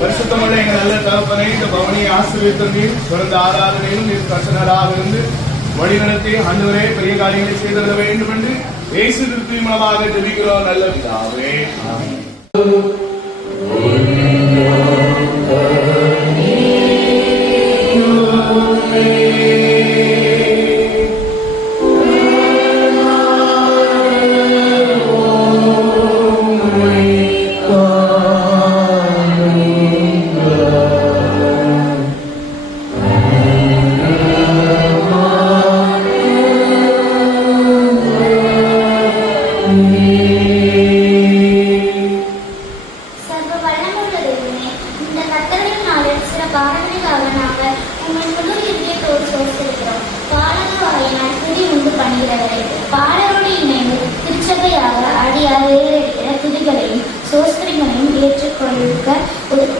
பரிசுத்தமுள்ள எங்கள் நல்ல தகப்பனை இந்த பவனியை ஆசீர்வதித்து நீர் தொடர்ந்து ஆராதனையும் நீர் பிரசன்னராக இருந்து வழிநடத்தி ஆண்டவரே பெரிய காரியங்களை செய்திட வேண்டும் என்று இயேசு கிறிஸ்துவின் மூலமாக ஜெபிக்கிறோம் நல்ல பிதாவே.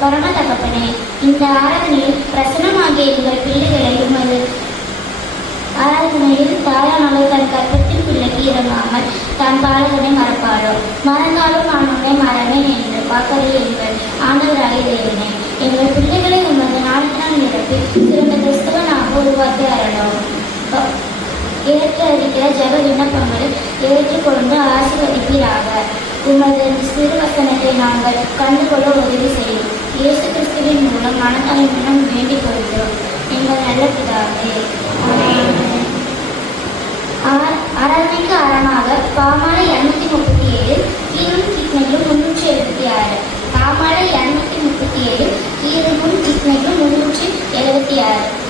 பரமதகப்பனே, இந்த ஆராதனையில் பிரசனமாகிய எங்கள் பிள்ளைகளை உமது ஆராதனையில் தாயானவள் தன் கற்பத்தின் பிள்ளைக்கு இறங்காமல் தன் பாலகனை மறப்பாரோ. மறந்தாலும் நான் உன்னை மறவேன் என்று வாக்களிய எங்கள் ஆண்டவராகிய தேவனே, எங்கள் பிள்ளைகளை உமது நாட்டினால் நிரப்பி சிறந்த கிறிஸ்தவனாக உருவாக்கி அறணும். ஏற்று அறிக்கிற ஜப விண்ணப்பங்களை ஏற்றுக்கொண்டு ஆசீர்வதிப்பீராக. உமது சிறுவசனத்தை நாங்கள் கண்டுகொள்ள உதவி செய்யும். இயேசு கிறிஸ்துவின் மூலம் மனத்தாய் மூலம் வேண்டிக் கொள்கிறோம் எங்கள் நல்ல பிதாவே. அரணைக்கு அரணாக பாமாலை 237 கீழும் கிட்னையும் 376. பாமாலை 237 கீழும் கிட்னையும் 376.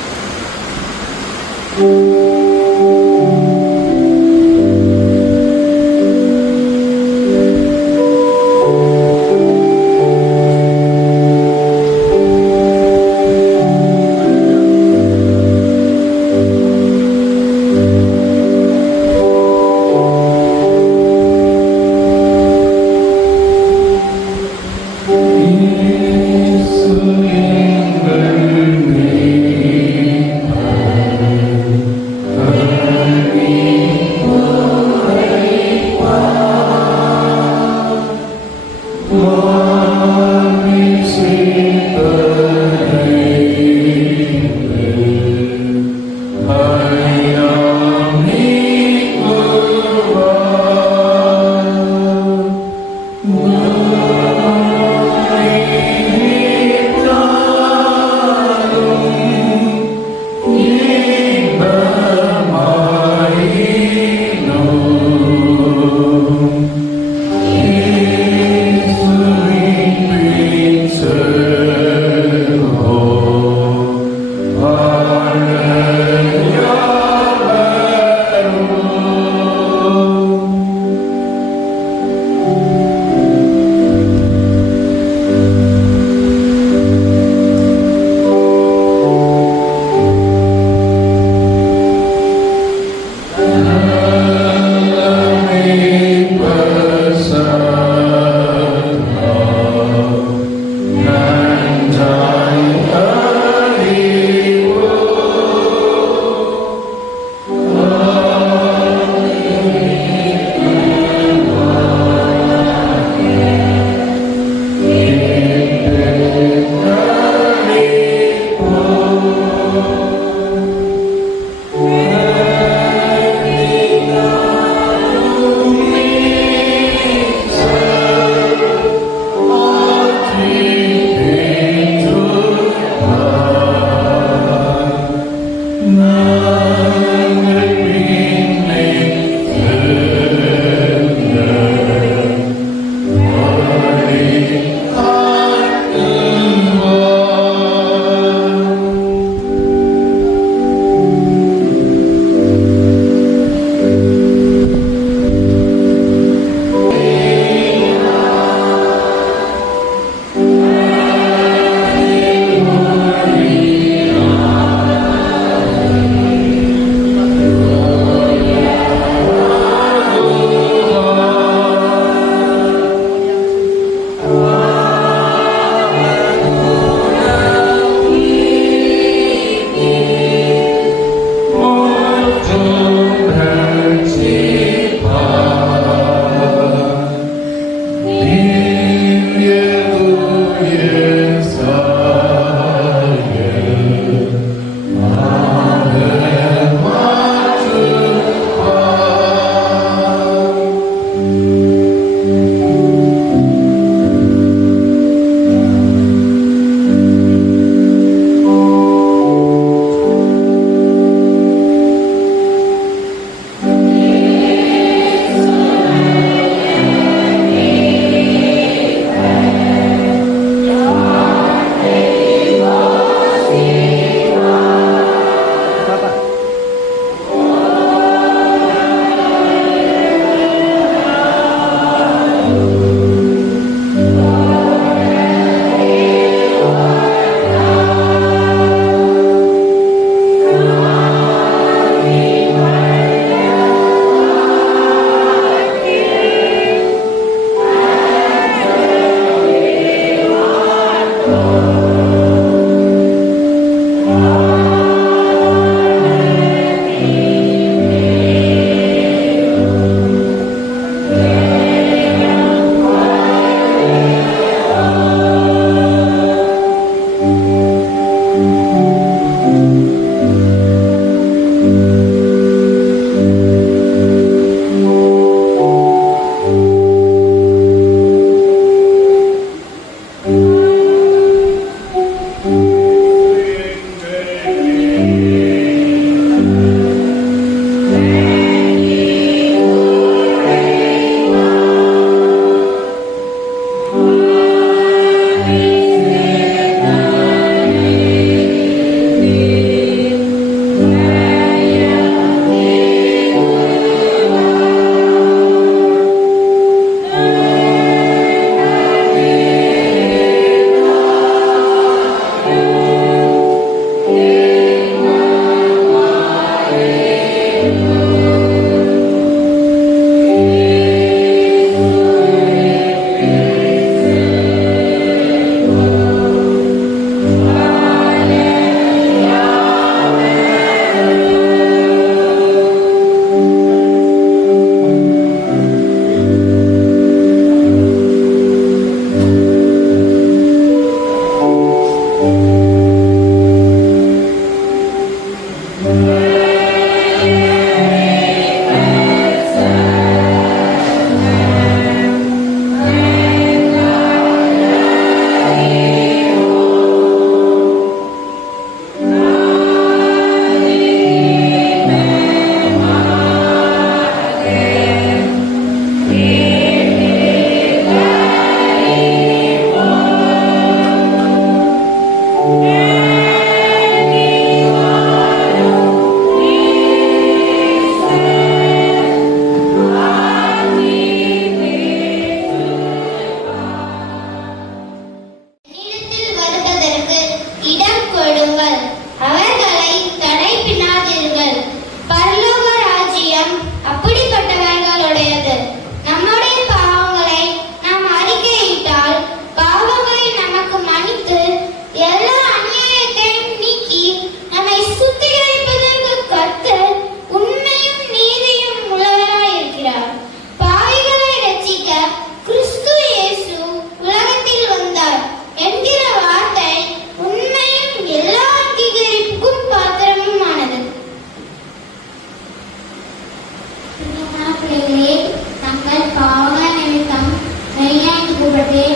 பிள்ளைகளே, தங்கள் பாவங்கள் நிமித்தம் மெய்யாய்ந்து கூடவே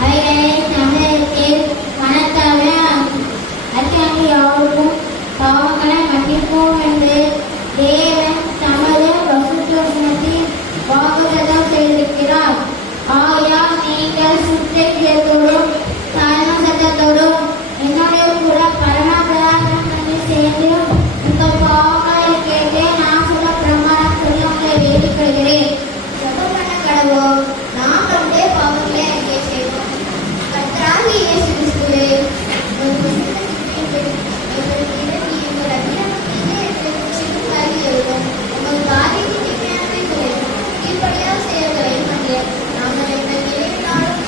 அவைகளை சமயத்தில் மனத்தாலே அச்சம் யாருக்கும் பாவங்களை மன்னிப்போம் என்று தேவன் தமது பசுத்தோஷணத்தில் வாக்குத்தத்தம் செய்திருக்கிறார். ஆகையால் நீங்கள் சுத்தத்தோடும் தாழ்மை சத்தத்தோடும் என்னுடைய கூட பரமபிரதானம் பண்ணி சேர்ந்து உங்கள் பாவங்களை கேட்டு நான் சொல்ல பிரமாணம் சொல்லி உங்களை வேண்டிக்கொள்கிறேன். ஜெபம் பண்ண கடவோம். நாம் நம்முடைய பாவங்களை அறிக்கை செய்வோம். கர்த்தராகிய இயேசு கிறிஸ்துவே, உங்கள் பிரசன்னத்திற்கு எங்களுக்கு இறங்கி உங்கள் அபிராமத்திலே எங்களுக்கு சிறுக்காகி எழுதும். உங்கள் காரியத்தின் நிலையானவை குறையும். இப்படியாக செயல்களையும் மன்னிய நாங்கள் எங்கள் நிலையினாலும்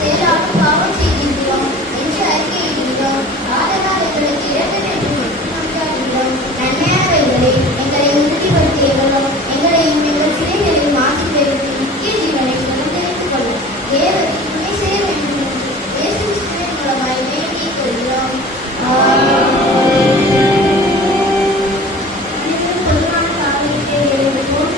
செயலாலும் பாவம் செய்கின்றோம் என்று அறிக்கையிடுகிறோம். ஆதலால் எங்களுக்கு இறக்கம் என்று மன்றாடுகிறோம். நன்மையானவைகளை எங்களை உறுதிப்படுத்தியவர்களும் எங்களையும் எங்கள் சிறைகளையும் ஆசீர்வதித்து நித்திய ஜீவனை சுதந்திரித்துக் கொள்ளும். தேவனை துணை செய்ய வேண்டும் என்று இயேசு கிறிஸ்துவின் மூலமாய் வேண்டிக் கொள்கிறோம். பொதுவான காரியத்தை எழுதுவோம்.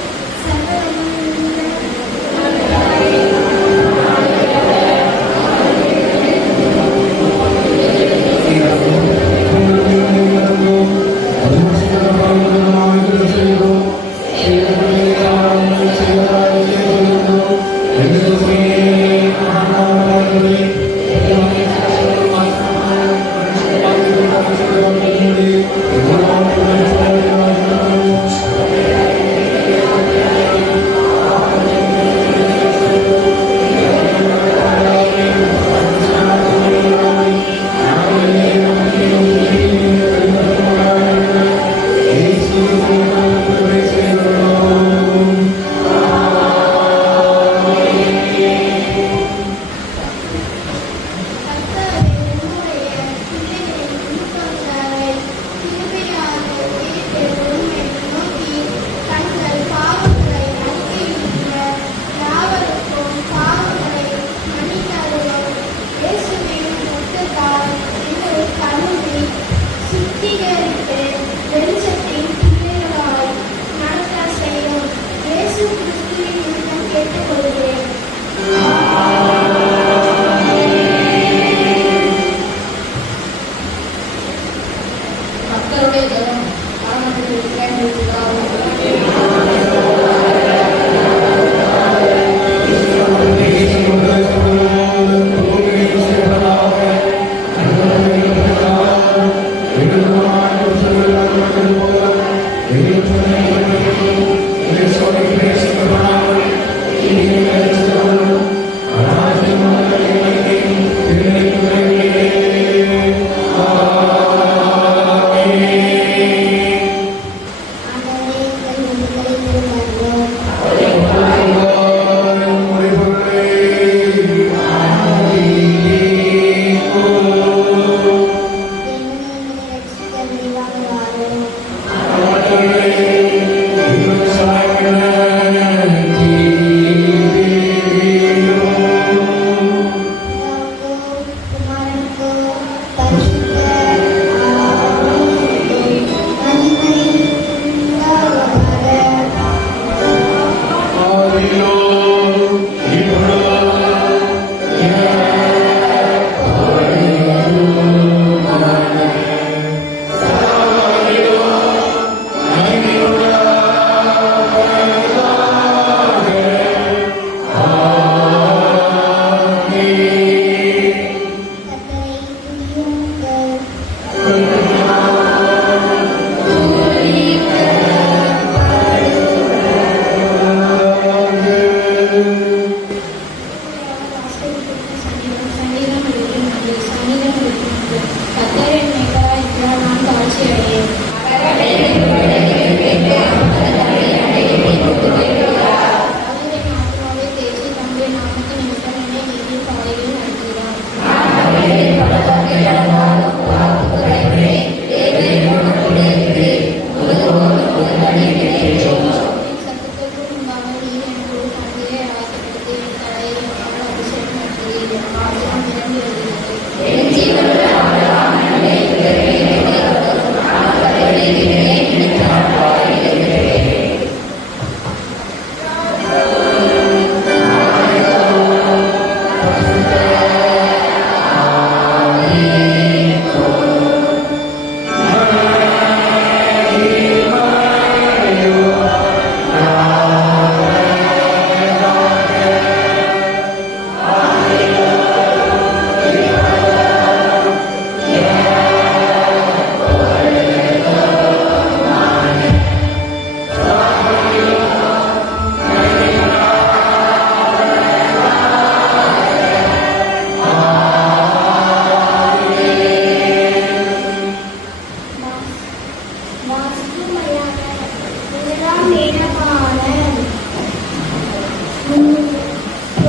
வேதபாரன்.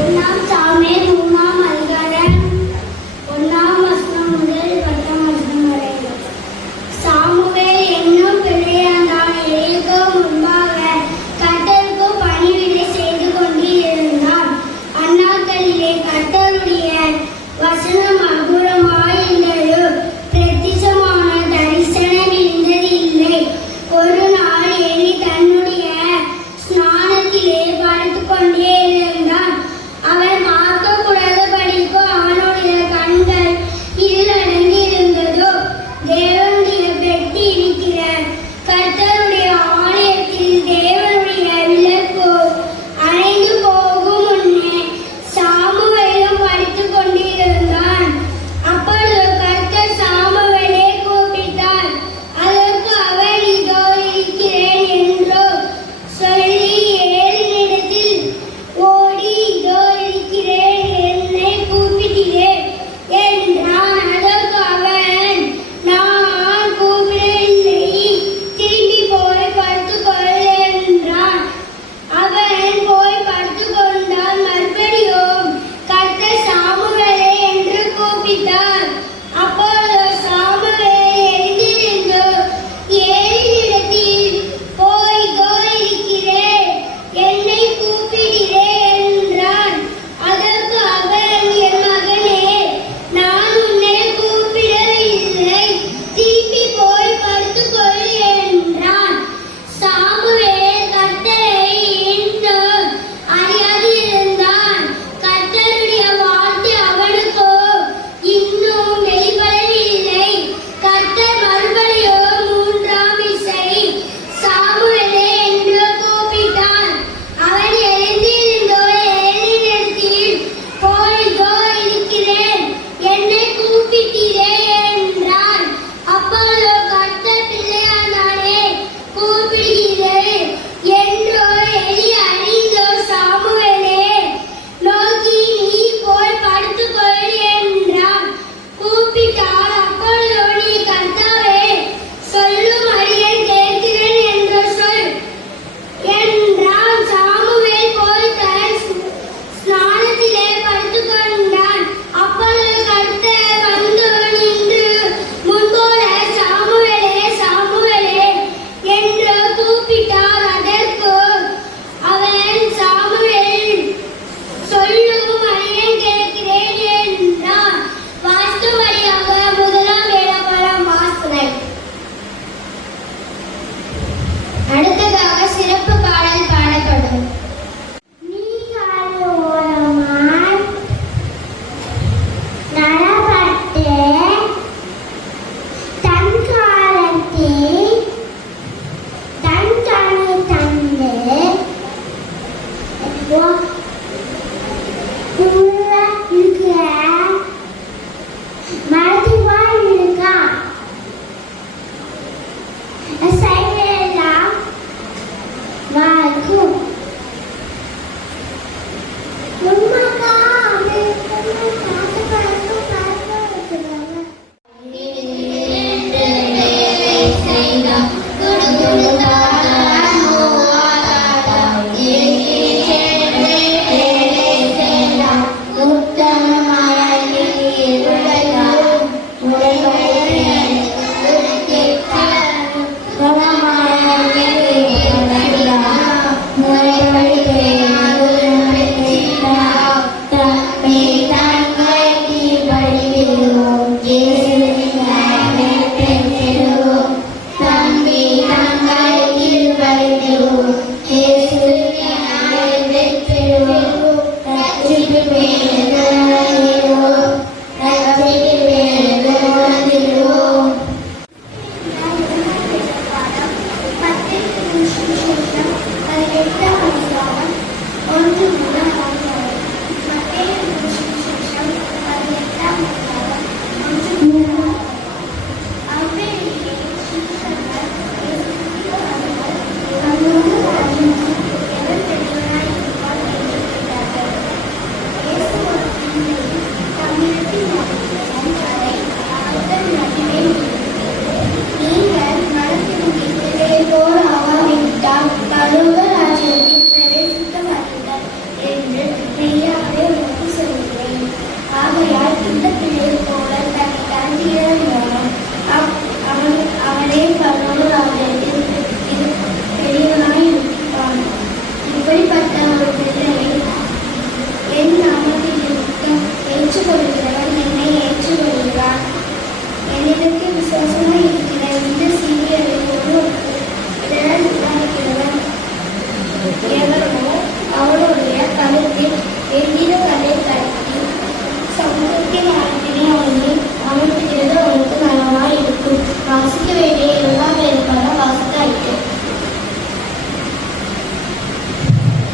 1 சாமுவேல் 3 அதிகாரம் 1 வசனம் முதல் 10 வசனம் வரை. சாமுவேல் என்னும் பிள்ளையாண்டான் எலிக்கு முன்பாக கர்த்தருக்கு பணிவிடை செய்து கொண்டிருந்தான். அந்நாட்களிலே கர்த்தருடைய வசனம் அற்புதமாயிருந்தது. பிரத்யட்சமான தரிசனம் இருந்தது இல்லை. ஒரு நாள் எலி தன்னுடைய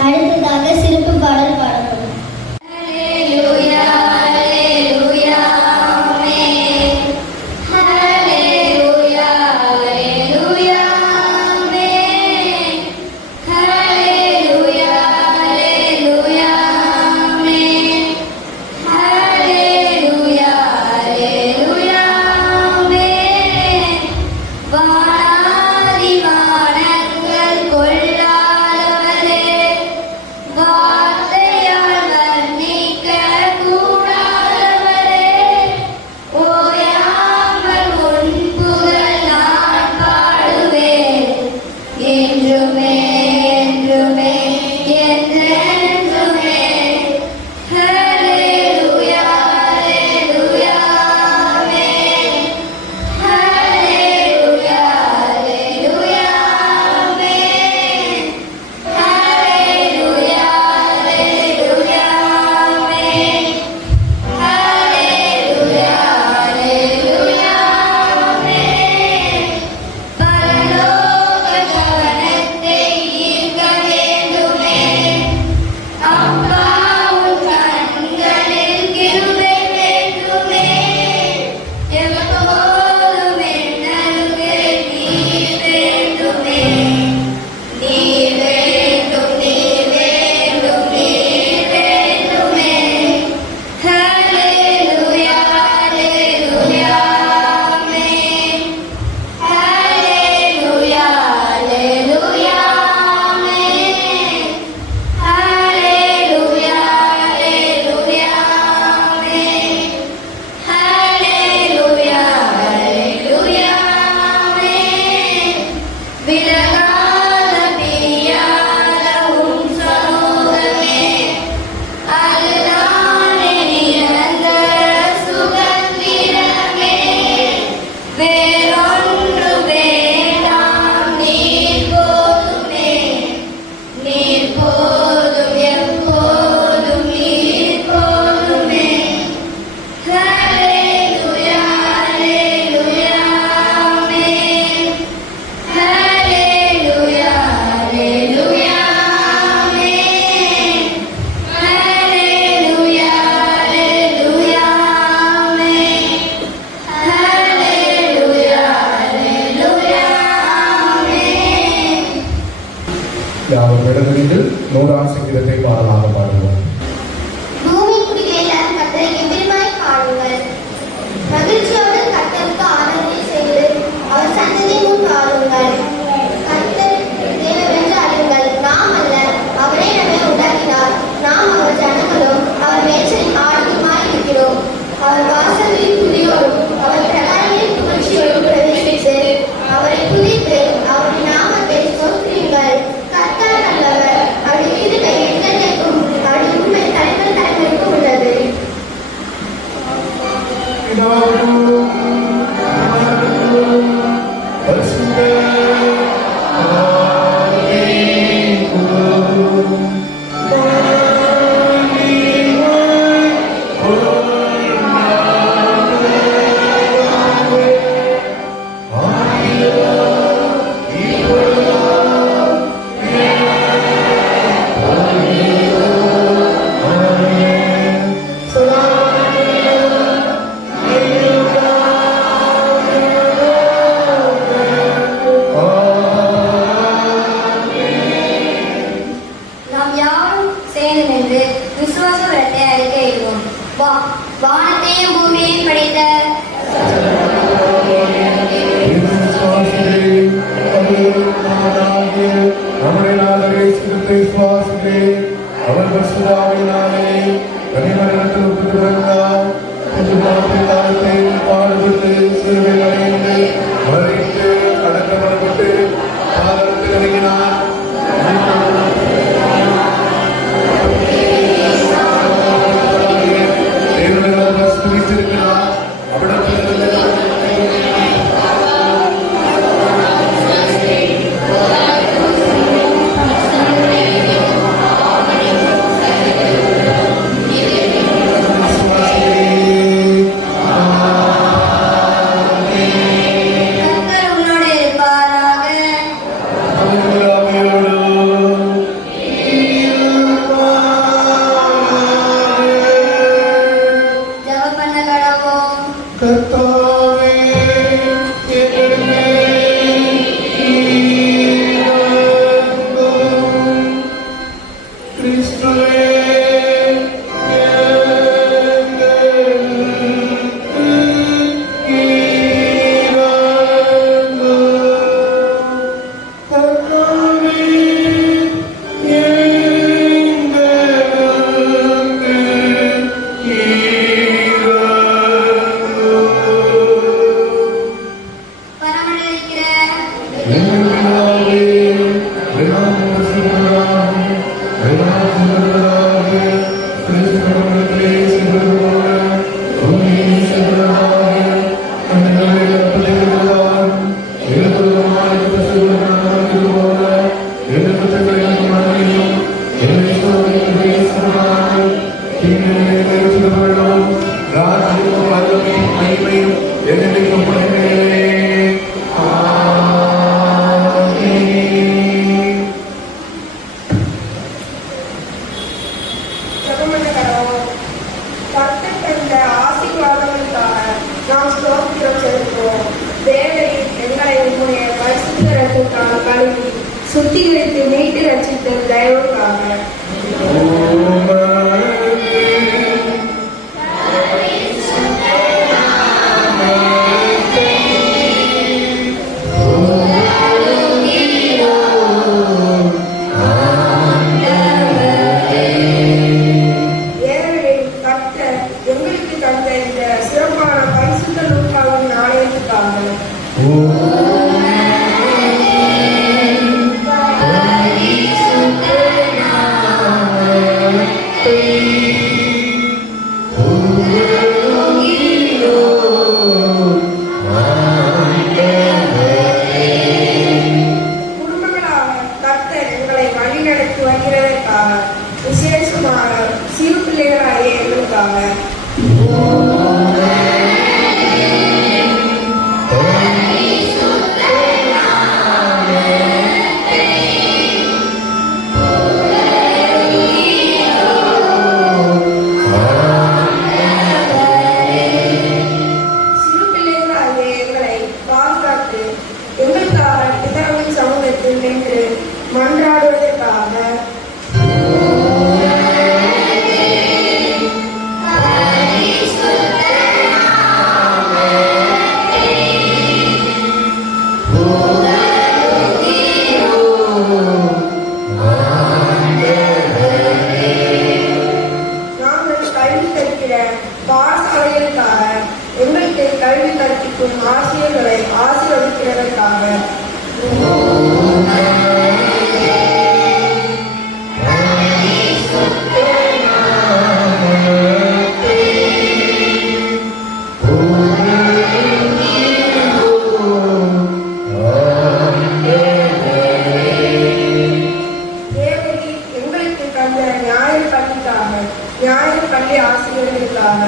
அடுத்ததாக சிறப்பு பாடல் பாடப்படும். யாரும் இடங்களில் நூறாம் சங்கீதத்தை பாடலாக பாடுவோம். பூமி குடியெல்லாம் கர்த்தரை எவ்விதமாய் பாடுங்கள். மகிழ்ச்சியோடு கர்த்தருக்கு ஆராதனை செய்து அவர் சன்னதி முன் பாடுங்கள். கர்த்தர் தேவனென்று அறியுங்கள். நாம் அல்ல, அவரே நம்மை உண்டாக்கினார். நாம் அவர் ஜனங்களும் அவர் மேய்ச்சலின் ஆடுகளுமாய் இருக்கிறோம். அவர் வாசல்களில் துதியோடும் அவர் பிரகாரங்களில் புகழ்ச்சியோடும் பிரவேசித்து அவரை துதித்து அவருடைய நாமத்தை ஸ்தோத்திரியுங்கள். கர்த்தர் நல்லவர். அவருடைய கிருபை என்றென்றைக்கும், அவருடைய உண்மை தலைமுறை தலைமுறைக்கும் உள்ளது. வானத்தையும் பூமியையும் படைத்த அவர் பரிசுத்தாவியினாலே கனிமரணத்தில் ஒப்புக்கு பிறந்தார். பாடுபட்டு சிலுவையில் அறைந்து மறித்து அடக்கப்படப்பட்டு பாதாளத்தில் இறங்கினார். கர்த்தர் மீட்டு ரட்சித்த தயவுக்காக ஏனெனில் கர்த்தர் எங்களுக்கு தந்த இந்த சிறப்பான பரிசுத்த லூக்காவின் நாணயத்துக்காக குடும்பங்களாக கர்த்தர் எங்களை வழிநடத்தி வருகிறதற்காக விசேஷமாக சிறு பிள்ளைகளாகிய எங்களுக்காக சிறு பிள்ளைகளாகிய எங்களை பாதுகாத்து எங்களுக்காக பிதாவின் சமூகத்தில் நின்று மன்றாடுவதற்காக நாங்கள் கல்வி கற்கிற பாடசாலைகளுக்காக எங்களுக்கு கல்வி கற்பிக்கும் ஆசிரியர்களை ஆசீர்வதிக்கிறதற்காக தேவதி எங்களுக்கு தந்த ஞாயிறு பள்ளிக்காக ஞாயிறு பள்ளி ஆசிரியர்களுக்காக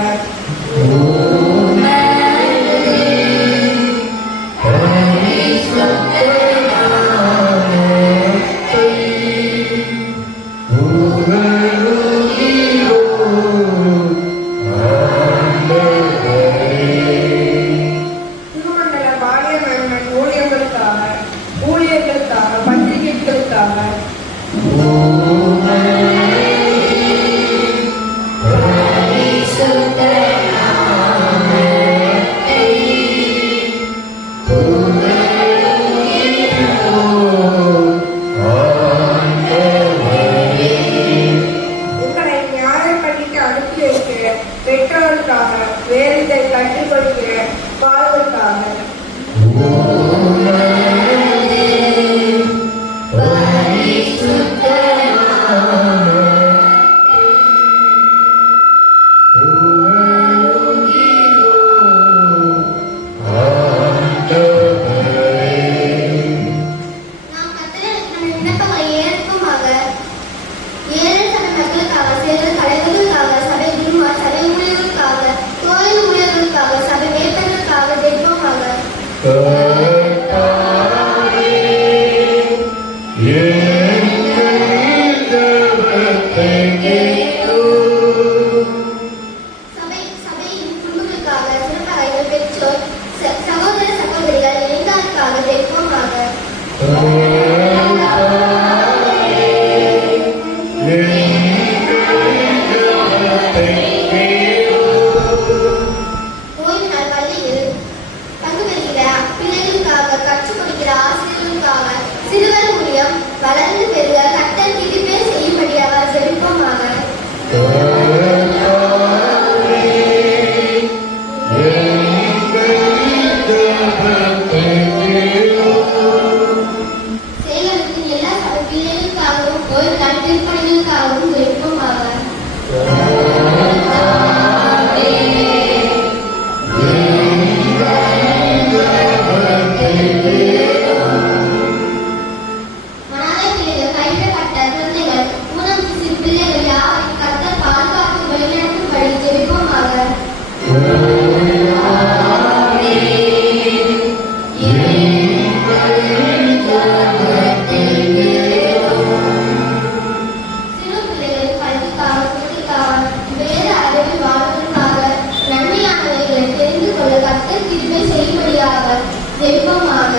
திருமண்டல பாலிய மன்னன் ஊழியர்களுக்காக பத்திரிகைகளுக்காக எங்களை ஞாயிறு பள்ளிக்கு அனுப்பி வைக்கிற பெற்றோருக்காக வேலை கற்றுக் கொடுக்கிற பாலருக்காக நாம் கர்த்தரிடத்தில் விண்ணப்பங்களை ஏற்பமாக ஏழை சபை மக்களுக்காக சிலர் தலைவர்களுக்காக சபை குருமார் சபை ஊழியர்களுக்காக கோயில் ஊழியர்களுக்காக சபை வேப்பர்களுக்காக தெய்வமாக சபையின் குடும்பங்களுக்காக சிறப்பாக பெற்றோர் சகோதர சகோதரிகள் இளைஞருக்காக தெய்வமாக ஓய்வு நாள் பள்ளியில் பங்கு பெறுகிற பிள்ளைகளுக்காக கற்றுக் கொடுக்கிற ஆசிரியர்களுக்காக சிறுவர் ஊழியம் வளர்ந்து பெறுக கர்த்தர் கிருபை செய்யும்படியாக ஜெபிப்போமாக சேகரத்தின் எல்லா சபை பிள்ளைகளுக்காகவும் ஓய்வு நாள் திருப்பணிகளுக்காகவும் ஜெபிப்போமாக மனாதை பிள்ளைகள் கைவிடப்பட்ட குழந்தைகள் ஊனம் சிறு பிள்ளைகள் யாவரையும் கர்த்தர் பாதுகாத்து வழிநடத்தும்படி ஜெபிப்போமாக சிறு பிள்ளைகள் கல்விக்காக சுகத்திற்காக வேத அறிவில் வாழ்வதற்காக நன்மையானவைகளை தெரிந்து கொள்ள கர்த்தர் கிருபை செய்யும்படியாக ஜெபிப்போமாக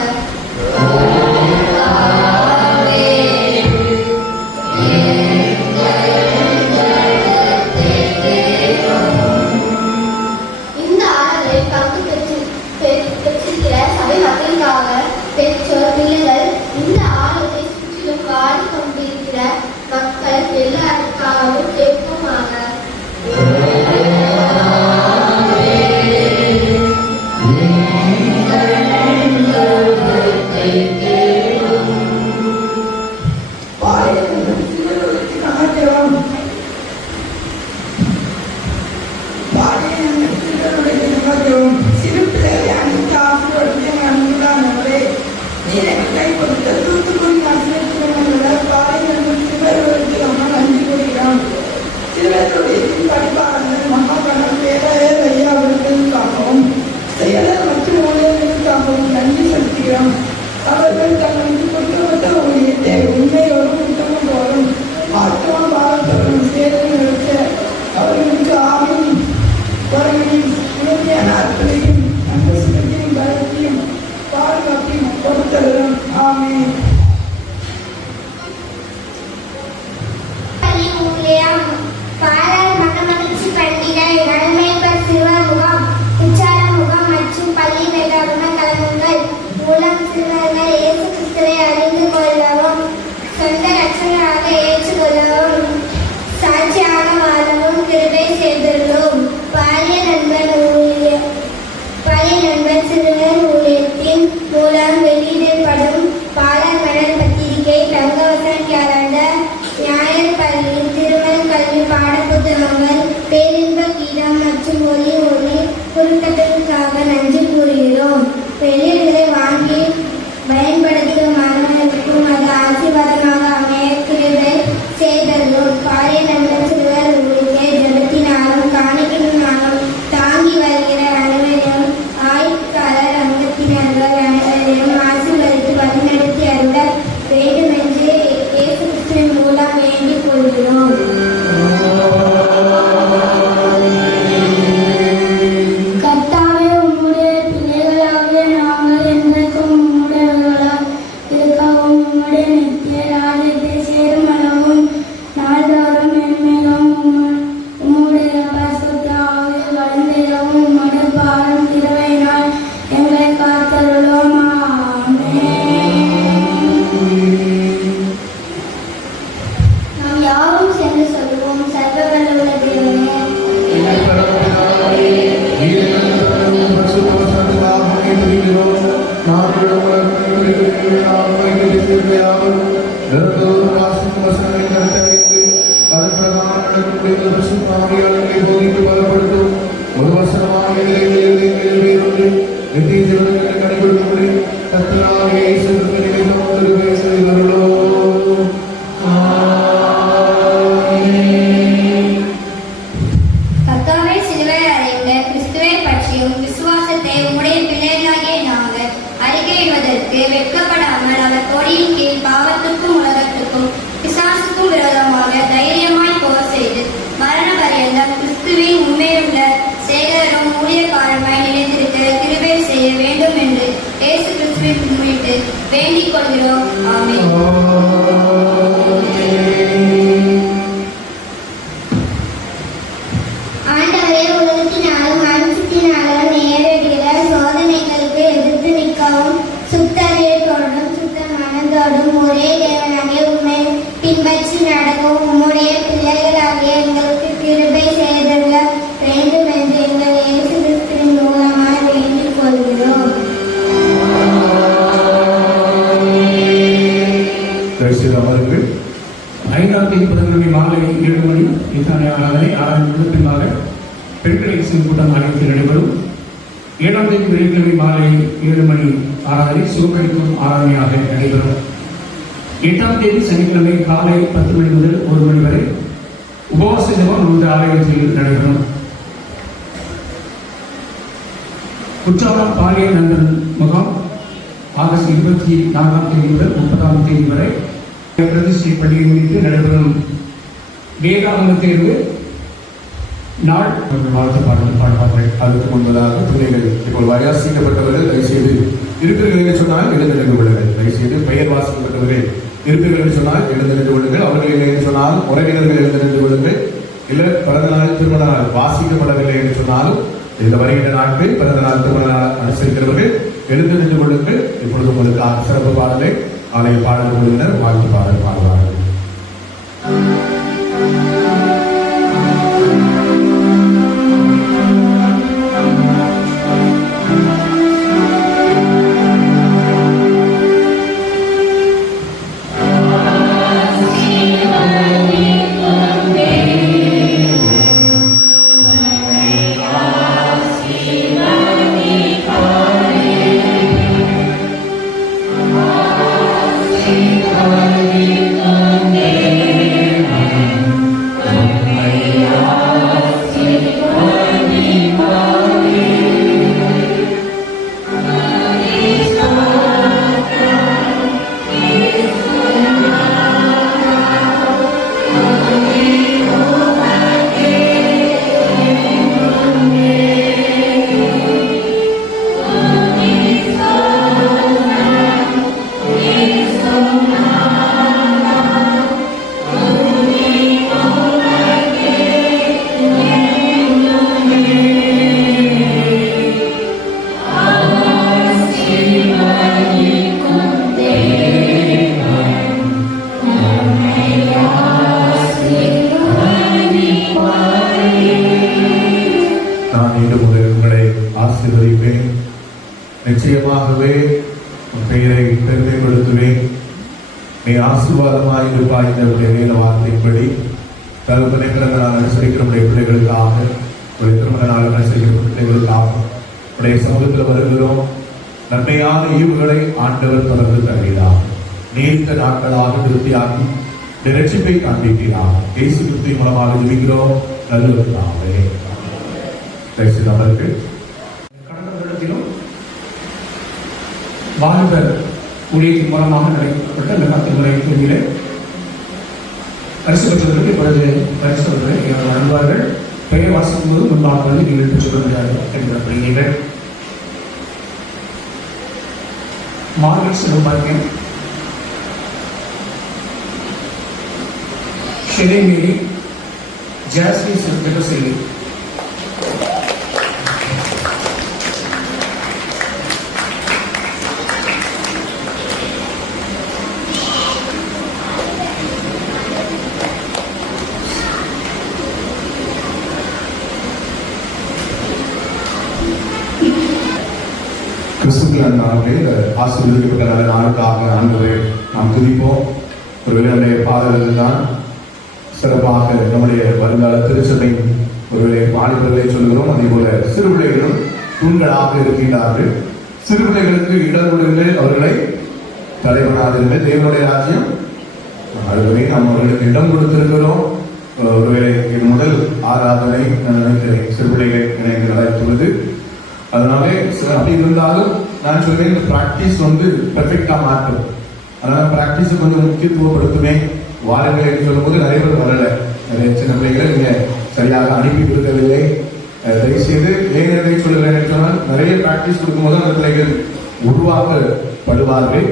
வசனங்களை கருத்தடைத்து அதன் பிரகாரம் நடக்கக்கூடிய பரிசுத்தாவியாளர்களை போதித்து பலப்படுத்தும் ஒரு வசனமாக வேறொன்று நித்திய ஜீவனங்களை கடைபிடிக்கும்படி கர்த்தராகிய இயேசு கிறிஸ்துவின் நிமித்தம் கிருபை செய்தருளும். கர்த்தாவே, சிலுவை அறைந்த கிறிஸ்துவை பற்றியும் விசுவாசத்தை உம்முடைய பிள்ளைகளாகிய நாங்கள் அறிக்கையிடுவதற்கு வெட்கப்படாமல் அவர் கொடியின் கீழ் பாவத்துக்கும் உலகத்துக்கும் பிசாசுக்கும் விரோதமாக தைரியமாய் போர் செய்து மரண பரியந்தம் கிறிஸ்துவின் உண்மையுள்ள சேகரனும் ஊழியக்காரமாய் நிலைத்திருக்க கிருபை செய்ய வேண்டும் என்று இயேசு கிறிஸ்துவின் முன்னிட்டு வேண்டிக் கொள்கிறோம். ஆமென். ஆண்டவரே, உலகத்தினாலும் மனுஷத்தினாலும் நேரிடுகிற சோதனைகளுக்கு எதிர்த்து நிற்கவும் சுத்தறியத்தோடும் சுத்த மனதோடும் ஒரே தேவனாகிய உம்மை பின்பற்றி நடக்கவும் உம்முடைய பிள்ளைகளாகிய எங்களுக்கு கிருபை செய்தருள வேண்டும் என்று எங்கள் இயேசு கிறிஸ்துவின் மூலமாக வேண்டிக் கொள்கிறோம். அவர்கள் 5ஆம் தேதி புதன்கிழமை மாலை 7 மணி ஆராதனை பின்பாக பெண்களை கூட்டம் ஆலயத்தில் நடைபெறும். 7ஆம் தேதி வெள்ளிக்கிழமை மாலை 7 மணி ஆராதனை சுகமளிக்கும் ஆராதனையாக நடைபெறும். 8ஆம் தேதி சனிக்கிழமை காலை 10 மணி முதல் 1 மணி வரை உபவாச ஜெபம் இந்த ஆலயத்தில் நடைபெறும். குற்றாலம் பாலிய நண்பன் முகாம் ஆகஸ்ட் 24ஆம் தேதி முதல் 30ஆம் தேதி வரை பிரதிஷ்டை பள்ளியை முன்னிட்டு நடைபெறும். வேதாகம தேர்வு நாள் வாழ்த்து பாடுவார்கள். அதுக்கு முன்பதாக பிள்ளைகள் இப்போ வயாசிக்கப்பட்டவர்கள் தயவுசெய்து இருப்பீர்கள் என்று சொன்னால் எழுந்திருந்து கொள்ளுங்கள். தயவுசெய்து பெயர் வாசிக்கப்பட்டவர்கள் இருப்பீர்கள் என்று சொன்னால் எழுந்திருந்து கொள்ளுங்கள். அவர்கள் இல்லை என்று சொன்னால் உறவினர்கள் எழுந்திருந்து கொள்ளுங்கள். இல்லை பிறந்த நாள் திருமண நாள் வாசிக்கப்படவில்லை என்று சொன்னாலும் இந்த வருகின்ற நாட்கள் பிறந்த நாள் திருமண நாள் அனுசரிக்கிறவர்கள் எழுந்திருந்து கொள்ளுங்கள். இப்பொழுது உங்களுக்கு சிறப்பு பாடலை ஆலய பாடல் குழுவினர் வாழ்த்து பாடல் பாடுவார்கள். நிச்சயமாகவே பெயரை பெருமைப்படுத்துவேன். நீ ஆசீர்வாதமாக இருப்பாய் என்ற வேத வார்த்தைப்படி தகப்பனை பிறந்த நாள் அனுசரிக்கிற பிள்ளைகளுக்காக ஒரு திருமண நாள் அனுசரிக்கிற பிள்ளைகளுக்காக உடைய சமூகத்தில் வருகிறோம். நன்மையான ஈவுகளை ஆண்டவர் தொடர்ந்து தருகிறார். நீண்ட நாட்களாக நிறுத்தியாக்கி ரட்சிப்பை காண்பிக்கிறார். இயேசு கிறிஸ்துவின் மூலமாக ஜெபிக்கிறோம் நல்லவர்களாகவே. அவர்கள் கடந்த வருடத்திலும் வாலிபர் ஊழியத்தின் மூலமாக நடைபெறப்பட்ட இந்த 10 முறை தேர்விலே பரிசு பெற்றவர்களுக்கு இப்பொழுது பரிசு வழங்குவார்கள். பெயர் வாசிக்கும் போது முன்பாக வந்து நீங்கள் பெற்றுக்கொள்ள முடியாது என்கிறப்படுகிறீர்கள். மார்கெட் சிவபாக்கியம், ஷெலேமேரி, ஜாஸ்மி ஜெபசெய்தி. கிறிஸ்துவின் நாளிலே இந்த ஆசீர்வதிக்கப்பட்ட நாளுக்காக ஆண்டவரை நாம் துதிப்போம். ஒருவேளை நம்முடைய பாடல்கள் தான் சிறப்பாக நம்முடைய வருங்கால திருச்சபை ஒருவேளை வாலிபர்களை சொல்கிறோம், அதே போல சிறு பிள்ளைகளும் தூண்களாக இருக்கின்றார்கள். சிறு பிள்ளைகளுக்கு இடம் கொடுத்து அவர்களை தலைவனாதிருங்கள். தேவனுடைய ராஜ்யம் அதுவரை நாம் அவர்களுக்கு இடம் கொடுத்திருக்கிறோம். ஒருவேளை இது முதல் ஆராதனை நான் நினைக்கிறேன் சிறு பிள்ளைகள் இணைந்து நடத்துவது. அதனாலே அப்படி இருந்தாலும் நான் சொல்றேன், இந்த பிராக்டிஸ் பெர்ஃபெக்டா மாற்றும். அதனால பிராக்டிஸ் கொஞ்சம் முக்கியத்துவப்படுத்துமே. வாரங்களை சொல்லும் போது நிறைய பேர் வரல, நிறைய சின்ன பிள்ளைகளை நீங்க சரியாக அனுப்பி கொடுக்கவில்லை. தயவுசெய்து ஏனென்றை சொல்லுகிறேன் சொன்னால், நிறைய பிராக்டிஸ் கொடுக்கும்போது அந்த பிள்ளைகள் உருவாக்கப்படுவார்கள்.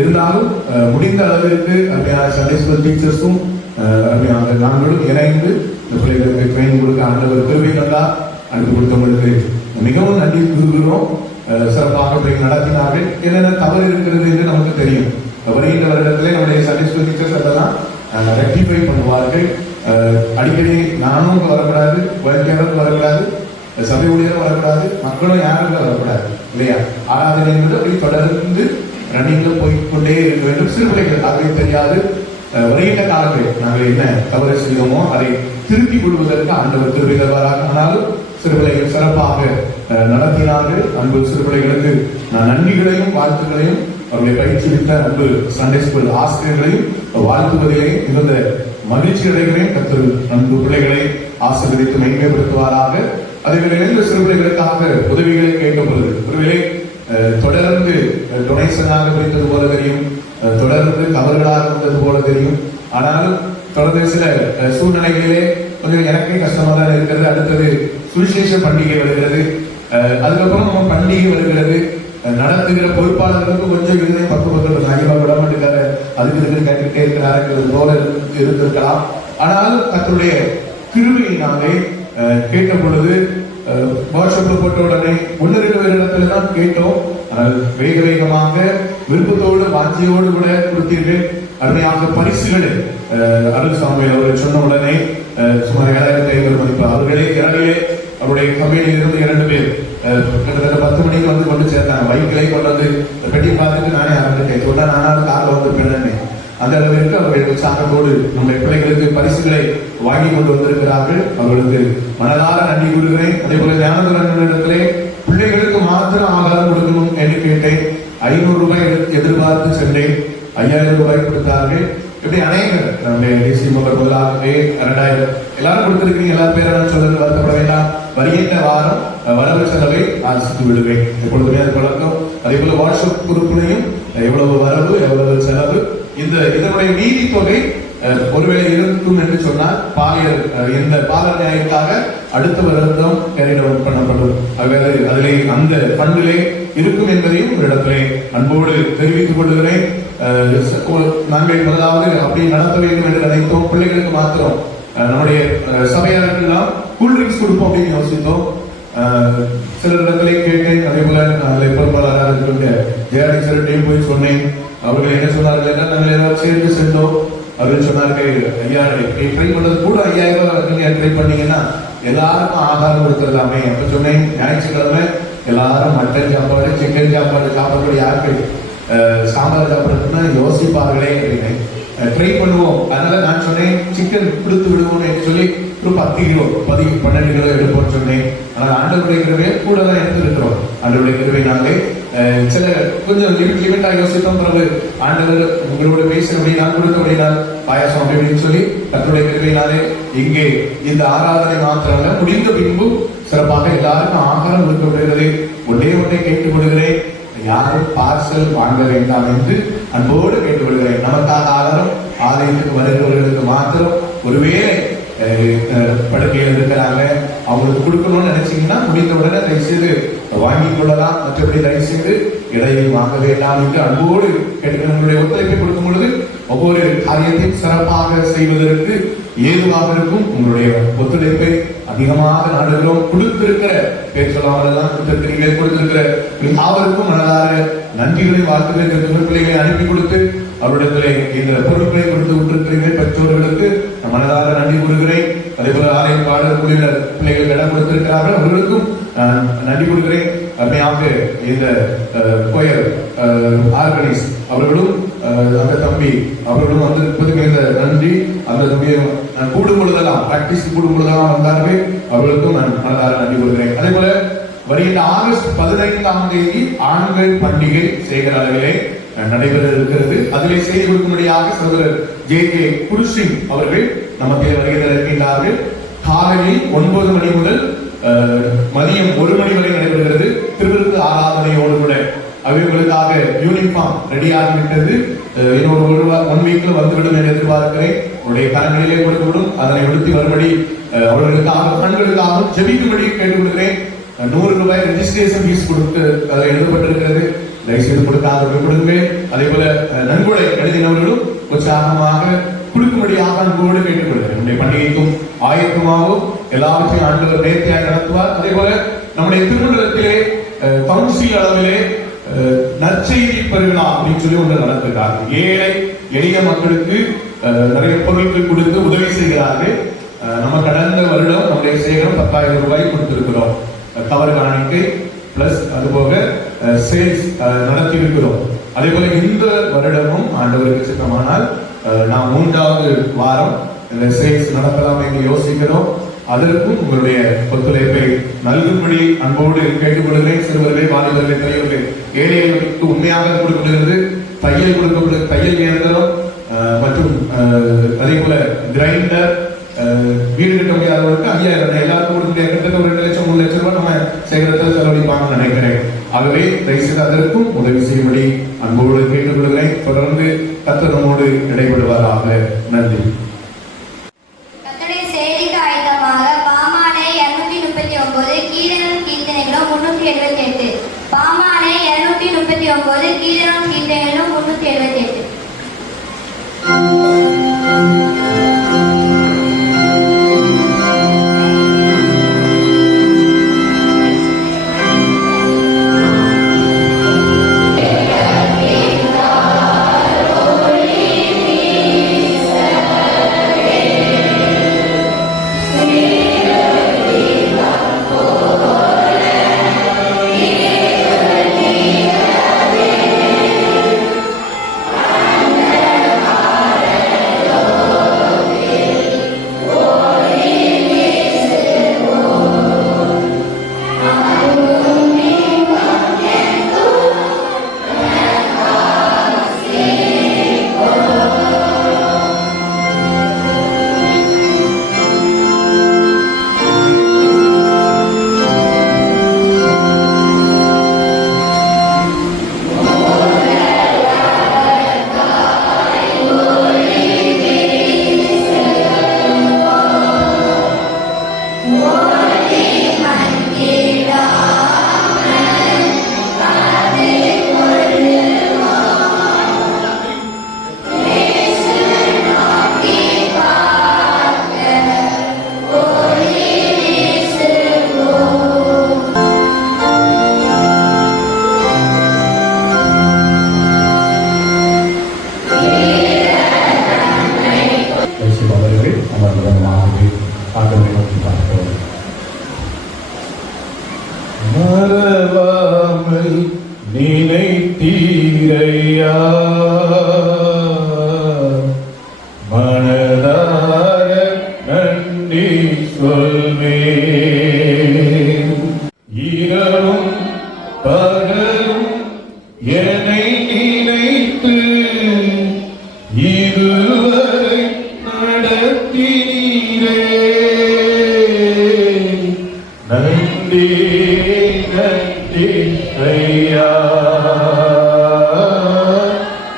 இருந்தாலும் முடிந்த அளவிற்கு சண்டே ஸ்கூல் டீச்சர்ஸும் நாங்களும் இணைந்து இந்த பிள்ளைகளுக்கு ட்ரைனிங் கொடுக்க ஆண்டவர் கிருபை தந்தா அனுப்பி கொடுத்தவங்களுக்கு மிகவும் நன்றி கூறுகிறோம். சிறப்பாக பிள்ளைகள் நடத்தினார்கள். என்னென்ன தவறு இருக்கிறது என்று நமக்கு தெரியும். வருகின்ற வருடத்திலே நம்முடைய சண்டே ஸ்கூல் டீச்சர்ஸ் அதெல்லாம் ரெக்டிஃபை பண்ணுவார்கள். அடிக்கடி நானும் வரக்கூடாது, வழக்கையாளரும் வரக்கூடாது, சபை ஊழியரும் வரக்கூடாது, மக்களும் யாரும் வரக்கூடாது இல்லையா? ஆராதனை என்பது அப்படி தொடர்ந்து ரன்னிங்ல போய்கொண்டே இருக்க வேண்டும். சிறு பிள்ளைகள் அதுவே தெரியாது. வருகின்ற காலங்களில் நாங்கள் என்ன தவறு செய்வோமோ அதை திருப்பிக் கொள்வதற்கு ஆண்டவர் கிருபை தருவாராக. ஆனாலும் சிறு பிள்ளைகள் சிறப்பாக நடத்தினார்கள். அன்பு சிறு பிள்ளைகளுக்கு நான் நன்றிகளையும் வாழ்த்துக்களையும் அவருடைய பயிற்சிவித்த அன்பு சண்டே ஸ்கூல் ஆசிரியர்களையும் வாழ்த்துவதிலே மிகுந்த மகிழ்ச்சி அடைகிறேன். கர்த்தர் அன்பு பிள்ளைகளை ஆசீர்வதித்து மேன்மைப்படுத்துவாராக. அதே வேளையில் சிறு பிள்ளைகளுக்காக உதவிகளை கேட்கப்படுது. ஒருவேளை தொடர்ந்து டொனேஷனாக பிரித்தது போல தெரியும், தொடர்ந்து தவறுகளாக இருந்தது போல தெரியும். ஆனாலும் தொடர்ந்து சில சூழ்நிலைகளிலே கொஞ்சம் எனக்கே கஷ்டமா தான் இருக்கிறது. அடுத்தது சுவிசேஷ பண்டிகை வருகிறது, அதுக்கப்புறம் நம்ம பண்டிகை வருகிறது. நடத்துகிற பொறுப்பாளர்களுக்கு கொஞ்சம் இருந்தே பக்கம் ஐயா விட மாட்டேங்காரு, அதுக்கு இதுக்கு கேட்டுக்கிட்டே இருக்கிறாருங்கிறது போல இருந்திருக்கலாம். ஆனால் தன்னுடைய கிருபையினாலே கேட்ட பொழுது வாட்ஸ்அப்ல போட்ட உடனே 1-2 இடத்துல தான் கேட்டோம். ஆனால் வேக வேகமாக விருப்பத்தோடு வாஞ்சியோடு கூட கொடுத்தீர்கள். அருமையாக பரிசுகளை அருள் சாமியில் அவர்கள் சொன்ன உடனே சுமார் 7500 மதிப்பு அவர்களே இரவிலே அவருடைய கம்பெனியில் இருந்து 2 பேர் கிட்டத்தட்ட 10 மணிக்கு கொண்டு சேர்த்தாங்க. பைக்கிலே கொண்டு வந்து பெட்டி பார்த்துட்டு நானே ஆரம்பிட்டேன். சொன்னா நானாவது காரில் வந்து பெண்ணே. அந்த அளவிற்கு அவர்கள் உற்சாகத்தோடு நம்முடைய பிள்ளைகளுக்கு பரிசுகளை வாங்கி கொண்டு வந்திருக்கிறார்கள். அவர்களுக்கு மனதார நன்றி கூறுகிறேன். அதே போல ஞானதுரனிடத்திலே பிள்ளைகளுக்கு மாத்திரம் ஆகாரம் கொடுக்கணும் என்று கேட்டேன். 500 ரூபாய் எதிர்பார்த்து சென்றேன். 5000 ரூபாய் கொடுத்தார்கள். இப்படி அநேகர் நம்முடைய டிசி முதல் முதலாகவே 2000 எல்லாரும் கொடுத்திருக்கீங்க. எல்லா பேரும் சொல்றது வருத்தப்பட வேண்டாம். வருகின்ற வாரம் வரவு செலவை ஆசித்து விடுவேன். எப்பொழுதுமே அது பழக்கம். அதே போல வாட்ஸ்அப் குரூப்லையும் எவ்வளவு வரவு எவ்வளவு செலவு, இதனுடைய நீதி தொகை ஒருவேளை இருக்கும் என்று சொன்னால் இந்த பால நியாயத்துக்காக அடுத்த வருடம் கேரிடவுன் பண்ணப்படும். அதிலே அந்த ஃபண்டிலே இருக்கும் என்பதையும் ஒரு இடத்திலே அன்போடு தெரிவித்துக் கொள்கிறேன். நாங்கள் முதலாவது அப்படி நடத்த வேண்டும் என்று நினைத்தோம். பிள்ளைகளுக்கு மாத்திரம் நம்முடைய சபையாளர்களெல்லாம் கூல்ட்ரிங்க்ஸ் கொடுப்போம் அப்படின்னு யோசித்தோம். சில இடத்திலே கேட்டேன். அதே போல பொறுப்பாளராக இருக்கின்ற ஜெயாடிசர்டையும் போய் சொன்னேன். அவர்கள் என்ன சொன்னார்கள், நாங்கள் ஏதாவது சேர்ந்து சென்றோம். அவர்கள் சொன்னார்கள், ஐயா ட்ரை பண்ணது கூட 5000 ரூபாய் நீங்க ட்ரை பண்ணீங்கன்னா எல்லாருக்கும் ஆகாரம் கொடுத்துடலாமே. அப்ப சொன்னேன், ஞாயிற்றுக்கிழமை எல்லாரும் மட்டன் சாப்பாடு சிக்கன் சாப்பாடு சாப்பிடக்கூடிய யாருக்கு சாம்பார் சாப்பிடுறதுன்னா யோசிப்பார்களே அப்படின்னு ட்ரை பண்ணுவோம். அதனால நான் சொன்னேன், சிக்கன் கொடுத்து விடுவோம் என்று சொல்லி ஒரு 10 கிலோ 12 கிலோ எடுப்போம்னு சொன்னேன். ஆனால் ஆண்டவருடைய கிருபையை கூட தான் எடுத்துருக்கிறோம். ஆண்டவருடைய கிருபையினாலே சில கொஞ்சம் லிமிட்டா யோசித்தோம். பிறகு ஆண்டவர் உங்களோட பேசுறபடி நான் கொடுத்தபடினால் பாயாசம் அப்படின்னு சொல்லி கர்த்தருடைய கிருபையினாலே இங்கே இந்த ஆராதனை மாத்திரமல்ல, முடிந்த பின்பு சிறப்பாக எல்லாருக்கும் ஆகாரம் கொடுக்கப்படுகிறது. ஒன்றே கேட்டுக் கொள்கிறேன், யாரும் பார்சல் வாங்க வேண்டாம் என்று அன்போடு கேட்டுக்கொள்கிறேன். நமக்காக ஆகாரம் ஆலயத்துக்கு வருகிறவர்களுக்கு மாத்திரம் ஒருவேளை படுக்கையில் இருக்கிறாங்க, அவங்களுக்கு கொடுக்கணும்னு நினைச்சீங்கன்னா முடிந்த உடனே தயவுசெய்து வாங்கிக் கொள்ளலாம். மற்றபடி தயவுசெய்து இடையில் வாங்க வேண்டாம் என்று அன்போடு கேட்டுக்கிறேன். உங்களுடைய ஒத்துழைப்பை கொடுக்கும் பொழுது ஒவ்வொரு காரியத்தையும் சிறப்பாக செய்வதற்கு ஏதுவாக இருக்கும். உங்களுடைய ஒத்துழைப்பை அதிகமாக நாடுகிறோம். கொடுத்திருக்கிற பேர் சொல்லாமல் தான் கொடுத்திருக்கிற யாவருக்கும் மனதார நன்றிகளை வாழ்த்துக்களை பிள்ளைகளை அனுப்பி கொடுத்து அவரிடத்திலே இந்த பொருட்களை கொடுத்து விட்டிருக்கிறீர்கள். பெற்றோர்களுக்கு மனதார நன்றி கூறுகிறேன். அதே போல ஆலயம் பாடல் குழுவினர் பிள்ளைகள் இடம் கொடுத்திருக்கிறார்கள், அவர்களுக்கும் நன்றி கொடுக்கிறேன். அருமையாக இந்த கோயர் ஆர்கனைஸ் அவர்களும் அந்த தம்பி அவர்களும் வந்திருப்பதுக்கு மிக நன்றி. அந்த தம்பியை நான் கூடும் பொழுதெல்லாம் பிராக்டிஸ் கூடும் பொழுதெல்லாம் வந்தார்கள். அவர்களுக்கும் நான் மனதார நன்றி கொள்கிறேன். அதே போல வருகின்ற ஆகஸ்ட் 15ஆம் தேதி ஆண்கள் பண்டிகை சேகர அளவிலே நடைபெற இருக்கிறது. அதிலே செய்தி கொடுக்கும்படியாக சகோதரர் ஜே குருசிங் அவர்கள் நமக்கு வருகை இருக்கின்றார்கள். காலையில் 9 மணி முதல் மதியம் 1 மணி வரை நடைபெறுகிறது. திருவிருந்து ஆராதனையோடு கூட அவர்களுக்காக யூனிஃபார்ம் ரெடி ஆகிவிட்டது. இன்னொரு 1 வீக்ல வந்துவிடும் என்று எதிர்பார்க்கிறேன். உங்களுடைய கரங்களிலே கொடுத்துவிடும். அதனை உடுத்தி வரும்படி அவர்களுக்காக ஆண்களுக்காக ஜெபிக்கும்படி கேட்டுக்கொள்கிறேன். 100 ரூபாய் ரெஜிஸ்ட்ரேஷன் ஃபீஸ் கொடுத்து அதை எழுதப்பட்டிருக்கிறது. தயவுசெய்து கொடுக்காத கொடுங்க. அதே போல நன்கொடை எழுதினவர்களும் உற்சாகமாக கொடுக்கும்படியாக அன்போடு கேட்டுக்கொள்கிறேன். நம்முடைய பண்டிகைக்கும் ஆயத்தமாகவும் எல்லாவற்றையும் ஆண்டவர் நேர்த்தியாக நடத்துவார். அதே போல நம்முடைய திருமணத்திலே கவுன்சில் அளவிலே நற்செய்தி பெருவிழா அப்படின்னு சொல்லி ஒன்று நடத்துகிறார்கள். ஏழை எளிய மக்களுக்கு நிறைய பொருட்கள் கொடுத்து உதவி செய்கிறார்கள். நம்ம கடந்த வருடம் நம்முடைய சேகரம் 10,000 ரூபாய் கொடுத்திருக்கிறோம். கவர் காணிக்கை பிளஸ் அதுபோக சேல்ஸ் நடத்தி இருக்கிறோம். அதே போல இந்த வருடமும் ஆண்டவருக்கு சித்தமானால் நாம் 3வது வாரம் இந்த சேல்ஸ் நடத்தலாம் என்று யோசிக்கிறோம். அதற்கும் உங்களுடைய ஒத்துழைப்பை நல்கும்படி அன்போடு கேட்டுக்கொள்கிறேன். சிறுவர்களே, வாலிபர்களே, பெரியவர்களே, ஏழைகளுக்கு உண்மையாக கொடுக்கப்படுகிறது. தையல் கொடுக்கப்படுகிறது, தையல் இயந்திரம் மற்றும் அதே போல கிரைண்டர், வீடு கட்ட முடியாதவர்களுக்கு 5,000 எல்லாருக்கும் கொடுக்க கிட்டத்தட்ட 2 லட்சம் 3 லட்சம் ரூபாய் நம்ம சேகரத்தில் செலவழிப்பாங்கன்னு நினைக்கிறேன். ஆகவே தயவுசெய்து அதற்கும் உதவி செய்யும்படி அன்போடு கேட்டுக்கொள்கிறேன். தொடர்ந்து கர்த்தர் நம்மோடு இடைபடுவாராக. நன்றி. செய்திக்கு ஆயத்தமாக பாமானை 239, கீதனும் கீர்த்தனைகளும் 378. பாமானை 239, கீதனும் கீர்த்தனைகளும் 378. மறவாமல் நினைத்தீரையா, மனதார நன்றி சொல்வேன். இரவும் பகலும் என்னை நினைத்து இதுவரை நடத்தினீரே. நன்றி நன்றி ஐயா,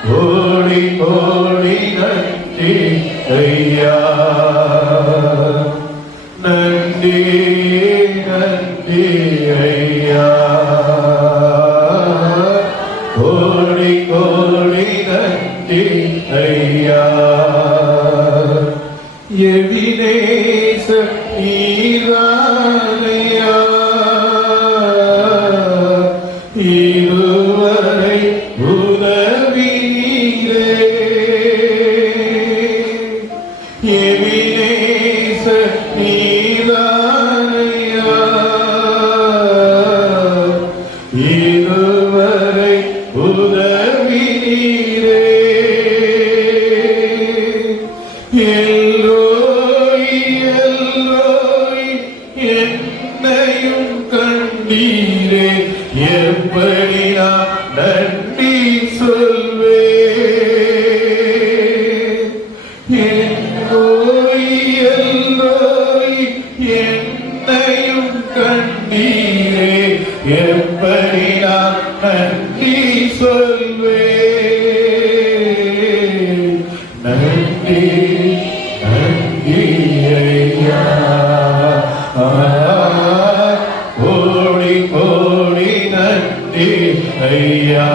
கோடி கோடி நன்றி ஐயா. நன்றி நன்றி ஐயா, கோடி கோடி நன்றி ஐயா. எவினேச நீரானையா, இதுவரை உதவினீரே. எவினேச நீரானையா, இதுவரை உதவினீரே. எல்லோய் எல்லோய் என்னையும் கண்டீரே எப்படி நான் நன்றி சொல்வேன் எல்லோய் எல்லோய் என்னையும் கண்டீரே எப்படி நான் நன்றி சொல்வேன் நன்றி நன்றி ஐயா கோடி கோடி நன்றி ஐயா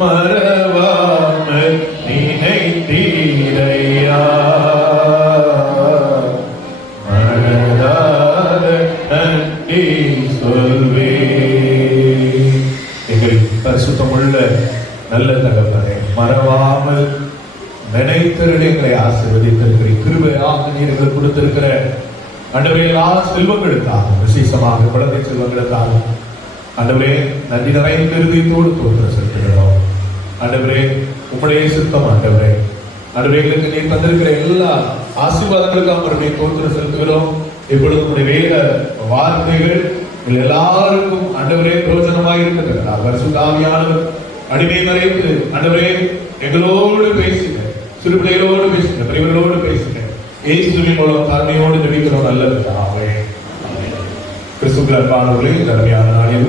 மறவாமல் நினைத்தீரையா மனதார நன்றி சொல்வேன் எங்கள் பரிசுத்தமுள்ள நல்ல தகப்பனே மறவாமல் நினைத்தருடைய எங்களை ஆசீர்வதித்திருக்கிற கிருபையாக நீர் எங்களுக்கு கொடுத்திருக்கிற ஆண்டவரே எல்லா செல்வங்களுக்காக விசேஷமாக குழந்தை செல்வங்களுக்காக ஆண்டவரே நன்றி நிறைந்த இருதயத்தோடு தோற்ற செலுத்துகிறோம் ஆண்டவரே உம்முடைய சித்தம் ஆண்டவரே ஆண்டவரே எங்களுக்கு நீர் தந்திருக்கிற எல்லா ஆசீர்வாதங்களுக்காக அவருடைய தோற்ற செலுத்துகிறோம் இப்பொழுது உங்களுடைய வேத வார்த்தைகள் எல்லாருக்கும் ஆண்டவரே பிரயோஜனமாக இருக்கிறார் பரிசுத்த ஆவியானவர் அடிமை மறைத்து ஆண்டவரே எங்களோடு பேசுங்க சிறு பிள்ளைகளோடு பேசுங்க பெரியவர்களோடு பேசுங்க இயேசுவின் மூலம் கருணையோடு ஜெபிக்கிறோம் நல்லது ஆமென். கிறிஸ்துவின் அன்பானவர்களே இந்த அருமையான நாளில்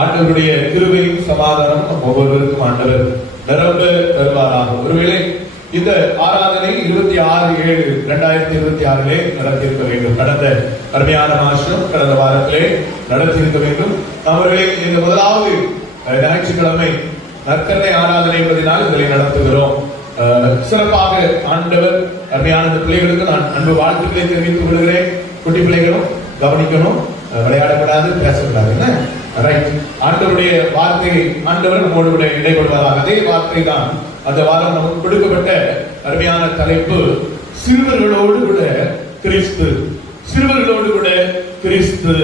ஆண்டவருடைய கிருபையும் சமாதானம் ஒவ்வொருவருக்கும் ஆண்டவர் நிரம்ப தருவாராக. ஒருவேளை இந்த ஆராதனை 26/7/2026 நடத்தியிருக்க வேண்டும். கடந்த அருமையான மாசம் கடந்த வாரத்திலே நடத்தியிருக்க வேண்டும். அவர்களே இந்த முதலாவது ஞாயிற்றுக்கிழமை நற்கருணை ஆராதனை என்பதனால் இதை நடத்துகிறோம். சிறப்பாக ஆண்டவர் அருமையான பிள்ளைகளுக்கு நான் அன்பு வாழ்த்துக்களை தெரிவித்துக் கொள்கிறேன். குட்டி பிள்ளைகளும் கவனிக்கணும், விளையாடக்கூடாது, பேசக்கூடாது. என்ன ரைட்? ஆண்டவருடைய வார்த்தை ஆண்டவர் நம்மோடு கூட இடைபடுவதாக. அதே வார்த்தை தான் அந்த வாரம் நமக்கு கொடுக்கப்பட்ட அருமையான தலைப்பு சிறுவர்களோடு கூட கிறிஸ்து. சிறுவர்களோடு கூட கிறிஸ்து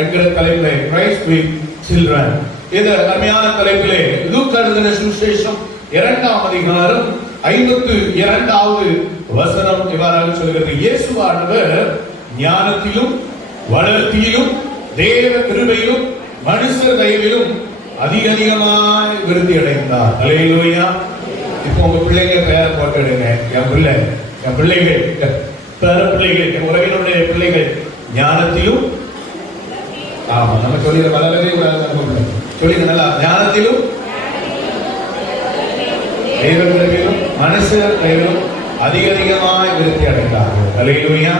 என்கிற தலைப்பிலே கிரைஸ்ட் வித் சில்ட்ரன். இந்த அருமையான தலைப்பிலே லூக்கா எழுதின சுவிசேஷம் 2ஆம் அதிகாரம் 52வது வசனம் இவ்வாறாக சொல்கிறது. இயேசுவானவர் ஞானத்திலும் வளர்த்தியிலும் தேவ கிருபையிலும் மனுஷர் தயவிலும் அதிகமாய் விருத்தி அடைந்தார். அல்லேலூயா. இப்போ உங்க பிள்ளைங்க பெயரை போட்டுடுங்க. என் பிள்ளைகள் பேர பிள்ளைகள், என் உறவினுடைய பிள்ளைகள் ஞானத்திலும், ஆமா நம்ம சொல்லிட வளரவே சொல்லிட நல்லா, ஞானத்திலும் தேவ கிருபையிலும் மனுஷர் தயவிலும் அதிகமாய் விருத்தி அடைந்தார்கள். அல்லேலூயா.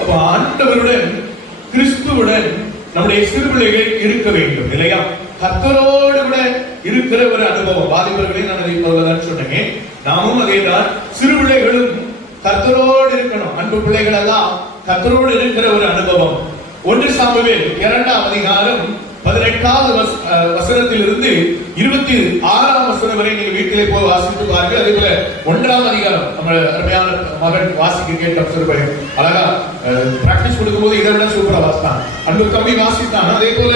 அப்ப ஆண்டவருடன் கிறிஸ்துவுடன் நம்முடைய சிறு பிள்ளைகள் இருக்க வேண்டும் இல்லையா? கர்த்தரோடு கூட இருக்கிற ஒரு அனுபவம். வாலிபர்களை நான் அதை இப்போதான் சொன்னேன். நாமும் அதேதான். சிறு பிள்ளைகளும் கர்த்தரோடு இருக்கணும். அன்பு பிள்ளைகள் எல்லாம் கர்த்தரோடு இருக்கிற ஒரு அனுபவம். 1 சாமுவேல் 2ஆம் அதிகாரம் 18வது வசனத்திலிருந்து 26ஆம் வசனம் வரை நீங்க வீட்டிலே போய் வாசித்து பாருங்கள். அதே போல 1ஆம் அதிகாரம் நம்ம அருமையான மகன் வாசிக்க கேட்ட சொல்றேன். அழகா பிராக்டிஸ் கொடுக்கும்போது இதை விட சூப்பரா வாசித்தான். அன்பு தம்பி வாசித்தான். அதே போல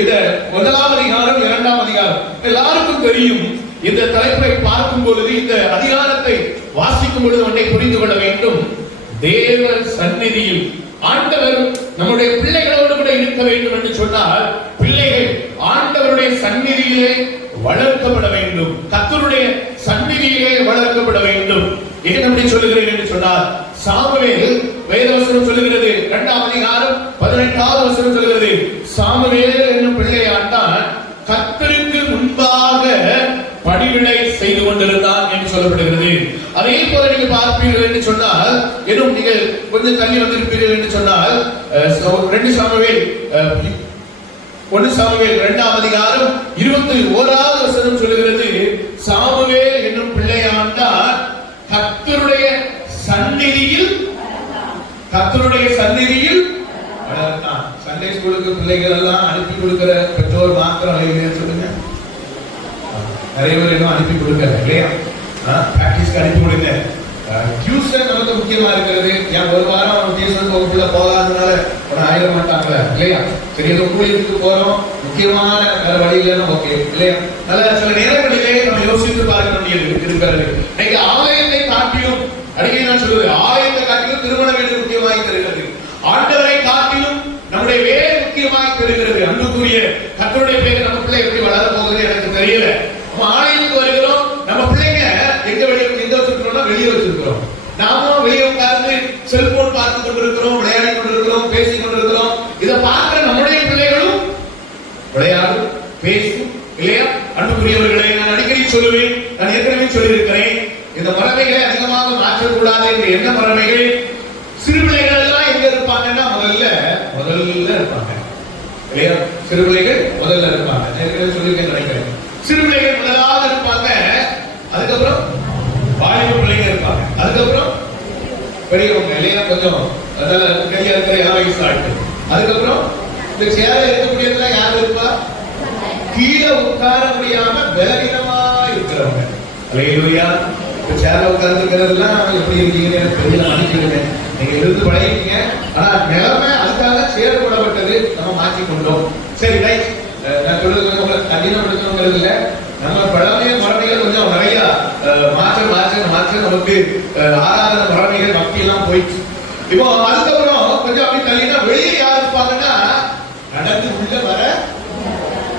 இந்த 1ஆம் அதிகாரம் 2ஆம் அதிகாரம் எல்லாருக்கும் தெரியும். இந்த தலைப்பை பார்க்கும் பொழுது, இந்த அதிகாரத்தை வாசிக்கும் பொழுது ஒன்றை புரிந்து கொள்ள வேண்டும். தேவ சந்நிதியில் ஆண்டவர் நம்முடைய பிள்ளைகளோடு கூட இருக்க வேண்டும் என்று சொன்னால், பிள்ளைகள் ஆண்டவருடைய சந்நிதியிலே வளர்க்கப்பட வேண்டும். கர்த்தருடைய சந்நிதியிலே வளர்க்கப்பட வேண்டும். ஏன் அப்படி சொல்லுகிறேன் என்று சொன்னால், சாமுவேல் வேதவசனம் சொல்லுகிறது 2ஆம் அதிகாரம் 18வது வசனம் சொல்லுகிறது, சாமுவேல் என்னும் பிள்ளையாண்டான் கர்த்தருக்கு முன்பாக பணிவிடை செய்து கொண்டிருந்தான் என்று சொல்லப்படுகிறது. அதே போல நீங்க பார்ப்பீர்கள் என்று சொன்னால், இன்னும் நீங்கள் கொஞ்சம் தள்ளி வந்திருப்பீர்கள் என்று சொன்னால், 1 சாமுவேல் 2ஆம் அதிகாரம் 21வது வசனம் சொல்லுகிறது, சாமுவேல் என்னும் பிள்ளையாண்டான் கர்த்தருடைய சந்நிதியில் வளர்ந்தான். சண்டே ஸ்கூலுக்கு பிள்ளைகள் எல்லாம் அனுப்பி கொடுக்கிற பெற்றோர் மாத்திரம் இல்லைன்னு சொல்லுங்க. நிறைய பேர் இன்னும் அனுப்பி கொடுக்கல இல்லையா? பிராக்டிஸ்க்கு அனுப்பி கொடுங்க. டியூஸ்டே நமக்கு முக்கியமா இருக்கிறது. ஏன் ஒரு வாரம் டியூஷன் வகுப்புல போகாதனால உடனே ஆயிட மாட்டாங்களே இல்லையா? சரி, ஏதோ கூலிக்கு போறோம், முக்கியமான வேற வழி இல்லைன்னா ஓகே இல்லையா? நல்ல சில நேரங்களிலே நம்ம யோசித்து பார்க்க வேண்டியது இருக்கிறது. இன்னைக்கு ஆலயத்தை தான் சொல்லுது, ஆலயத்தை காட்டிலும் திருமண வீடு முக்கியமாய் தருகிறது, ஆண்டவரை காட்டிலும் நம்முடைய வேலை முக்கியமாய் தருகிறது. அன்புக்குரிய கர்த்தருடைய பிள்ளைங்க, நம்ம பிள்ளை எப்படி வளர போகுது எனக்கு தெரியல. நம்ம ஆலயத்துக்கு வருகிறோம், நம்ம பிள்ளைங்க எங்க வச்சிருக்கிறோம்னா வெளியே வச்சிருக்கிறோம். நாமும் வெளியே உட்கார்ந்து செல்போன் பார்த்து கொண்டிருக்கிறோம், விளையாடி கொண்டிருக்கிறோம், பேசிக் கொண்டிருக்கிறோம். இதை பார்க்கிற நம்முடைய பிள்ளைகளும் விளையாடும், பேசும் இல்லையா? அன்புக்குரியவர்களை, நான் அடிக்கடி சொல்லுவேன், நான் ஏற்கனவே சொல்லியிருக்கிறேன், இந்த மரமைகளை அதிகமாக மாற்றக்கூடாது என்று. என்ன மரமைகள்? சிறு பிள்ளைகள் எல்லாம் எங்க இருப்பாங்கன்னா முதல்ல இருப்பாங்க இல்லையா? சிறு பிள்ளைகள் முதல்ல இருப்பாங்க. ஏற்கனவே சொல்லியிருக்கேன் நினைக்கிறேன். சிறு பிள்ளைகள் முதலாவது இருப்பாங்க, அதுக்கப்புறம் வாலிப பிள்ளைங்க இருப்பாங்க, அதுக்கப்புறம் பெரியவங்க இல்லையா? கொஞ்சம் அதனால கையா இருக்கிற 7 வயசு ஆட்டு, அதுக்கப்புறம் இந்த சேர இருக்கக்கூடியதுல யார் இருப்பா? கீழே உட்கார முடியாம பலவீனமா இருக்கிறவங்க. அல்லேலூயா. இந்த சேர உட்கார்ந்துக்கிறதுலாம் எப்படி இருக்கீங்கன்னு எனக்கு தெரியல, மன்னிச்சிடுங்க. நீங்க இருந்து பழகிட்டீங்க, ஆனா நிலைமை அதுக்காக சேர் போடப்பட்டது, நம்ம மாற்றி கொண்டோம். சரி, ரைட். நான் சொல்றது உங்களுக்கு கடினப்படுத்தணுங்கிறது இல்ல, நம்ம பழமைய மரபிகள் கொஞ்சம் நிறைய மாற்ற நமக்கு ஆராதன மரபிகள் பக்தி எல்லாம் போயிடுச்சு. இப்போ அதுக்கப்புறம் கொஞ்சம் அப்படி தள்ளினா வெளியே யார் இருப்பாங்கன்னா நடந்து உள்ள வர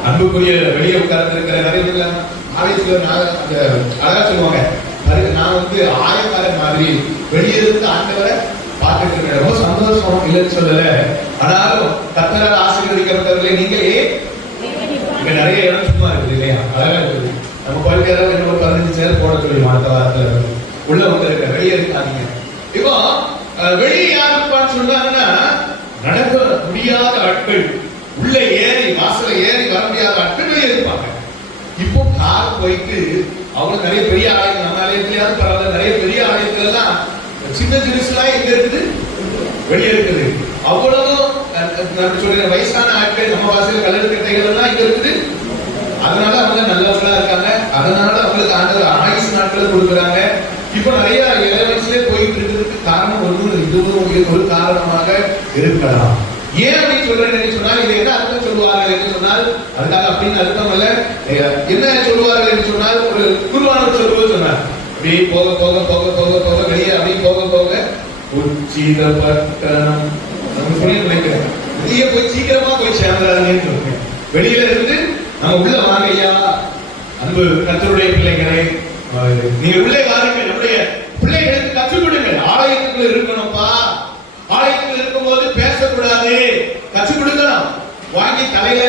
அன்புக்குரிய வெளியே உட்கார்ந்து இருக்கிற நிறைய ஆலயத்துல அழகா சொல்லுவாங்க, நான் வந்து ஆயக்காரன் மாதிரி வெளியே இருந்து ஆண்டவரை பார்த்துட்டு இருக்கேன், ரொம்ப சந்தோஷம் இல்லைன்னு சொல்லல. ஆனாலும் கர்த்தரால் ஆசீர்வதிக்கப்பட்டவர்களே நீங்களே இங்க நிறைய இடம் சும்மா இருக்குது இல்லையா? அழகா இருக்குது. நம்ம போயிட்டு இன்னொரு 15 சேர் போட சொல்லி மாத்த வாரத்துல உள்ள வந்து இருக்க வெளியே இருக்காதீங்க. இப்போ வெளியே யார் இருப்பான்னு சொல்றாங்கன்னா நடக்க முடியாத ஆட்கள், உள்ள ஏறி வாசல ஏறி வர முடியாத ஆட்கள் வெளியே இருப்பாங்க. இப்போ கார் போயிட்டு அவங்க நிறைய பெரிய ஆலயங்கள், நம்ம ஆலயத்திலேயாவது பரவாயில்ல, நிறைய பெரிய ஆலயத்துல எல்லாம் சின்ன சிறுசுலாம் எங்க இருக்குது? வெளியே இருக்குது. அவ்வளவும் நான் சொல்ற வயசான ஆட்கள், நம்ம வாசல் கல்லூரி கட்டைகள் எல்லாம் இங்க இருக்குது. அதனால அவங்க நல்லவங்களா இருக்காங்க, அதனால அவங்களுக்கு ஆண்டவர் ஆயுசு நாட்களை கொடுக்குறாங்க. இப்போ நிறைய 7 வயசுல போயிட்டு இருக்கிறதுக்கு காரணம் இதுவும் ஒரு காரணமாக இருக்கலாம். ஏன் அப்படின்னு சொல்றேன்னு சொன்னால், இது என்ன அர்த்தம் சொல்லுவார்கள் என்று சொன்னால், அதுக்காக அப்படின்னு அர்த்தம் அல்ல. என்ன சொல்லுவார்கள் என்று சொன்னால், ஒரு குருவானவர் சொல்லுவது சொன்னார், அப்படியே போக போக போக போக போக வெளியே அப்படியே போக போக உச்சித பட்டணம், நம்ம புரிய நினைக்கிறேன், வெளியே போய் சீக்கிரமா போய் சேர்ந்துறாங்கன்னு சொல்றேன். வெளியில இருந்து நம்ம உள்ள வாங்க ஐயா. அன்பு கர்த்தருடைய பிள்ளைகளை, நீங்க உள்ளே வாருங்கள், நம்முடைய பிள்ளைகளுக்கு கற்றுக் கொடுங்கள். ஆலயத்துக்குள்ள இருக்கணும்ப்பா, ஆலயத்தில் இருக்கும்போது பேசக்கூடாது, கற்றுக் கொடுக்கணும். வாங்கி தலையில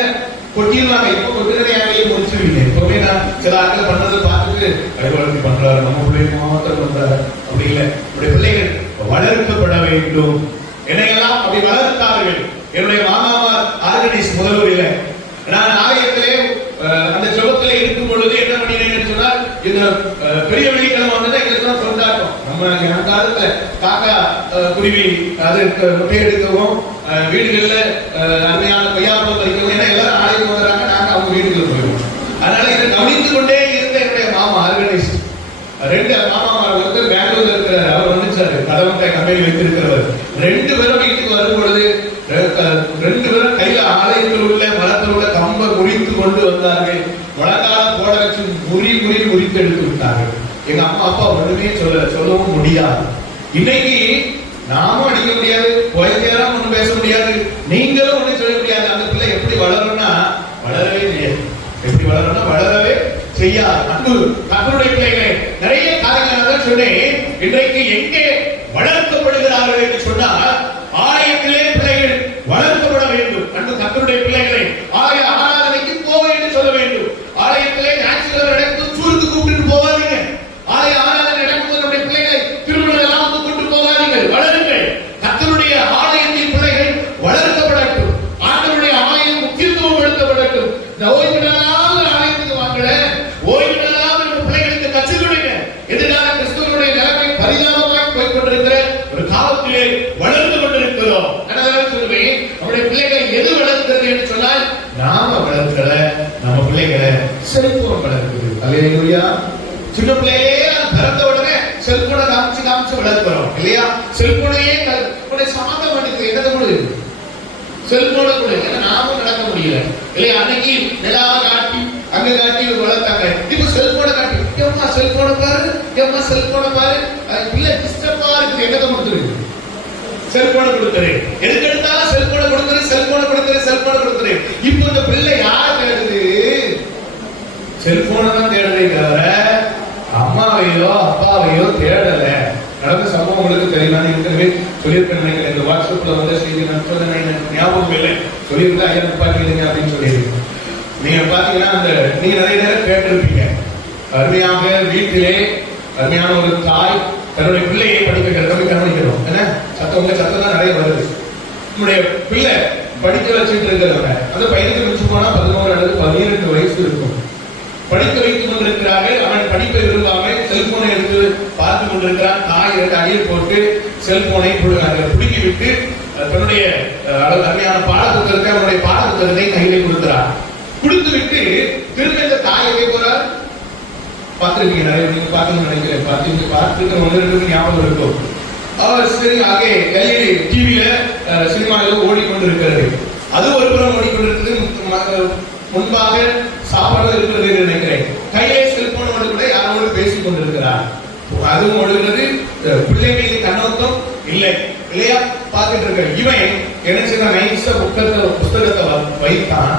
கொட்டிடுவாங்க. இப்ப கொட்டினையாவே முடிச்சிருவீங்க. இப்பவே நான் சில ஆட்கள் பண்றதை பார்த்துட்டு கைவளர்த்தி பண்றாரு, நம்ம பிள்ளைங்க மாத்திரம் பண்றாரு, அப்படி இல்லை. நம்முடைய பிள்ளைகள் வளர்க்கப்பட வேண்டும். என்னையெல்லாம் அப்படி வளர்த்தார்கள். என்னுடைய மாமாவார் ஆர்கனைஸ் முதல்வரில் நான் ஆலயத்திலே அந்த ஜபத்திலே இருக்கும் பொழுது என்ன பண்ணினேன்னு சொன்னால், இந்த பெரிய வெள்ளிக்கிழமை வந்து எங்களுக்கு கொண்டாட்டம். நம்ம காலத்துல காக்கா குருவி அது முட்டை எடுக்கவும், வீடுகள்ல அருமையான கொய்யாப்பழம் பறிக்கவும், ஏன்னா எல்லாரும் ஆலயம் வந்துறாங்க, நாங்க அவங்க வீடுகளில் போயிடுவோம். அதனால இதை கவனித்துக் கொண்டே இருந்த என்னுடைய மாமா ஆர்கனைஸ்ட், 2 மாமாமார் வந்து பெங்களூர்ல இருக்கிறார், அவர் வந்துச்சாரு, கடவுட்டை கம்பெனி வைத்திருக்கிறவர். 2 பேரும் வீட்டுக்கு வரும் பொழுது 2 பேரும் கையில ஆலயத்தில் உள்ள மரத்தில் உள்ள கம்பை முறித்து கொண்டு வந்தார்கள். முழங்கால போட வச்சு முறித்து எடுத்து விட்டார்கள். எங்க அம்மா அப்பா ஒண்ணுமே சொல்லவும் முடியாது. இன்னைக்கு நாமும் அடிக்க முடியாது, குழந்தையாரும் ஒண்ணும் பேச முடியாது, நீங்களும் ஒண்ணும் சொல்ல முடியாது. அந்த பிள்ளை எப்படி வளரும்னா வளரவே செய்யாது. எப்படி வளரும்னா வளரவே செய்யாது. அன்பு கர்த்தருடைய பிள்ளைகளை, நிறைய காரியங்கள் தான் சொன்னேன். இன்றைக்கு எங்கே வளர்க்கப்படுகிறார்கள் என்று சொன்னால், ஆலயத்திலே பிள்ளைகள் வளர்க்கப்பட வேண்டும். அன்பு கர்த்தருடைய பிள்ளைகளை, ஆலய ஆராதனைக்கு போக என்று சொல்ல வேண்டும். ஆலயத்திலே ஞாயிற்றுக்கிழமை நடக்கும் சூருக்கு கூப்பிட்டு போவாதீங்க. ஆலய ஆராதனை நடக்கும்போது நம்முடைய பிள்ளைகளை திருமணம் எல்லாம் கொண்டு போகாதீர்கள். வளருங்கள். கர்த்தருடைய ஆலயத்தின் பிள்ளைகள் வளர்க்கப்படட்டும். ஆண்டவருடைய ஆலயம் முக்கியத்துவம் படுத்தப்படட்டும். இந்த ஓய்வு நாளாவது ஆலயத்துக்கு வாங்கல, ஓய்வு நாளாவது நம்ம பிள்ளைகளுக்கு கற்றுக் கொடுங்க. எதிராக கிறிஸ்துவனுடைய நிலைமை பரிதாபமாக போய்கொண்டிருக்கிற ஒரு காலத்திலே வளர்ந்து கொண்டிருக்கிறோம். நான் சொல்லுவேன், நம்முடைய பிள்ளைகளை எது வளர்க்கிறது என்று சொன்னால், நாம வளர்க்கல, நம்ம பிள்ளைகளை செல்போன் வளர்க்குது. அல்லேலூயா. சின்ன பிள்ளையே பிறந்த உடனே செல்போனை காமிச்சு வளர்க்கிறோம் இல்லையா? செல்போனையே சமாதானம் பண்ணிக்கு என்னது கொடு, செல்போனை கொடு. ஏன்னா நாமும் நடக்க முடியல இல்லையா? அன்னைக்கு நிலாவை காட்டி அங்க காட்டி வளர்த்தாங்க. இப்ப செல்போனை காட்டி, எம்மா செல்போனை பாரு, எம்மா செல்போனை பாரு, பிள்ளை டிஸ்டர்பா செல்போனை கொடுத்துறேன், எதுக்கு எடுத்தாலும் செல்போனை கொடுத்துறேன், செல்போனை கொடுத்துறேன், செல்போனை கொடுத்துறேன். இப்போ இந்த பிள்ளை யார் தேடுது? செல்போனை தான் தேடுறே தவிர அம்மாவையோ அப்பாவையோ தேடல. நடந்த சம்பவம் உங்களுக்கு தெரியுமா? ஏற்கனவே சொல்லியிருப்பேன் நினைக்கிறேன். இந்த வாட்ஸ்அப்ல வந்து செய்தி நான் ஞாபகம் இல்லை, சொல்லியிருந்தா ஐயா பாத்தீங்க அப்படின்னு சொல்லியிருக்கேன். நீங்க பாத்தீங்கன்னா அந்த நீங்க நிறைய நேரம் கேட்டிருப்பீங்க. அருமையாக வீட்டிலே அருமையான ஒரு தாய் தன்னுடைய பிள்ளையை படிக்க கவனிக்கணும். ஏன்னா சத்தம் தான் நிறைய வருது. நம்முடைய பிள்ளை படிக்க வச்சுட்டு இருக்கிறவங்க அந்த பையனுக்கு வச்சு போனா 11 அல்லது 12 வயசு இருக்கும். படிக்க வைத்துக் கொண்டிருக்கிறார்கள். அவன் படிப்பை விரும்பாமல் செல்போனை எடுத்து பார்த்து கொண்டிருக்கிறான். தாய் 2 அடியில் போட்டு செல்போனை பிடுங்கி விட்டு தன்னுடைய அருமையான பாடப்புத்தகத்தை அவனுடைய பாடப்புத்தகத்தை கையிலே கொடுக்கிறார். கொடுத்து விட்டு திரும்ப இந்த தாய் எங்கே போறார்? பார்த்திருக்கீங்க, நிறைய நீங்க பார்த்தீங்கன்னு நினைக்கிறேன். பார்த்துருக்கிற 1-2 ஞாபகம் இருக்கும். சரி, ஆகே எல்இடி டிவியில சினிமா ஏதோ ஓடிக்கொண்டிருக்கிறது. அது ஒரு புறம் ஓடிக்கொண்டிருக்கிறது. முன்பாக சாப்பாடு இருக்கிறது நினைக்கிறேன். கையிலே செல்போனோடு கூட யாரோடு பேசிக் கொண்டிருக்கிறார். அதுவும் ஓடுகிறது. பிள்ளைகளுக்கு கண்ணோட்டம் இல்லை இல்லையா? பார்த்துட்டு இருக்க இவன் என்ன செய்ய நைஸா புத்தகத்தை வைத்தான்.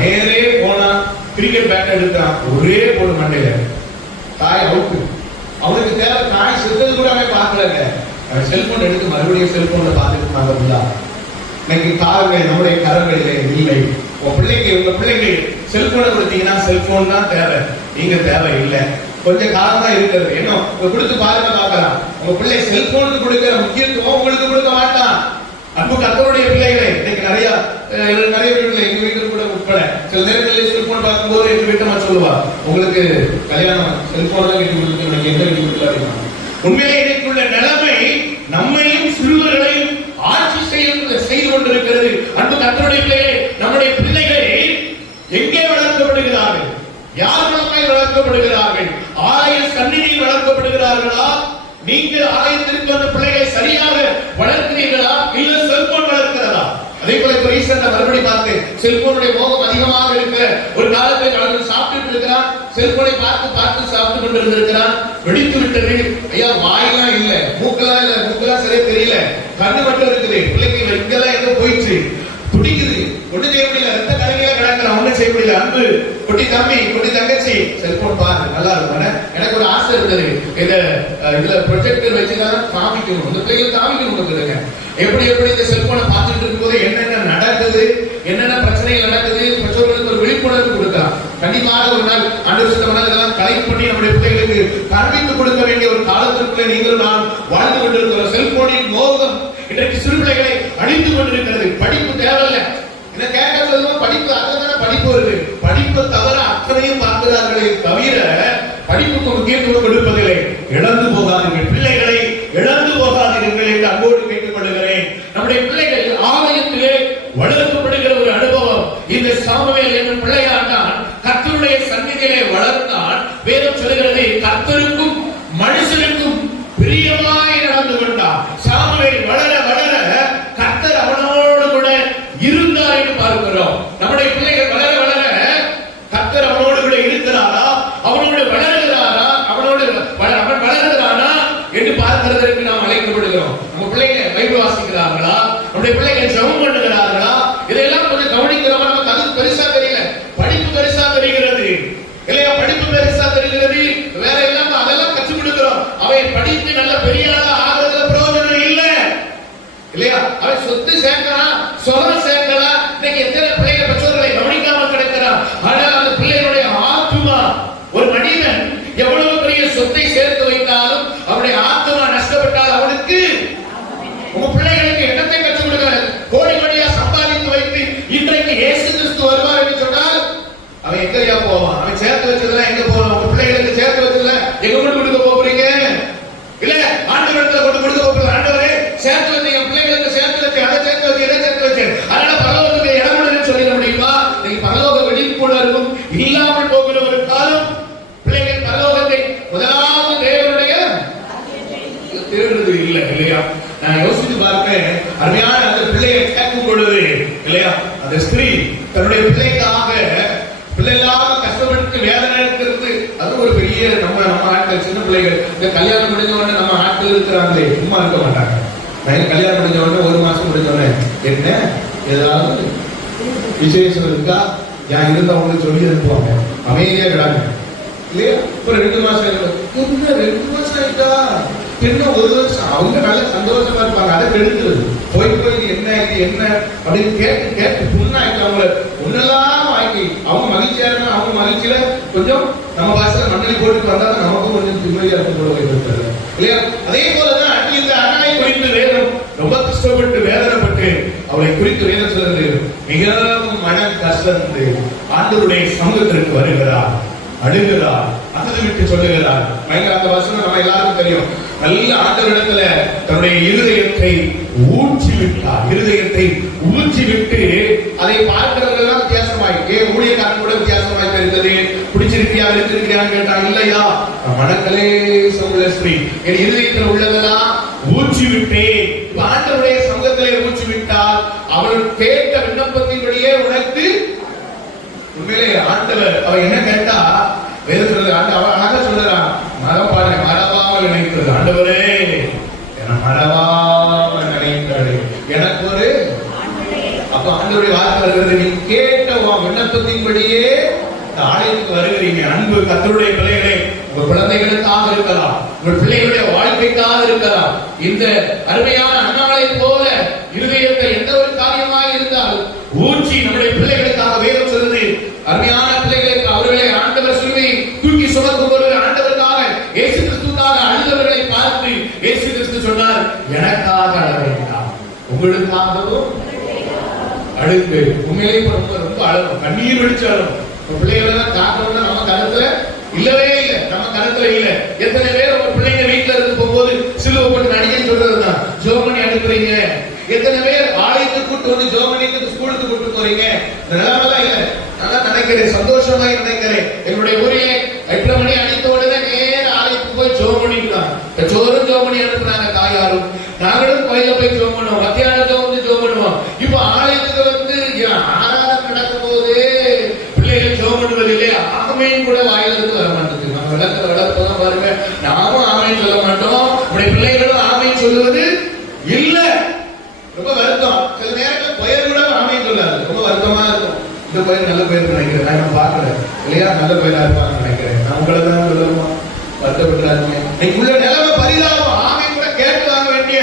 நேரே போனா கிரிக்கெட் பேட் எடுத்தான். ஒரே போடு மண்டையில. தாய் அவுட்டு. அவனுக்கு தேவை தாய் செத்தது கூட அவன் பார்க்கலங்க. செல்போன் எடுத்து மறுபடியும் செல்போன்ல பார்த்துட்டு இருந்தாங்க. இன்னைக்கு காலங்கள் நம்முடைய கரங்களிலே இல்லை. உங்க பிள்ளைக்கு செல்போனை கொடுத்தீங்கன்னா செல்போன் தான் தேவை, நீங்க தேவை இல்லை. கொஞ்சம் காலம் தான் இருக்கிறது. என்ன கொடுத்து பாருங்க பார்க்கலாம். உங்க பிள்ளை செல்போனுக்கு கொடுக்கிற முக்கியத்துவம் உங்களுக்கு கொடுக்க மாட்டான். அன்பு கர்த்தருடைய பிள்ளைகளை இன்னைக்கு நிறைய வீட்டுல எங்க வீட்டுல கூட உட்பட சில நேரங்களில் செல்போன் பார்க்கும்போது எங்க வீட்டை சொல்லுவா, உங்களுக்கு கல்யாணம் செல்போன் தான் கட்டி கொடுத்து எனக்கு எந்த கட்டி கொடுக்கல. உண்மையிலே இன்னைக்குள்ள நிலைமை நம்மையும் சிறுவர்களையும் ஆட்சி செய்து கொண்டிருக்கிறது. அன்பு கர்த்தருடைய பிள்ளைகளை, நம்முடைய பிள்ளைகளை எங்கே வளர்க்கப்படுகிறார்கள்? யார் மூலமாய் வளர்க்கப்படுகிறார்கள்? ஆலய சந்நிதியில் வளர்க்கப்படுகிறார்களா? நீங்கள் ஆலயத்திற்கு அந்த பிள்ளைகளை சரியாக வளர்க்கிறீர்களா? இல்ல செல்போன் வளர்க்கிறதா? அதே போல இப்ப ரீசெண்டா மறுபடி பார்த்து செல்போனுடைய மோகம் அதிகமாக இருக்க ஒரு காலத்தை அவர்கள் சாப்பிட்டு இருக்கிறான். செல்போனை பார்த்து சாப்பிட்டு கொண்டு இருந்திருக்கிறான். வெடித்து விட்டது. ஐயா வாயெல்லாம் இல்ல, மூக்கெல்லாம் சரியா தெரியல, கண்ணு மட்டும் இருக்குது. பிள்ளைக்கு இங்கெல்லாம் எங்க போயிடுச்சு, துடிக்குது, ஒண்ணு செய்ய முடியல, ரத்த கலகையா கிடக்குறான், ஒண்ணும் செய்ய முடியல. அன்பு குட்டி தம்பி குட்டி தங்கச்சி செல்போன் பாரு, நல்லா இருக்கும். எனக்கு ஒரு ஆசை இருந்தது, இதுல ப்ரொஜெக்டர் வச்சுதான் காமிக்கணும், இந்த பிள்ளைகள் காமிக்கணும். எப்படி இந்த செல்போனை பார்த்துட்டு இருக்கும்போது என்னென்ன நடக்குது, என்னென்ன பிரச்சனைகள் நடக்குது, பெற்றோர்களுக்கு ஒரு விழிப்புணர்வு கொடுக்கலாம். கண்டிப்பாக ஒரு நாள் ஆண்டவர் இதெல்லாம் கலெக்ட் பண்ணி நம்முடைய பிள்ளைகளுக்கு கற்பித்து கொடுக்க வேண்டிய ஒரு காலத்திற்குள்ளே நீங்கள் நான் வாழ்ந்து கொண்டிருக்கிற செல்போனின் மோகம் இன்றைக்கு சிறு பிள்ளைகளை அழித்து கொண்டிருக்கிறது. படிப்பு தேவையில்லை. இதை கேட்க சொல்லுவோம், படிப்பு அங்கதான படிப்பு வருது. படிப்பு தவிர அத்தனையும் பார்க்கிறார்களே தவிர படிப்புக்கு முக்கியத்துவம் கொடுப்பதில்லை. இழந்து போகாதீர்கள், பிள்ளைகளை இழந்து போகாதீர்கள் என்று அன்போடு கேட்டுக் கொள்கிறேன். நம்முடைய பிள்ளைகள் ஆலயத்திலே வளர்க்கப்படுகிற ஒரு அனுபவம். இந்த சாமுவேல் என்னும் பிள்ளையாண்டான் கர்த்தருடைய சந்நிதியிலே வளர்ந்தான். வேதம் சொல்கிறது, கர்த்தருக்கும் மனுஷனுக்கும் பிரியமாய் நடந்து கொண்டான். சாமுவேல் வளர வளர கர்த்தர் அவனோடு கூட இருந்தார் என்று பார்க்கிறோம். நம்முடைய பிள்ளைகள் வளர வளர கர்த்தர் அவனோடு கூட இருக்கிறாரா, அவனோடு வளர்கிறாரா, அவன் வளர்கிறானா என்று பார்க்கிறதற்கு நாம் அழைக்கப்படுகிறோம். நம்ம பிள்ளைகள் பைபிள் வாசிக்கிறார்களா, நம்முடைய பிள்ளைகள் ஜெபம் பண்ணுகிறார்களா, இதெல்லாம் கொஞ்சம் கவனிக்கிறோமா? நமக்கு அது பெருசா தெரியல, படிப்பு பெருசா தெரிகிறது இல்லையா? படிப்பு பெருசா தெரிகிறது, வேற எல்லாம் அதெல்லாம் கற்றுக் கொடுக்கிறோம். அவை படித்து நல்ல பெரிய ஆகிறதுல பிரயோஜனம் இல்லை இல்லையா? அவன் சொத்து சேர்க்கலாம், சொகம் சேர்க்கலாம். இன்னைக்கு எத்தனை பிள்ளைகள் பெற்றோர்களை கவனிக்காமல் கிடைக்கிறார். ஆனால் அந்த பிள்ளைகளுடைய ஆத்மா, ஒரு மனிதன் எவ்வளவு பெரிய சொத்தை சேர்த்து வைத்தாலும் அவருடைய ஆத்மா நஷ்டப்பட்டால் அவனுக்கு, உங்க பிள்ளைகளுக்கு என்னத்தை கற்றுக் கொடுக்கிறார்? கோடி கோடியா சம்பாதித்து வைத்து இன்றைக்கு இயேசு கிறிஸ்து வருவார் என்று சொன்னால் அவன் எங்கயா போவான்? அவன் சேர்த்து வச்சதெல்லாம் எங்க போவான்? உங்க பிள்ளைகளுக்கு சேர்த்து வச்சதுல எங்க கொண்டு கொடுக்க போறீங்க? இல்ல ஆண்டவரத்துல கொண்டு கொடுக்க போறீங்க. ஆண்டவரே சேர்த்து வச்சு என் பிள்ளைகளுக்கு சேர்த்து வச்சு, அதை சேர்த்து வச்சு, இதை சேர்த்து வச்சு, அதனால பரலோகத்துக்கு இடம் சொல்லிட முடியுமா? நீங்க பரலோக விழிப்புணர்வும் இல்லாமல் போகிற ஒரு காலம். பிள்ளைகள் பரலோகத்தை முதலாவது தேவனுடைய தேடுறது இல்லை இல்லையா? நான் யோசித்து பார்ப்பேன், அருமையான அந்த பிள்ளையை கேட்கும் பொழுது இல்லையா, அந்த ஸ்திரீ தன்னுடைய பிள்ளைகளாக கஷ்டப்பட்டு வேதனை இருக்கிறது. அது ஒரு பெரிய நம்ம ஆட்கள், சின்ன பிள்ளைகள் இந்த கல்யாணம் முடிஞ்ச உடனே நம்ம ஆட்கள் இருக்கிறாங்களே சும்மா இருக்க மாட்டாங்க. நான் கல்யாணம் முடிஞ்ச உடனே 1 மாசம் முடிஞ்ச உடனே என்ன ஏதாவது விசேஷம் இருக்கா யார் இருந்தவங்களுக்கு சொல்லி அனுப்புவாங்க, அமைதியா கிடாங்க இல்லையா. ஒரு 2 மாசம் என்ன 2 மாசம் ஆயிட்டா என்ன 1 வருஷம், அவங்க நல்ல சந்தோஷமா இருப்பாங்க. அதை கெடுக்கிறது போய் இது என்ன அப்படின்னு கேட்டு புண்ணாக்கி அவங்கள முன்னெல்லாம் ஆக்கி அவங்க மகிழ்ச்சியா இருந்தா அவங்க மகிழ்ச்சியில கொஞ்சம் நம்ம பாசல மண்ணலி போட்டுட்டு வந்தா நமக்கும் கொஞ்சம் நிம்மதியா இருக்கும் போல வைக்கிறது இல்லையா. அதே போலதான் இந்த அண்ணனை குறித்து வேதம் ரொம்ப கஷ்டப்பட்டு வேதனைப்பட்டு அவளை குறித்து வேதம் சொல்றது மிகவும் மன கஷ்டம். ஆண்டவருடைய சமூகத்திற்கு வருகிறார், அழுகிறார், அழுது விட்டு சொல்லுகிறார். பயங்கர அந்த வசனம் நம்ம எல்லாருக்கும் தெரியும். நல்ல ஆண்டவரிடத்துல தன்னுடைய இருதயத்தை ஊற்றி விட்டார். இருதயத்தை ஊற்றி விட்டு அதை பார்க்கிறவங்க எல்லாம் வித்தியாசமாய், ஊழியக்காரன் கூட வித்தியாசமாய் தெரிந்தது. பிடிச்சிருக்கியா எடுத்திருக்கியான்னு கேட்டாங்க, இல்லையா மனக்கலே சொல்ல ஸ்ரீ என் இருதயத்தில் உள்ளதெல்லாம் ஊற்றி விட்டேன். ஆண்டவருடைய சமூகத்திலே ஊற்றி விட்டால் அவள் கேட்ட விண்ணப்பத்தின்படியே உனக்கு உண்மையிலே ஆண்டவர் அவ என்ன கேட்டா வேதத்துல அவ அழகா சொல்றான், மரபாட மரபாமல் நினைத்தது ஆண்டவரே என மரபாமல் நினைத்தாரு எனக்கு ஒரு. அப்ப ஆண்டவருடைய வார்த்தை வருகிறது, நீ கேட்ட விண்ணப்பத்தின்படியே ஆலயத்துக்கு வருகிறீங்க. அன்பு கர்த்தருடைய பிள்ளைகளே, உங்கள் குழந்தைகளுக்காக இருக்கலாம், உங்கள் பிள்ளைகளுடைய வாழ்க்கைக்காக இருக்கலாம். இந்த அருமையான அண்ணாவை போல இருதயத்தை எந்த ஒரு காரியமாக இருந்தால் ஊற்றி நம்முடைய பிள்ளைகளுக்காக வேதம் சொல்லுது. அருமையான பிள்ளைகளை அவர்களை ஆண்டவர் சிலுவையை தூக்கி சுமக்கும் பொழுது ஆண்டவருக்காக இயேசு கிறிஸ்துவுக்காக அழுதவர்களை பார்த்து இயேசு கிறிஸ்து சொன்னார், எனக்காக அழ வேண்டாம், உங்களுக்காகவும் அழுது. உண்மையிலே ரொம்ப அழகும், கண்ணீர் வெடிச்சு அழும். பிள்ளைகள் எல்லாம் காக்கணும்னா நம்ம கருத்துல இல்லவே இல்லை, நம்ம கருத்துல இல்ல. எத்தனை பேர் உங்க பிள்ளைங்க வீட்டுல இருந்து போகும்போது சிலுவை போட்டு நடிகன்னு சொல்றதுதான் ஜோமணி அனுப்புறீங்க. எத்தனை பேர் ஆலயத்துக்கு கூட்டு வந்து ஜோமணிக்கு ஸ்கூலுக்கு கூட்டு போறீங்க. இந்த நிலைமைலாம் இல்ல. நான் நினைக்கிறேன், சந்தோஷமா நினைக்கிறேன். என்னுடைய ஊரிலே 8 மணி அடித்த உடனே நேர ஆலயத்துக்கு போய் ஜோமணிக்கு தான் பெற்றோரும் ஜோமணி அனுப்புறாங்க, தாயாரும் நாங்களும் கோயில போய் ஜோம் பண்ணுவோம், மத்தியானம் வந்து ஜோம் பண்ணுவோம். இப்ப ஆலயத்துக்கு வந்து ஆராதனை நடக்கும் போது பிள்ளைகள் ஜோம் பண்ணுவது இல்லையா, ஆமையும் கூட வாயிலிருந்து வர மாட்டேங்குது. நம்ம வளர்ப்பதான் பாருங்க, நாமும் ஆமைன்னு சொல்ல மாட்டோம், நம்முடைய பிள்ளைகளும் ஆமைன்னு சொல்லுவது இல்ல. ரொம்ப வருத்தம். சில நேரத்தில் பெயர் கூட ஆமைன்னு சொல்லாது, ரொம்ப வருத்தமா இருக்கும். இந்த பையன் நல்ல பையன் நினைக்கிறேன், நான் பாக்கல இல்லையா, நல்ல பையனா இருப்பாங்க நினைக்கிறேன். நான் உங்களை தான் சொல்லுவோம், வருத்தப்பட்டாருங்க. இன்னைக்கு உள்ள நிலைமை பரிதாபம். ஆமை கூட கேட்டு வாங்க வேண்டிய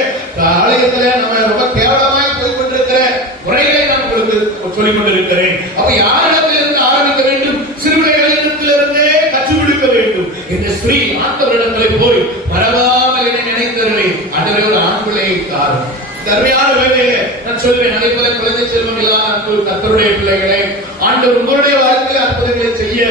ஆலயத்துல நம்ம ரொம்ப கேவலமாய் போய் கொண்டிருக்கிற முறைகளை நான் உங்களுக்கு சொல்லிக் கொண்டிருக்கிறேன். அப்ப யாரிடத்தில் இருந்து ஆரம்பிக்க வேண்டும்? சிறுபிள்ளைகளிடத்திலிருந்தே கற்றுக் கொடுக்க வேண்டும். இந்த ஸ்ரீ ஆண்டவரிடத்திலே போய் மறவாமல் என்னை நினைத்தவர்களே, ஆண்டவரே ஒரு ஆண் பிள்ளையை தாரும். தர்மையான வேலையில நான் சொல்வேன், அதே போல குழந்தை செல்வம் இல்லாத கர்த்தருடைய பிள்ளைகளை ஆண்டவர் உங்களுடைய வாழ்க்கையில் அற்புதங்களை செய்ய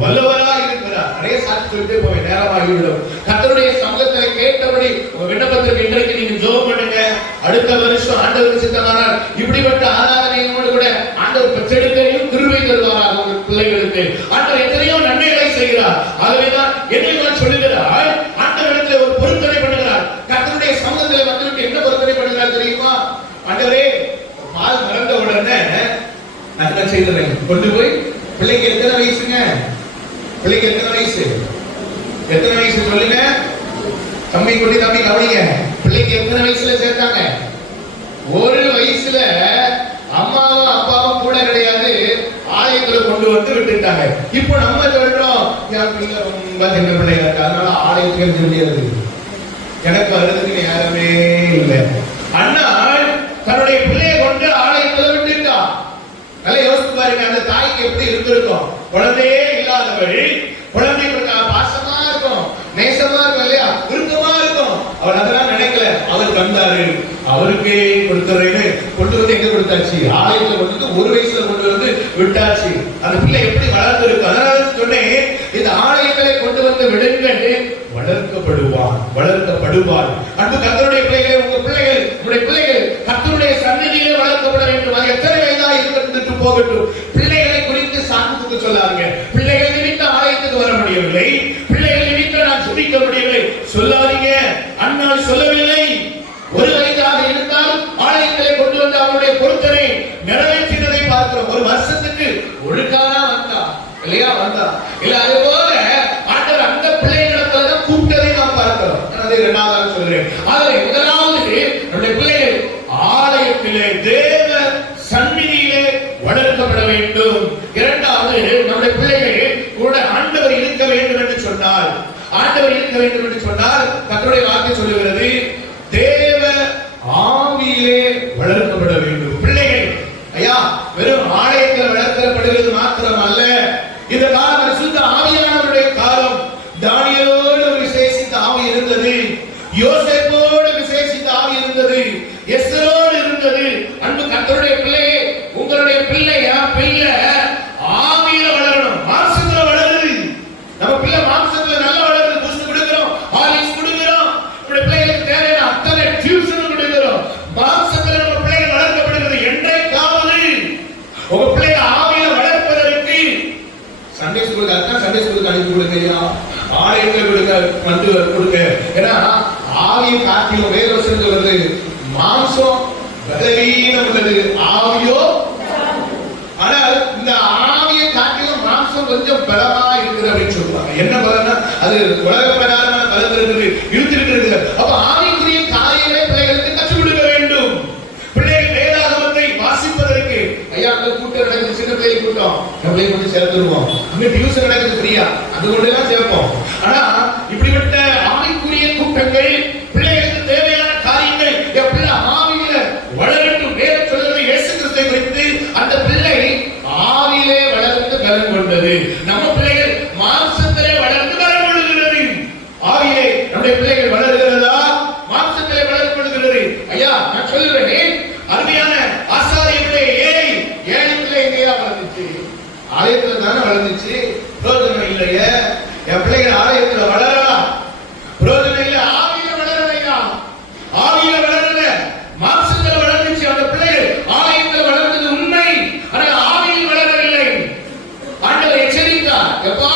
வல்லவராக இருக்கிறார். நிறைய சாட்சி சொல்லிட்டே போவேன், நேரமாகிவிடும். கர்த்தருடைய சமூகத்தை கேட்டபடி உங்க விண்ணப்பத்திற்கு இன்றைக்கு நீங்க ஜெபம் பண்ணுங்க. அடுத்த வருஷம் ஆண்டவருக்கு சித்தமானால் இப்படிப்பட்ட ஆராதனையோடு கூட ஆண்டவர் பெற்றெடுக்கையும் கிருபை தருவாராக உங்கள் பிள்ளைகளுக்கு. ஆண்டவர் எத்தனையோ நன்மைகளை செய்கிறார். ஆகவேதான் என்ன சொல்லுகிறார், ஆண்டவரிடத்தில் ஒரு பொருத்தனை பண்ணுகிறார். கர்த்தருடைய சமூகத்தில் வந்துவிட்டு என்ன பொருத்தனை பண்ணுகிறார் தெரியுமா? ஆண்டவரே, பால் மறந்த உடனே நான் என்ன செய்தேன், கொண்டு போய் பிள்ளைக்கு எத்தனை வயசுங்க, பிள்ளைக்கு எத்தனை வயசு, எத்தனை வயசு சொல்லுங்க. தம்பி கொண்டு தம்பி கவனிங்க, பிள்ளைக்கு எத்தனை வயசுல சேர்த்தாங்க? 1 வயசுல அம்மாவும் அப்பாவும் கூட கிடையாது, ஆலயத்துல கொண்டு வந்து விட்டுட்டாங்க. இப்போ நம்ம சொல்றோம், என் பிள்ளை ரொம்ப சின்ன பிள்ளையா இருக்கு, அதனால ஆலயத்துக்கு சொல்லியது எனக்கு வருதுன்னு யாருமே இல்லை. அண்ணா தன்னுடைய பிள்ளையை கொண்டு ஆலயத்துல விட்டுட்டா. நல்லா யோசித்து பாருங்க, அந்த தாய்க்கு எப்படி இருந்திருக்கும். குழந்தையே இல்லாதவள், குழந்தை பாசமா இருக்கும், நேசமா இருக்கும் இல்லையா, விருப்பமா இருக்கும். அவர் அதெல்லாம் நினைக்கல, அவர் வந்தாரு, அவருக்கே கொடுத்துறேன்னு கொண்டு வந்து எங்க கொடுத்தாச்சு, ஆலயத்துல கொண்டு வந்து 1 வயசுல கொண்டு வந்து விட்டாச்சு. அந்த பிள்ளை எப்படி வளர்ந்திருக்கும். அதனால சொன்னேன், இந்த ஆலயங்களை கொண்டு வந்து விடுங்கள், வளர்க்கப்படுவான், வளர்க்கப்படுவான். அன்பு கர்த்தருடைய பிள்ளைகளை, உங்க பிள்ளைகள், உங்களுடைய பிள்ளைகள் கர்த்தருடைய சந்நிதியிலே வளர்க்கப்பட வேண்டும். அது எத்தனை வயதா இருந்துட்டு போகட்டும். பிள்ளைகளை குறித்து சாக்குக்கு சொல்லாதீங்க. பிள்ளைகள் நிமித்த ஆலயத்துக்கு வர முடியவில்லை, பிள்ளைகள் நிமித்த நான் சுபிக்க முடியவில்லை சொல்லாதீங்க. அண்ணால் சொல்லவில்லை, 1 வயதாக இருந்தால் ஆலயங்களை கொண்டு வந்து அவருடைய பொருத்தனை நிறைவேற்றினதை பார்க்கிறோம். 1 வருஷத்துக்கு ஒழுங்கானா வந்தா இல்லையா, வந்தா இல்ல. அது போல ஆண்டவர் அந்த பிள்ளைகளிடத்துல தான் கூப்பிட்டதை நாம் பார்க்கிறோம். அதை 2வது சொல்றேன். அதுல முதலாவது நம்முடைய பிள்ளைகள் ஆலயத்திலே தேவ சந்நிதியிலே வளர்க்கப்பட வேண்டும். இரண்டாவது, நம்முடைய பிள்ளைகள் கூட ஆண்டவர் இருக்க வேண்டும் என்று சொன்னால், கர்த்தருடைய வார்த்தை சொல்லுகிறது தேவ ஆவியிலே வளர்க்கப்பட வேண்டும். பிள்ளைகள் ஐயா வெறும் ஆலயத்தில் வளர்க்கப்படுகிறது மாத்திரமல்ல, இந்த காலம் பரிசுத்த ஆவியானவருடைய காலம். தானியேலோடு ஒரு விசேஷித்த ஆவி இருந்தது, யோசேப்போடு விசேஷித்த ஆவி இருந்தது, எஸ்தரோடு இருந்தது. அன்பு கர்த்தருடைய பிள்ளையே, உங்களுடைய பிள்ளையா பிள்ளை ஆவியில வளரணும், மாம்சத்துல வளருது. நம்ம பிள்ளை மாம்சத்துல நல்லா வளருது, பூஸ்ட் கொடுக்கிறோம், ஹார்லிக்ஸ் கொடுக்கிறோம், நம்முடைய பிள்ளைகளுக்கு தேவையான அத்தனை டியூஷன் கொடுக்கிறோம். மாம்சத்துல நம்ம பிள்ளைகள் வளர்க்கப்படுகிறது. என்றைக்காவது உங்க பிள்ளைய ஆவியில வளர்ப்பதற்கு சண்டே ஸ்கூலுக்கு அனுப்பி கொடுங்க, ஆலயத்தில் கொடுங்க. ஏன்னா ஆவியை காட்டிலும் வேதவசனம் சொல்றது மாம்சம் பலவீனம் உள்ளது, ஆவியோ. ஆனால் இந்த ஆவியை காட்டிலும் மாம்சம் கொஞ்சம் பலமா இருக்குது அப்படின்னு சொல்லுவாங்க. என்ன பலன்னா அது உலக பிரகாரமான பலம் இருக்குது, இழுத்திருக்கிறது. அப்ப ஆவிக்குரிய காரியங்களை பிள்ளைகளுக்கு கற்றுக் கொடுக்க வேண்டும். பிள்ளைகள் வேதாகமத்தை வாசிப்பதற்கு ஐயா அங்க கூட்டம் நடக்குது, சின்ன பிள்ளை கூட்டம், நம்மளே கொஞ்சம் சேர்த்துருவோம். அங்க டியூஷன் நடக்குது ஃப்ரீயா, அது கொண்டுதான் சேர்ப்போம். ஆனா இப்படிப்பட்ட ஆவிக்குரிய கூட்டங்கள் பிள்ளைகளுக்கு தேவையான காரியங்கள் என் பிள்ளை ஆவியில வளரட்டும். வேதம் சொல்கிறது இயேசு கிறிஸ்துவை குறித்து அந்த பிள்ளை ஆவியிலே வளர்ந்து பலன் கொண்டது. நம்ம பிள்ளைகள் மாம்சத்திலே வளர்ந்து பலன் கொள்கிறது. ஆவியிலே நம்முடைய பிள்ளைகள் வளர்கிறதா, மாம்சத்திலே வளர்ந்து கொள்கிறது? ஐயா நான் சொல்லுவேன், அருமையான ஆசாரியனுடைய ஏழைத்திலே எங்கேயா வளர்ந்துச்சு? ஆலயத்துல தானே வளர்ந்துச்சு. பிரயோஜனம் இல்லையே. என் பிள்ளைகள் ஆலயத்துல வளரலாம், பிரயோஜனம் இல்லை. ஆவியில வளரலையா? ஆவியில வளரல, மாம்சத்துல வளர்ந்துச்சு. அந்த பிள்ளைகள் ஆலயத்துல வளர்ந்தது உண்மை, ஆனால் ஆவியில் வளரவில்லை. ஆண்டவர் எச்சரித்தார், எப்பா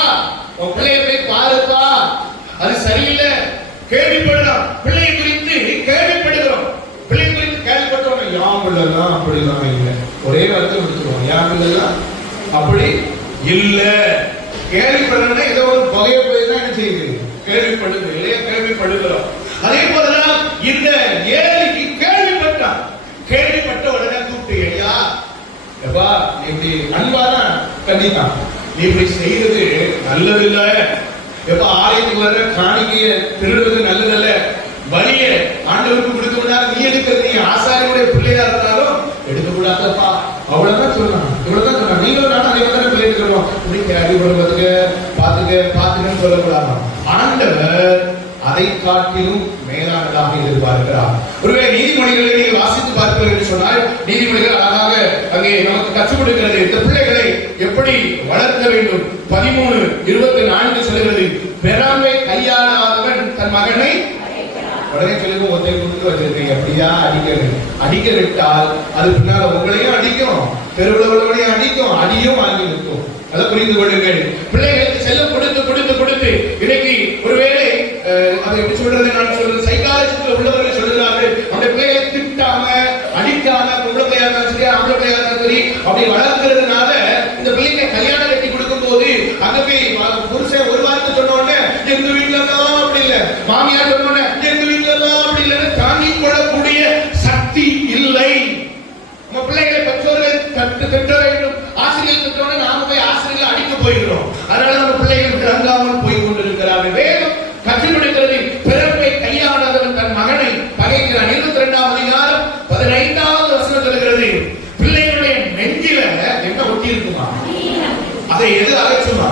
உன் பிள்ளைய போய் பாருப்பா, அது சரியில்லை. கேள்விப்படுறோம், பிள்ளை குறித்து கேள்விப்படுகிறோம். பிள்ளை குறித்து கேள்விப்பட்டோம், யாமில்லாம் அப்படிலாம் இல்லை. ஒரே வார்த்தை முடிச்சுருவோம், யாமில்லாம் அப்படி இல்ல. கேள்விப்படுறோம்னா ஏதோ ஒரு பகைய போய் தான் என்ன செய்யுது, கேள்விப்படுது இல்லையா? கேள்விப்படுகிறோம். அதே போலதான் இந்த ஏழைக்கு கேள்விப்பட்டான். கேள்விப்பட்ட உடனே கூப்பிட்டு, ஐயா எப்பா இப்படி அன்பான கண்டித்தான், நீ இப்படி செய்யறது நல்லதில்ல. எப்ப ஆலயத்துக்கு வர்ற காணிக்கைய திருடுவது நல்லதல்ல. வழிய ஆண்டவருக்கு கொடுக்க நீ எடுக்கிறது, நீ ஆசாரியுடைய பிள்ளையா இருந்தாலும் எடுக்க கூடாதப்பா. அவ்வளவுதான் சொல்லலாம், இவ்வளவுதான் சொல்லலாம். நீங்களும் நானும் அதே மாதிரி பிள்ளை இருக்கிறோம், இப்படி கேள்வி பண்ணுவதுக்கு பாத்துக்கன்னு சொல்லக்கூடாது. ஆண்டவர் அதை காட்டிலும் மேலானதாக எதிர்பார்க்கிறார். ஒருவேளை நீதிமொழிகளை நீங்கள் வாசித்து பார்ப்பீர்கள் என்று சொன்னால், நீதிமொழிகள் அழகாக அங்கே நமக்கு கற்றுக் கொடுக்கிறது இந்த பிள்ளைகளை எப்படி வளர்க்க வேண்டும். 13:24 சொல்லுகிறது, பெறாமை கையாளாதவன் தன் மகனை உடனே சொல்லுங்க, ஒத்தை கொடுத்து வச்சிருக்கீங்க, அப்படியா அடிக்க விட்டால் அது பின்னால உங்களையும் அடிக்கும், பெருவுள்ளவர்களையும் அடிக்கும், அடியும் வாங்கி நிற்கும். அதை புரிந்து கொள்ளுங்கள். பிள்ளைகளுக்கு செல்லம் கொடுத்து கொடுத்து கொடுத்து இன்னைக்கு ஒருவேளை அதை எப்படி சொல்றது, நான் சொல்றது சைக்காலஜிஸ்ட்ல உள்ளவர்கள் சொல்லுறாங்க, அந்த பிள்ளைகளை திட்டாம அடிக்காம பொம்பளை பிள்ளையா இருந்தாலும் சரி ஆம்பளை பிள்ளையா இருந்தாலும் சரி அப்படி வளர்க்கிறதுனால இந்த பிள்ளைங்க கல்யாணம் கட்டி கொடுக்கும் போது அங்க போய் புருஷன் ஒரு வார்த்தை சொன்ன உடனே எங்க வீட்டுல தான் அப்படி இல்ல, மாமியார் சொன்ன உடனே எங்க வீட்டுல தான் அப்படி இல்லைன்னு தாங்கிக் கொள்ளக்கூடிய சக்தி இல்லை. நம்ம பிள்ளைகளை பெற்றோர்கள் திட்ட வேண்டும், ஆசிரியர் திட்டோட நாம போய் ஆசிரியர்கள் அடிக்க போயிருக்கிறோம். அதனால நம்ம பிள்ளைகள் விளங்காமல் போய் கொண்டிருக்கிறார்கள். வேதம் கற்றுக் கொடுக்கிறது, பிறப்பை கையாளாதவன் தன் மகனை பகைக்கிறான். 22ஆம் அதிகாரம் 15வது வசனம் சொல்கிறது, பிள்ளைகளுடைய நெஞ்சில என்ன ஒட்டி இருக்குமா, அதை எது அகற்றுமா?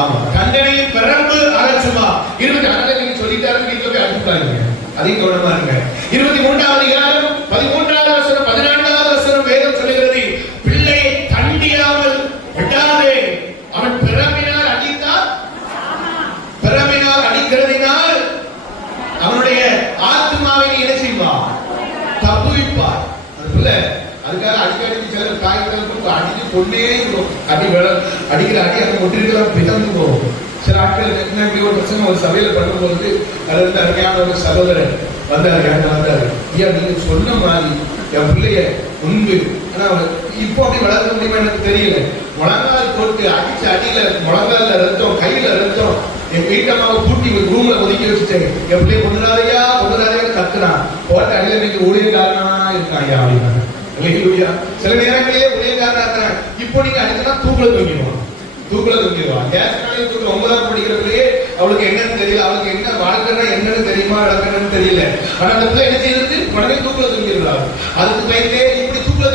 ஆமா, கண்டனையும் பிறப்பு அகற்றுமா? 26 நீங்க சொல்லிட்டாரு, நீங்க போய் அடிச்சுட்டாங்க, அதையும் கவனமா இருங்க. 23ஆம் அதிகாரம் 13வது வசனம் 14வது வசனம் வேதம் சொல்லுகிறது, பிள்ளையை கண்டியாமல் விடாதே, அவன் பிறப்பினால் அடித்தால் பிறப்பினால் அடிக்கிறதினால் அவனுடைய ஆத்மாவை நீ என்ன செய்வான், தப்புவிப்பார். அது பிள்ளை அதுக்காக அடிக்கடி சில காய்கறிகளுக்கு அடிச்சு கொண்டே இருக்கும். அடிக்கிற அடி அந்த ஒட்டிருக்கலாம் பிதந்து போகும். சில ஆட்கள் ஒரு பிரச்சனை ஒரு சபையில பண்ணும்போது அது வந்து அருமையான ஒரு சகோதரர் வந்தாரு, ஐயா நீங்க சொன்ன மாதிரி என் பிள்ளைய முன்பு, ஆனா இப்போ அப்படி வளர்க்க முடியுமா எனக்கு தெரியல, முழங்கால் போட்டு அடிச்சு அடியில முழங்கால ரத்தம் கையில ரத்தம், என் வீட்டம்மாவை கூட்டி ரூம்ல ஒதுக்கி வச்சுட்டேன், என் பிள்ளைய கொண்டுறாதையா கத்த அனுப்புறான் போட்ட அடியில் இன்னைக்கு ஊழியக்காரனா இருக்கான் ஐயா அப்படின்னா. சில நேரங்களிலே ஊழியக்காரனா இருக்கிறான். இப்போ நீங்க அனுப்புனா தூக்குல தூங்கிடுவான். கேஸ்னாலே தூக்குல 9ஆவது படிக்கிறதுலயே அவளுக்கு என்னன்னு தெரியல, அவளுக்கு என்ன வாழ்க்கைன்னா என்னன்னு தெரியுமா, நடக்கணும்னு தெரியல. ஆனா அந்த பிள்ளை என்ன செய்யறது, உடனே தூக்குல தூங்கிடுறாரு. அதுக்கு பயந்தே இப்படி தூக்குல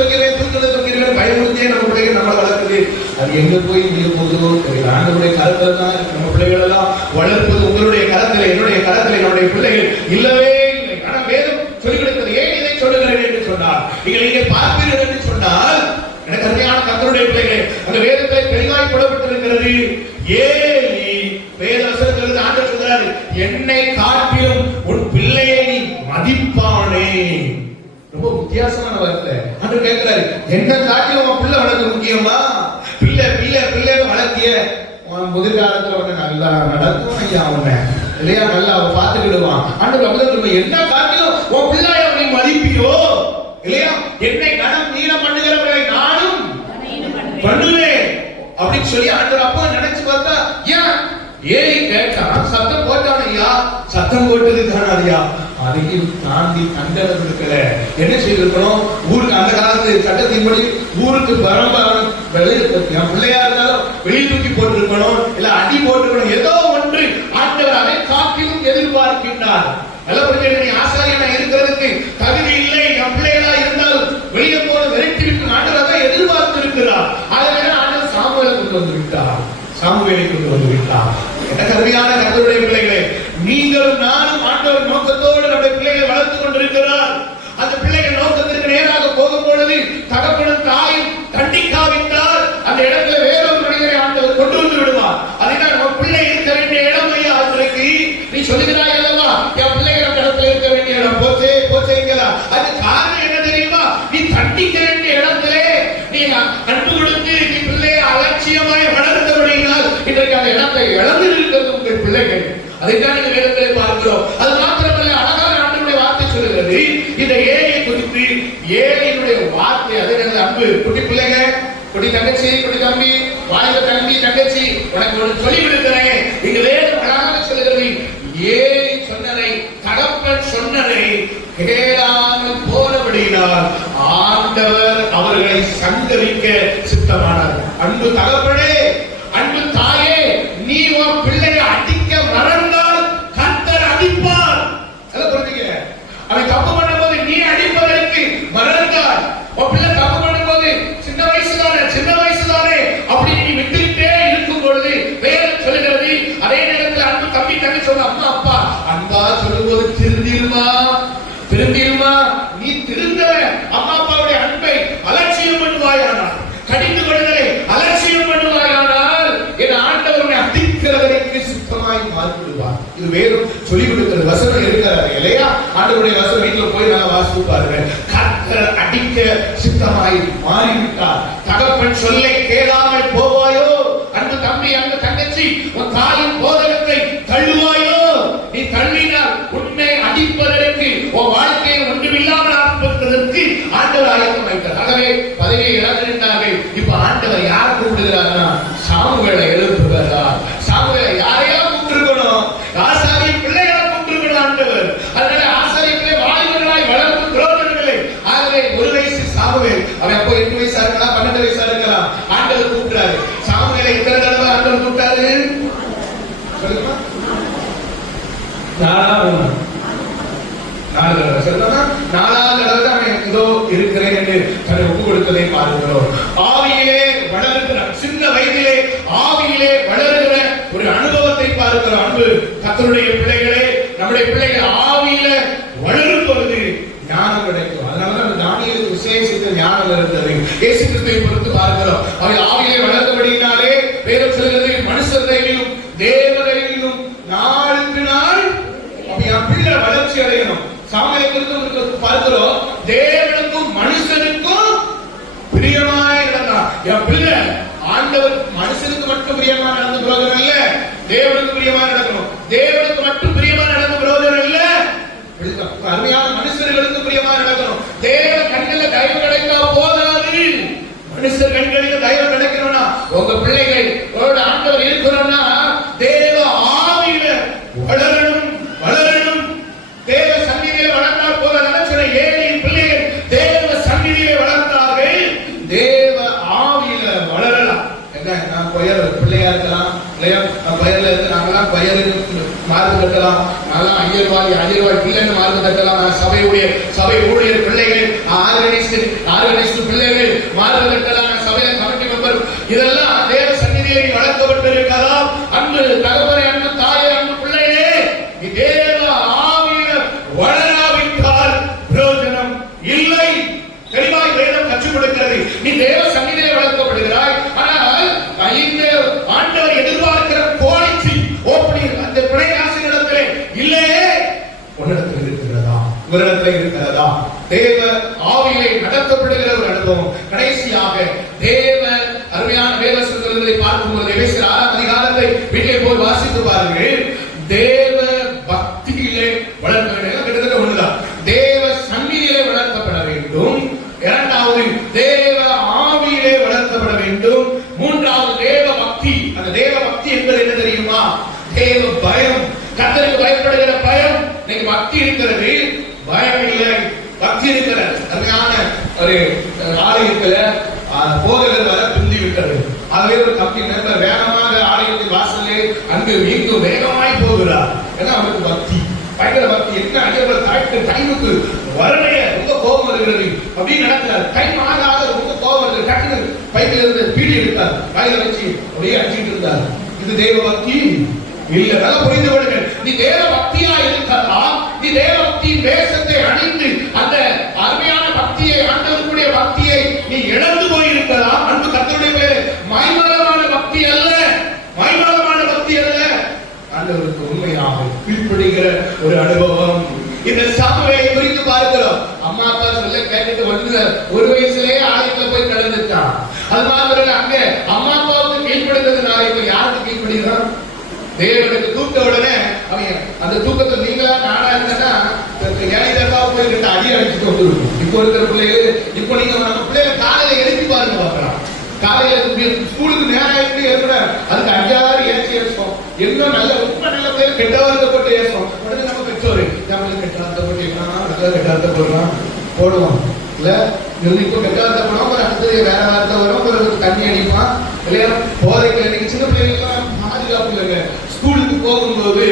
தூங்கிடுவேன் பயமுறுத்தே நம்ம பிள்ளைங்க நம்மளை வளர்க்குது. அது எங்க போய் நீங்க போகுதோ தெரியல. ஆண்டவருடைய கரத்துல தான் நம்ம பிள்ளைகள் எல்லாம் வளர்ப்பது. உங்களுடைய கரத்துல, என்னுடைய கரத்துல நம்முடைய பிள்ளைகள் இல்லவே இல்லை. ஆனா வேதம் சொல்லிக் கொடுக்கிறது. ஏன் இதை சொல்லுகிறேன் என்று சொன்னால், நீங்கள் பார்ப்பீர்கள் என்று சொன்னால், எனக்கு அருமையான கர்த்தருடைய பிள்ளைகளே, அந்த வேதத்தை தெளிவாய் போடப்பட்டிருக்கிறது. ஏலி வேதவசனத்திலிருந்து ஆண்டவர் சொல்றாரு, என்னை காட்டிலும் உன் பிள்ளையை நீ மதிப்பானே. ரொம்ப வித்தியாசமான வார்த்தை. ஆண்டவர் கேட்கிறாரு, என்ன காட்டிலும் உன் பிள்ளை வளர்க்க முக்கியமா? பிள்ளை வளர்த்திய முதிர்காலத்துல உன்னை நல்லா நடக்கும் ஐயா, உன்னை இல்லையா நல்லா அவன் பார்த்துக்கிடுவான். ஆண்டவர் அப்படிதான், என்ன காட்டிலும் உன் பிள்ளைய நீ மதிப்பியோ இல்லையா? என்னை கணம் நீளம் பண்ணுகிறவர்களை நானும் பண்ணுவேன் அப்படின்னு சொல்லி ஆண்டவர் அப்பா நினைச்சு பார்த்தா, ஏன் ஏலி கேட்டான், சத்தம் போட்டான் ஐயா, சத்தம் போட்டது தானே. அதையும் தாண்டி கண்டனம் இருக்கல. என்ன செய்திருக்கணும், ஊருக்கு அந்த காலத்து சட்டத்தின்படி ஊருக்கு பரம்பரை பிள்ளையா இருந்தாலும் வெளியே தூக்கி போட்டிருக்கணும், இல்ல அடி போட்டிருக்கணும், ஏதோ ஒன்று. ஆண்டவர் அதை காட்டிலும் எதிர்பார்க்கின்றார். நல்ல பிரச்சனை, ஆசாரியனா இருக்கிறதுக்கு தகுதி இல்லை, என் பிள்ளைகளா இருந்தாலும் வெளியே போல விரட்டி விட்டு ஆண்டவர் அதை எதிர்பார்த்து இருக்கிறார். அதனால ஆண்டவர் சாமுவேலை கொண்டு வந்து விட்டார். என்ன கருமையான கர்த்தருடைய பிள்ளைகளே, நீங்களும் நானும் ஆண்டவர் நோக்கத்தோடு நம்முடைய பிள்ளைகளை வளர்த்துக் கொண்டிருக்கிறார். அந்த பிள்ளைகள் நோக்கத்திற்கு நேராக போகும் பொழுது தகப்பனும் தாயும் தண்டிக்காவிட்டால் அந்த இடத்துல வேறொரு மனிதரை ஆண்டவர் கொண்டு வந்து விடுவார். அதனால் நம்ம பிள்ளை இருக்க வேண்டிய இடம் ஐயா இருக்கு. நீ சொல்லுகிறாய் அல்லவா, என் பிள்ளைகள் அந்த இடத்துல இருக்க வேண்டிய இடம் போச்சேங்களா? அது காரணம் என்ன தெரியுமா? நீ தண்டிக்க வேண்டிய இடத்திலே நீ அன்பு கொடுத்து நீ பிள்ளையை அலட்சியமாய் வளர்த்தபடியினால் இன்றைக்கு அந்த இடத்தை இழந்து இருக்கிறது உங்கள் பிள்ளைகள். அதைத்தான் நீங்க வேதத்திலே பார்க்கிறோம். அது மாத்திரமல்ல, அழகான ஆண்டவருடைய வார்த்தை சொல்லுகிறது. இந்த ஏலியை குறித்து ஏலியினுடைய வார்த்தை, அதே அன்பு. குட்டி பிள்ளைங்க, குட்டி தங்கச்சி, குட்டி தம்பி, வாலிப தம்பி தங்கச்சி, உனக்கு ஒன்று சொல்லி விடுக்கிறேன். இங்க வேதம் அழகாக சொல்லுகிறது. ஏலி சொன்னதை, தகப்பன் சொன்னதை கேளாமல் போனபடியினால் ஆண்டவர் அவர்களை சங்கரிக்க சித்தமானார். அன்பு தகப்பனே, அன்பு தாயே, நீ உன் பிள்ளையை அடிக்க மறந்தால் கர்த்தர் அடிப்பார். அவன் தப்பு பண்ணும்போது நீ அடிப்பதற்கு மறந்தால், உன் பிள்ளை தப்பு பண்ணும்போது சின்ன வயசுதானே அப்படி நீ விட்டுக்கிட்டே இருக்கும் பொழுது வேதம் சொல்லுகிறது. அதே நேரத்தில் அன்பு தம்பி தங்கச்சி சொன்ன அம்மா அப்பா அன்பா சொல்லும்போது திருந்திருமா, நீ திருந்த அம்மா அப்பாவுடைய அன்பை அலட்சியம் பண்ணுவாயானால், கடிந்து கொள்வதை அலட்சியம் பண்ணுவாயானால் என் ஆண்டவருடைய அடிக்கிறவரைக்கு சுத்தமாய் மாற்றிவிடுவார். இது வேறும் சொல்லிக் கொடுக்கிற வசனம் இருக்கிறாரு இல்லையா? ஆண்டவருடைய வசனம் வீட்டுல போய் நல்லா வாசித்து பாருங்க. கர்த்தர் அடிக்க சித்தமாய் மாறிவிட்டார். தகப்பன் சொல்லை கேளாமல் போவாயோ? அன்பு தம்பி, அன்பு தங்கச்சி, உன் தாயின் போதகத்தை தள்ளுவாயோ? நீ தள்ளினால் உன்னை அடிப்பதற்கு, உன் வாழ்க்கையை ஒன்றுமில்லாமல் ஆக்குவதற்கு ஆண்டவர் ஆயத்தம் வைத்தார். ஆகவே பதவியை இழந்திருந்தார்கள். இப்ப ஆண்டவர் யாரை கூப்பிடுகிறார்னா, சாமுவேலை எழுப்புகிறார். சாமுவேலை யாரையா கூப்பிட்டுருக்கணும்? ஆசாரிய பிள்ளைகளை கூப்பிட்டுருக்கணும் ஆண்டவர். அதனால ஆசாரிய பிள்ளை வாலிபர்களாய் வளர்க்கும் புரோகிதர்களே. ஆகவே ஒரு வயசு சாமுவேல், அவன் அப்போ 8 வயசா இருக்கலாம், 12 வயசா இருக்கலாம். ஆண்டவர் கூப்பிட்டாரு. சாமுவேலை எத்தனை தடவை ஆண்டவர் கூப்பிட்டாரு சொல்லுமா? 4 தடவை. 4வது தடவை அவன் ஏதோ இருக்கிறேன் என்று தன்னை ஒப்பு கொடுத்ததை பார்க்கிறோம். ஆவியிலே வளருகிற, சின்ன வயதிலே ஆவியிலே வளருகிற ஒரு அனுபவத்தை பார்க்கிறோம். அன்பு கர்த்தருடைய பிள்ளைகளே, நம்முடைய பிள்ளைகள் ஆவியில வளரும் பொழுது ஞானம் கிடைக்கும். அதனாலதான் தானியேலுக்கு விசேஷித்த ஞானம் இருந்தது. இயேசு கிறிஸ்துவை பொறுத்து பார்க்கிறோம். அவர் ஆவியிலே வளர்ந்தபடியினாலே வேதம் சொல்கிறது, மனுஷர் தைரியம் தேவதையிலும் நாளுக்கு நாள் என் பிள்ளை வளர்ச்சி அடையணும். சாமுவேலை குறித்து பார்க்கிறோம். தேவனுக்கும் மனுஷனுக்கும் பிரியமாய் நடந்தான். என் பிள்ளை ஆண்டவர் மனுஷனுக்கு மட்டும் பிரியமா நடந்த பிரயோஜனம் இல்ல, தேவனுக்கு பிரியமா நடக்கணும். தேவனுக்கு மட்டும் பிரியமா நடந்த பிரயோஜனம் இல்ல, அருமையான மனுஷர்களுக்கு பிரியமா நடக்கணும். தேவ கண்களில் தயவு கிடைத்தா போதாது, மனுஷர் கண்களில் தயவு கிடைக்கணும்னா உங்க பிள்ளைகள் ஆண்டவர் இருக்கணும்னா தேவ ஆவியில வளரணும். தேவ சந்நிதியில வளர்ந்த நான்லாம் பையனுக்கு மார்க்கு தட்டலாம், நான்லாம் ஐயர்வாடி பிள்ளைன்னு மார்க்கு தட்டலாம், நான் சபை ஊழியர் பிள்ளைகள் ஆர்கனைஸ்ட் பிள்ளைகள் மார்க்கு தட்டலாம், நான் சபையில கமிட்டி மெம்பர், இதெல்லாம் தேவ சந்நிதியை வளர்க்கப்பட்டிருக்கலாம். அன்பு தகவலை, அன்பு தாயே, அன்பு பிள்ளையே, நீ தேவ ஆவியில் வளராவிட்டால் பிரயோஜனம் இல்லை. தெளிவாய் வேதம் கற்றுக் கொடுக்கிறது. நீ தேவ சந்நிதியிலே வளர்க்கப்படுகிறாய், ஆனால் இந்த ஆண்டவர் எதிர்பார்க்கிற குவாலிட்டி ஓப்பனிங் அந்த பிணையாசிரியத்திலே இல்லையே. உன்னிடத்தில் இருக்கிறதா? உங்களிடத்தில் இருக்கிறதா? தேவ ஆவியிலே நடத்தப்படுகிற ஒரு அனுபவம். கடைசியாக தேவ அருமையான வேத சொல்களை பார்க்கும்போது எபேசியர் 6ஆம் அதிகாரத்தை வீட்டிலே போய் வாசித்து பாருங்கள். தேவ பக்தியிலே வளர்க்க வேண்டும். கிட்டத்தட்ட ஒண்ணுதான். தேவ சந்நிதியிலே வளர்க்கப்பட வேண்டும். இரண்டாவது தேவ ஆவியிலே வளர்க்கப்பட வேண்டும். மூன்றாவது தேவ பக்தி. அந்த தேவ பக்தி என்பது என்ன தெரியுமா? தேவ பயம், கர்த்தருக்கு பயப்படுகிற பயம். இன்னைக்கு பக்தி இருக்கிறது, பயம் இல்லை. பக்தி இருக்கிறது. அருமையான ஒரு ஆலயத்துல போதகர் வர பிந்தி விட்டது. ஆகவே ஒரு கம்பி நண்பர் வேகமாக ஆலயத்தின் வாசலே அங்கு இங்கு வேகமாய் போகிறார். ஏன்னா அவருக்கு பக்தி, பயங்கர பக்தி. என்ன ஐயர்கள் கரெக்ட் டைமுக்கு வரலைய ரொம்ப கோபம் வருகிறது அப்படின்னு நடக்கிறார். டைம் ஆகாத ரொம்ப கோபம் வருது. டக்குனு பைக்கில் இருந்து பீடி எடுத்தார், கையில வச்சு அப்படியே அடிச்சுட்டு இருந்தார். இது தேவ பக்தி இல்ல. நல்லா புரிந்து கொள்ளுங்கள். நீ தேவ பக்தியா இருக்கலாம், நீ தேவ பக்தியின் வேஷத்தை அணிந்து அந்த அருமையான பக்தியை, ஆண்டவருடைய பக்தியை நீ இழந்து போயிருக்கலாம். அன்பு கர்த்தருடைய பேரு மைமலமான பக்தி அல்ல, மைமலமான பக்தி அல்ல. ஆண்டவருக்கு உண்மையாக கீழ்ப்படுகிற ஒரு அனுபவம். இந்த சாமுவேலை குறித்து பார்க்கிறோம். அம்மா அப்பா சொல்ல கேட்டுட்டு வந்து ஒரு வயசுலயே ஆலயத்துல போய் கலந்துட்டான். அது மாதிரி அங்க அம்மா அப்பாவுக்கு கீழ்ப்படுகிறதுனால இப்ப யாருக்கு கீழ்ப்படுகிறான்? தேவனுக்கு தூக்க உடனே அவங்க அந்த தூக்கத்தை நீங்களா நானா இருந்தா ஏழைதா போய் 2 அடி அடிச்சுட்டு வந்துருக்கும். இப்போ இருக்கிற பிள்ளைகள், இப்போ நீங்க நம்ம பிள்ளைகளை காலையில எழுப்பி பாருங்க பார்க்கலாம். காலையில ஸ்கூலுக்கு நேரம் ஆயிட்டு ஏற்பட அதுக்கு 5-6 ஏற்றி ஏசோம். இன்னும் நல்ல ரொம்ப நல்ல பிள்ளைகள் கெட்டவார்த்தப்பட்டு ஏசோம். உடனே நம்ம பெற்றோரு நம்மளுக்கு கெட்டார்த்தப்பட்டு கெட்டார்த்தப்படுறோம் போடுவோம் இல்ல. இப்போ கெட்டார்த்தப்படும், ஒரு அடுத்தது வேற வார்த்தை வரும், ஒரு தண்ணி அடிப்பான் இல்லையா. போதைக்கு இன்னைக்கு சின்ன பிள்ளைகளுக்கு பாதுகாப்பு இல்லைங்க. ஸ்கூலுக்கு போகும்போது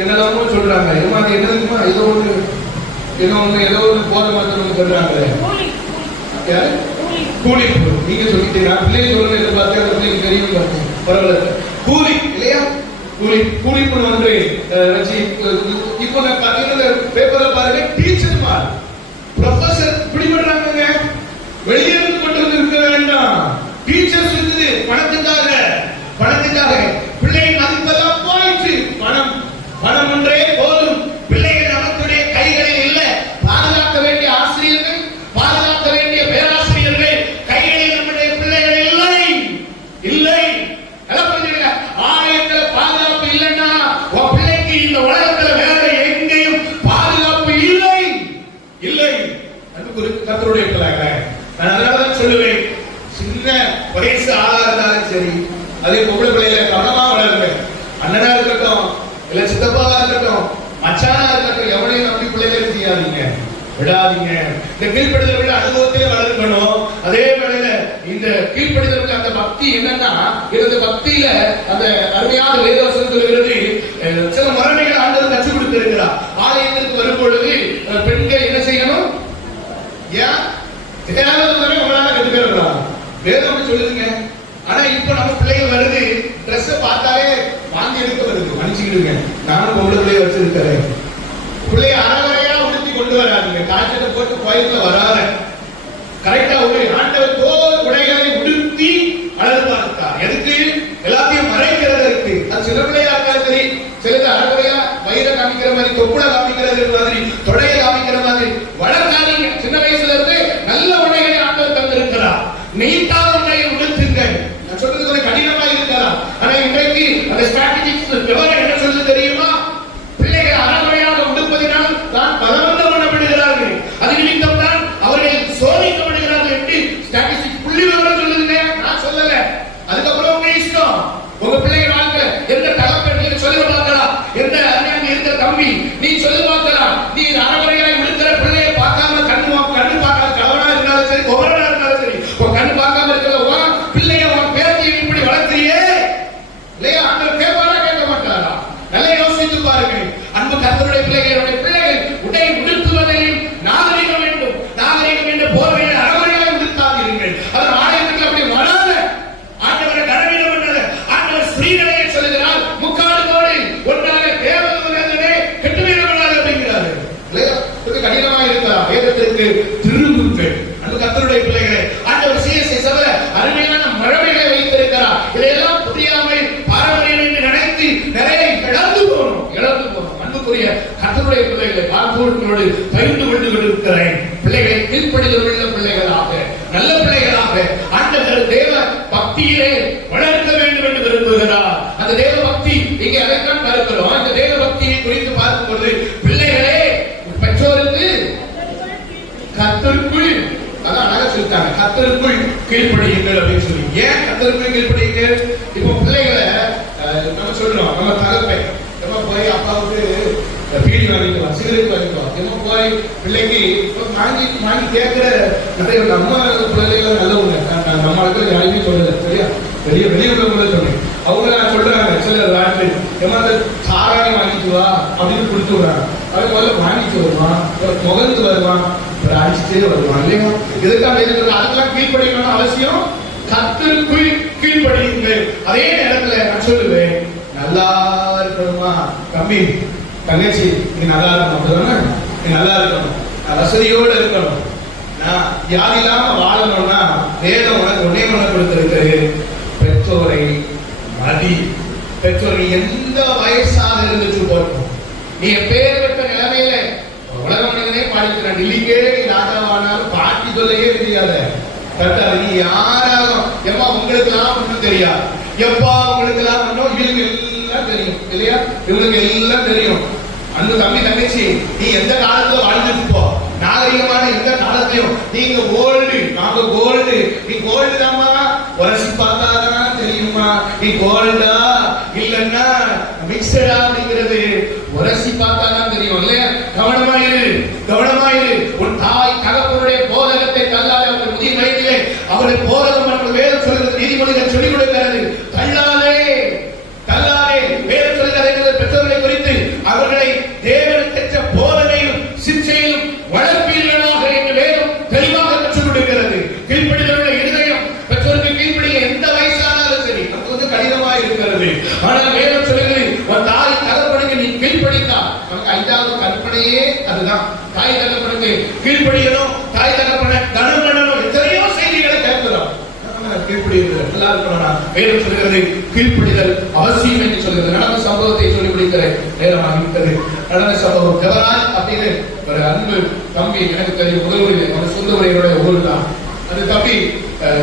என்னெல்லாமோ சொல்றாங்க. என்னதுமா ஏதோ ஒண்ணு போத மாத்திரம் சொல்றாங்களே. கூலி. நீங்க சொல்லிட்டீங்க, பிள்ளைங்க சொல்றது எதிர்பார்த்து அந்த பிள்ளைங்க தெரியும். பரவாயில்ல, கூலி இல்லையா. கூலி ஒன்று வச்சு இப்போ பாத்தீங்கன்னா பேப்பர்ல பாருங்க, டீச்சர் மார் ப்ரொஃபசர் பிடிபடுறாங்க. வெளியே இருந்து கொண்டு வந்து இருக்க வேண்டாம். டீச்சர்ஸ் இருக்குது பணத்துக்காக பிள்ளைகள் மதிப்பெல்லாம் போயிடுச்சு. பணம் ஒன்றே போதும். பிள்ளைகள் நமக்குடைய கைகளில் இல்லை. பாதுகாக்க வேண்டிய ஆசிரியர்கள், பாதுகாக்க வேண்டிய பேராசிரியர்கள் கைகளில் நம்முடைய பிள்ளைகள் இல்லை. நல்லா புரிஞ்சுங்க. ஆலயத்துல பாதுகாப்பு இல்லைன்னா உன் பிள்ளைக்கு இந்த உலகத்துல வேற எங்கேயும் பாதுகாப்பு இல்லை. அதுக்கு கர்த்தருடைய பிள்ளைங்க. நான் அதனாலதான் சொல்லுவேன், சின்ன வயசு ஆளா இருந்தாலும் சரி, அதே பொம்பளை பிள்ளைகளை கவனமா வளருங்க. அண்ணனா இருக்கட்டும், இல்ல சித்தப்பாவா இருக்கட்டும், மச்சானா இருக்கட்டும், எவனையும் நம்பி பிள்ளைகளை செய்யாதீங்க, விடாதீங்க. இந்த கீழ்ப்படுதல் அனுபவத்திலே வளர்க்கணும். அதே வேளையில இந்த கீழ்ப்படுதல் அந்த பக்தி என்னன்னா, இந்த பக்தியில அந்த அருமையான வேதவசனம் சொல்கிறது, சில முறைமைகள் ஆண்டவர் கற்றுக் கொடுத்திருக்கிறார். ஆலயத்திற்கு வரும் பொழுது பெண்கள் என்ன செய்யணும்? ஏன் உங்களால கற்றுக்கலாம் வேதம் சொல்லுதுங்க. ஆனா இப்ப நம்ம பிள்ளைகள் வருது, ட்ரெஸ் பார்த்தாலே வாங்கி எடுக்க வருது. மன்னிச்சுக்கிடுங்க, நானும் பொம்பளை பிள்ளைய வச்சிருக்கிறேன். பிள்ளைய அறவரையா உடுத்தி கொண்டு வராதுங்க. காய்ச்சலை போட்டு கோயிலுக்குள்ள வராத கரெக்டா ஒரு ஆண்டவர் தோல் உடைகளை உடுத்தி அழகு பார்த்தார். எதுக்கு? எல்லாத்தையும் மறைக்கிறதற்கு. அது சில பிள்ளையா இருந்தாலும் சரி, சிலது அறவரையா வயிற காமிக்கிற மாதிரி, தொப்புளை காமிக்கிறது மாதிரி, தொடையை காமிக்கிற மாதிரி வளர்க்காதீங்க. சின்ன வயசுல இருந்து நல்ல உடைகளை ஆண்டவர் தந்திருக்கிறார். நீட்டான உடையை உடுத்துங்கள். நான் சொல்றது கொஞ்சம் கடினமா இருக்கலாம். ஆனா இன்றைக்கு அந்த ஸ்ட்ராட்டஜிக்ஸ் விவரம் என்ன சொல்லுது தெரியுமா? பிள்ளைகள் அறமுறையாக உடுப்பதினால் தான் பலவந்தப்படுகிறார்கள். அது நிமித்தம் தான் அவர்கள் சோதிக்கப்படுகிறார்கள் என்று ஸ்ட்ராட்டஜிக் புள்ளி விவரம் சொல்லுதுங்க. நான் சொல்லல. அதுக்கப்புறம் உங்க இஷ்டம். உங்க பிள்ளைகள் வாழ்க்கை எந்த தகப்பன் நீங்க சொல்லி பார்க்கலாம், எந்த அண்ணன் இருக்கிற தம்பி நீ சொல்லி பார்க்கலாம். உங்களோடு பகிர்ந்து கொண்டு கொண்டிருக்கிறேன். பிள்ளைகளை கீழ்ப்படிதல் உள்ள பிள்ளைகளாக, நல்ல பிள்ளைகளாக ஆண்டவர் தேவ பக்தியிலே வளர்க்க வேண்டும் என்று விரும்புகிறார். அந்த தேவ பக்தி இங்கே அதைத்தான் பார்க்கிறோம். அந்த தேவ பக்தியை குறித்து பார்க்கும் பொழுது பிள்ளைகளே பெற்றோருக்கு கர்த்தருக்குள், அதான் அழகா சொல்லிட்டாங்க, கர்த்தருக்குள் கீழ்ப்படியுங்கள் அப்படின்னு சொல்லி. ஏன் கர்த்தருக்குள் கீழ்ப்படியுங்கள்? இப்போ பிள்ளைகளை நம்ம சொல்றோம், நம்ம தகப்பேன் நம்ம போய் அப்பாவுக்கு பீடி வாங்கிட்டு வா, சிகரெட் வாங்கிட்டு வா, நம்ம போய் பிள்ளைக்கு வாங்கி வாங்கி கேட்கிற நிறைய நம்ம பிள்ளைகள் நல்லவங்க, நம்மளுக்கு யாருமே சொல்லல, சரியா? வெளியுள்ள சொன்னேன். அவங்க நான் சொல்றாங்க சில நாட்டு ஏமாத்த சாராணி வாங்கிட்டு வா அப்படின்னு கொடுத்து விடுறாங்க. அது முதல்ல வாங்கிட்டு வருவான், முகந்து வருவான், அடிச்சுட்டே வருவான் இல்லையா? இதுக்காக அதுக்கெல்லாம் கீழ்ப்படிக்கணும்னு அவசியம். கர்த்தருக்குள் கீழ்ப்படியுங்கள். அதே நேரத்துல நான் சொல்லுவேன், நல்லா இருக்கணுமா தம்பி தங்கச்சி, நீ நல்லா இருக்கணும், அப்படிதானே? நீ நல்லா இருக்கணும், வசதியோடு இருக்கணும், நான் வியாதி இல்லாம வாழணும்னா வேதம் உனக்கு ஒன்னே ஒண்ணு கொடுத்திருக்கு, பெற்றோரை மதி. பெற்றோரை எந்த வயசாக இருந்துச்சு போட்டோம், நீ பேர் பெற்ற நிலைமையில உலக மனிதனே பாடிக்கிறான், டெல்லிக்கே நீ ராஜாவானாலும் பாட்டி சொல்லையே தெரியாத கரெக்டா? நீ யாராகும் எப்பா உங்களுக்கு எல்லாம் ஒன்றும் தெரியாது, எப்பா உங்களுக்கு எல்லாம் ஒன்றும் இவங்களுக்கு எல்லாம் தெரியும் இல்லையா? இவங்களுக்கு எல்லாம் தெரியும். அந்த தம்பி தங்கச்சி, நீ எந்த காலத்துல வாழ்ந்துட்டு போ, நாகரிகமான எந்த காலத்தையும் நீங்க ஓல்டு, நாங்க கோல்டு, நீ கோல்டு தாமா, உரசி பார்த்தாதான் தெரியுமா நீ கோல்டா இல்லன்னா மிக்சடா அப்படிங்கிறது உரசி பார்த்தாதான் தெரியும் இல்லையா? கவனமாயிரு, கவனமாயிரு. உன் தாய் தகப்பனுடைய போதகத்தை தள்ளாத, அவர்கள் முதிய வயதிலே அவருடைய போதகம் மற்றும் வேதம் சொல்கிறது, நீதிமொழிகள் சொல்லிக் கொடுக்கிறது, தள்ளாதே தள்ளாதே. வேதம் சொல்கிறது பெற்றோர்களை குறித்து அவர்களை தேவன் பெற்ற போதனையும் சிக்ஷையிலும் வளர்ப்பீர்களாக என்று வேதம் தெளிவாக கற்றுக் கொடுக்கிறது. கீழ்ப்படிதலுள்ள இருதயம் பெற்றோருக்கு கீழ்ப்படிய எந்த வயசானாலும் சரி, அது கொஞ்சம் கடினமாக இருக்கிறது. ஆனால் வேதம் சொல்கிறது, உன் தாய் தகப்பனுக்கு நீ கீழ்ப்படித்தால், நமக்கு 5வது கற்பனையே அதுதான், தாய் தகப்பனுக்கு கீழ்ப்படியணும், தாய் தகப்பனை கனம் பண்ணணும். எத்தனையோ செய்திகளை கேட்கிறோம், கீழ்ப்படிதல் நல்லா இருக்கணும். வேதம் சொல்கிறது கீழ்ப்படிதல் அவசியம் என்று சொல்கிறது. நடந்த சம்பவத்தை சொல்லி முடிக்கிறேன், நேரமாகிவிட்டது. நடந்த சம்பவம், ஜெபராஜ் அப்படின்னு ஒரு அன்பு தம்பி, எனக்கு தெரியும், முதல்வரில் அவன் சொந்த உரையோட ஊர் தான். அந்த தம்பி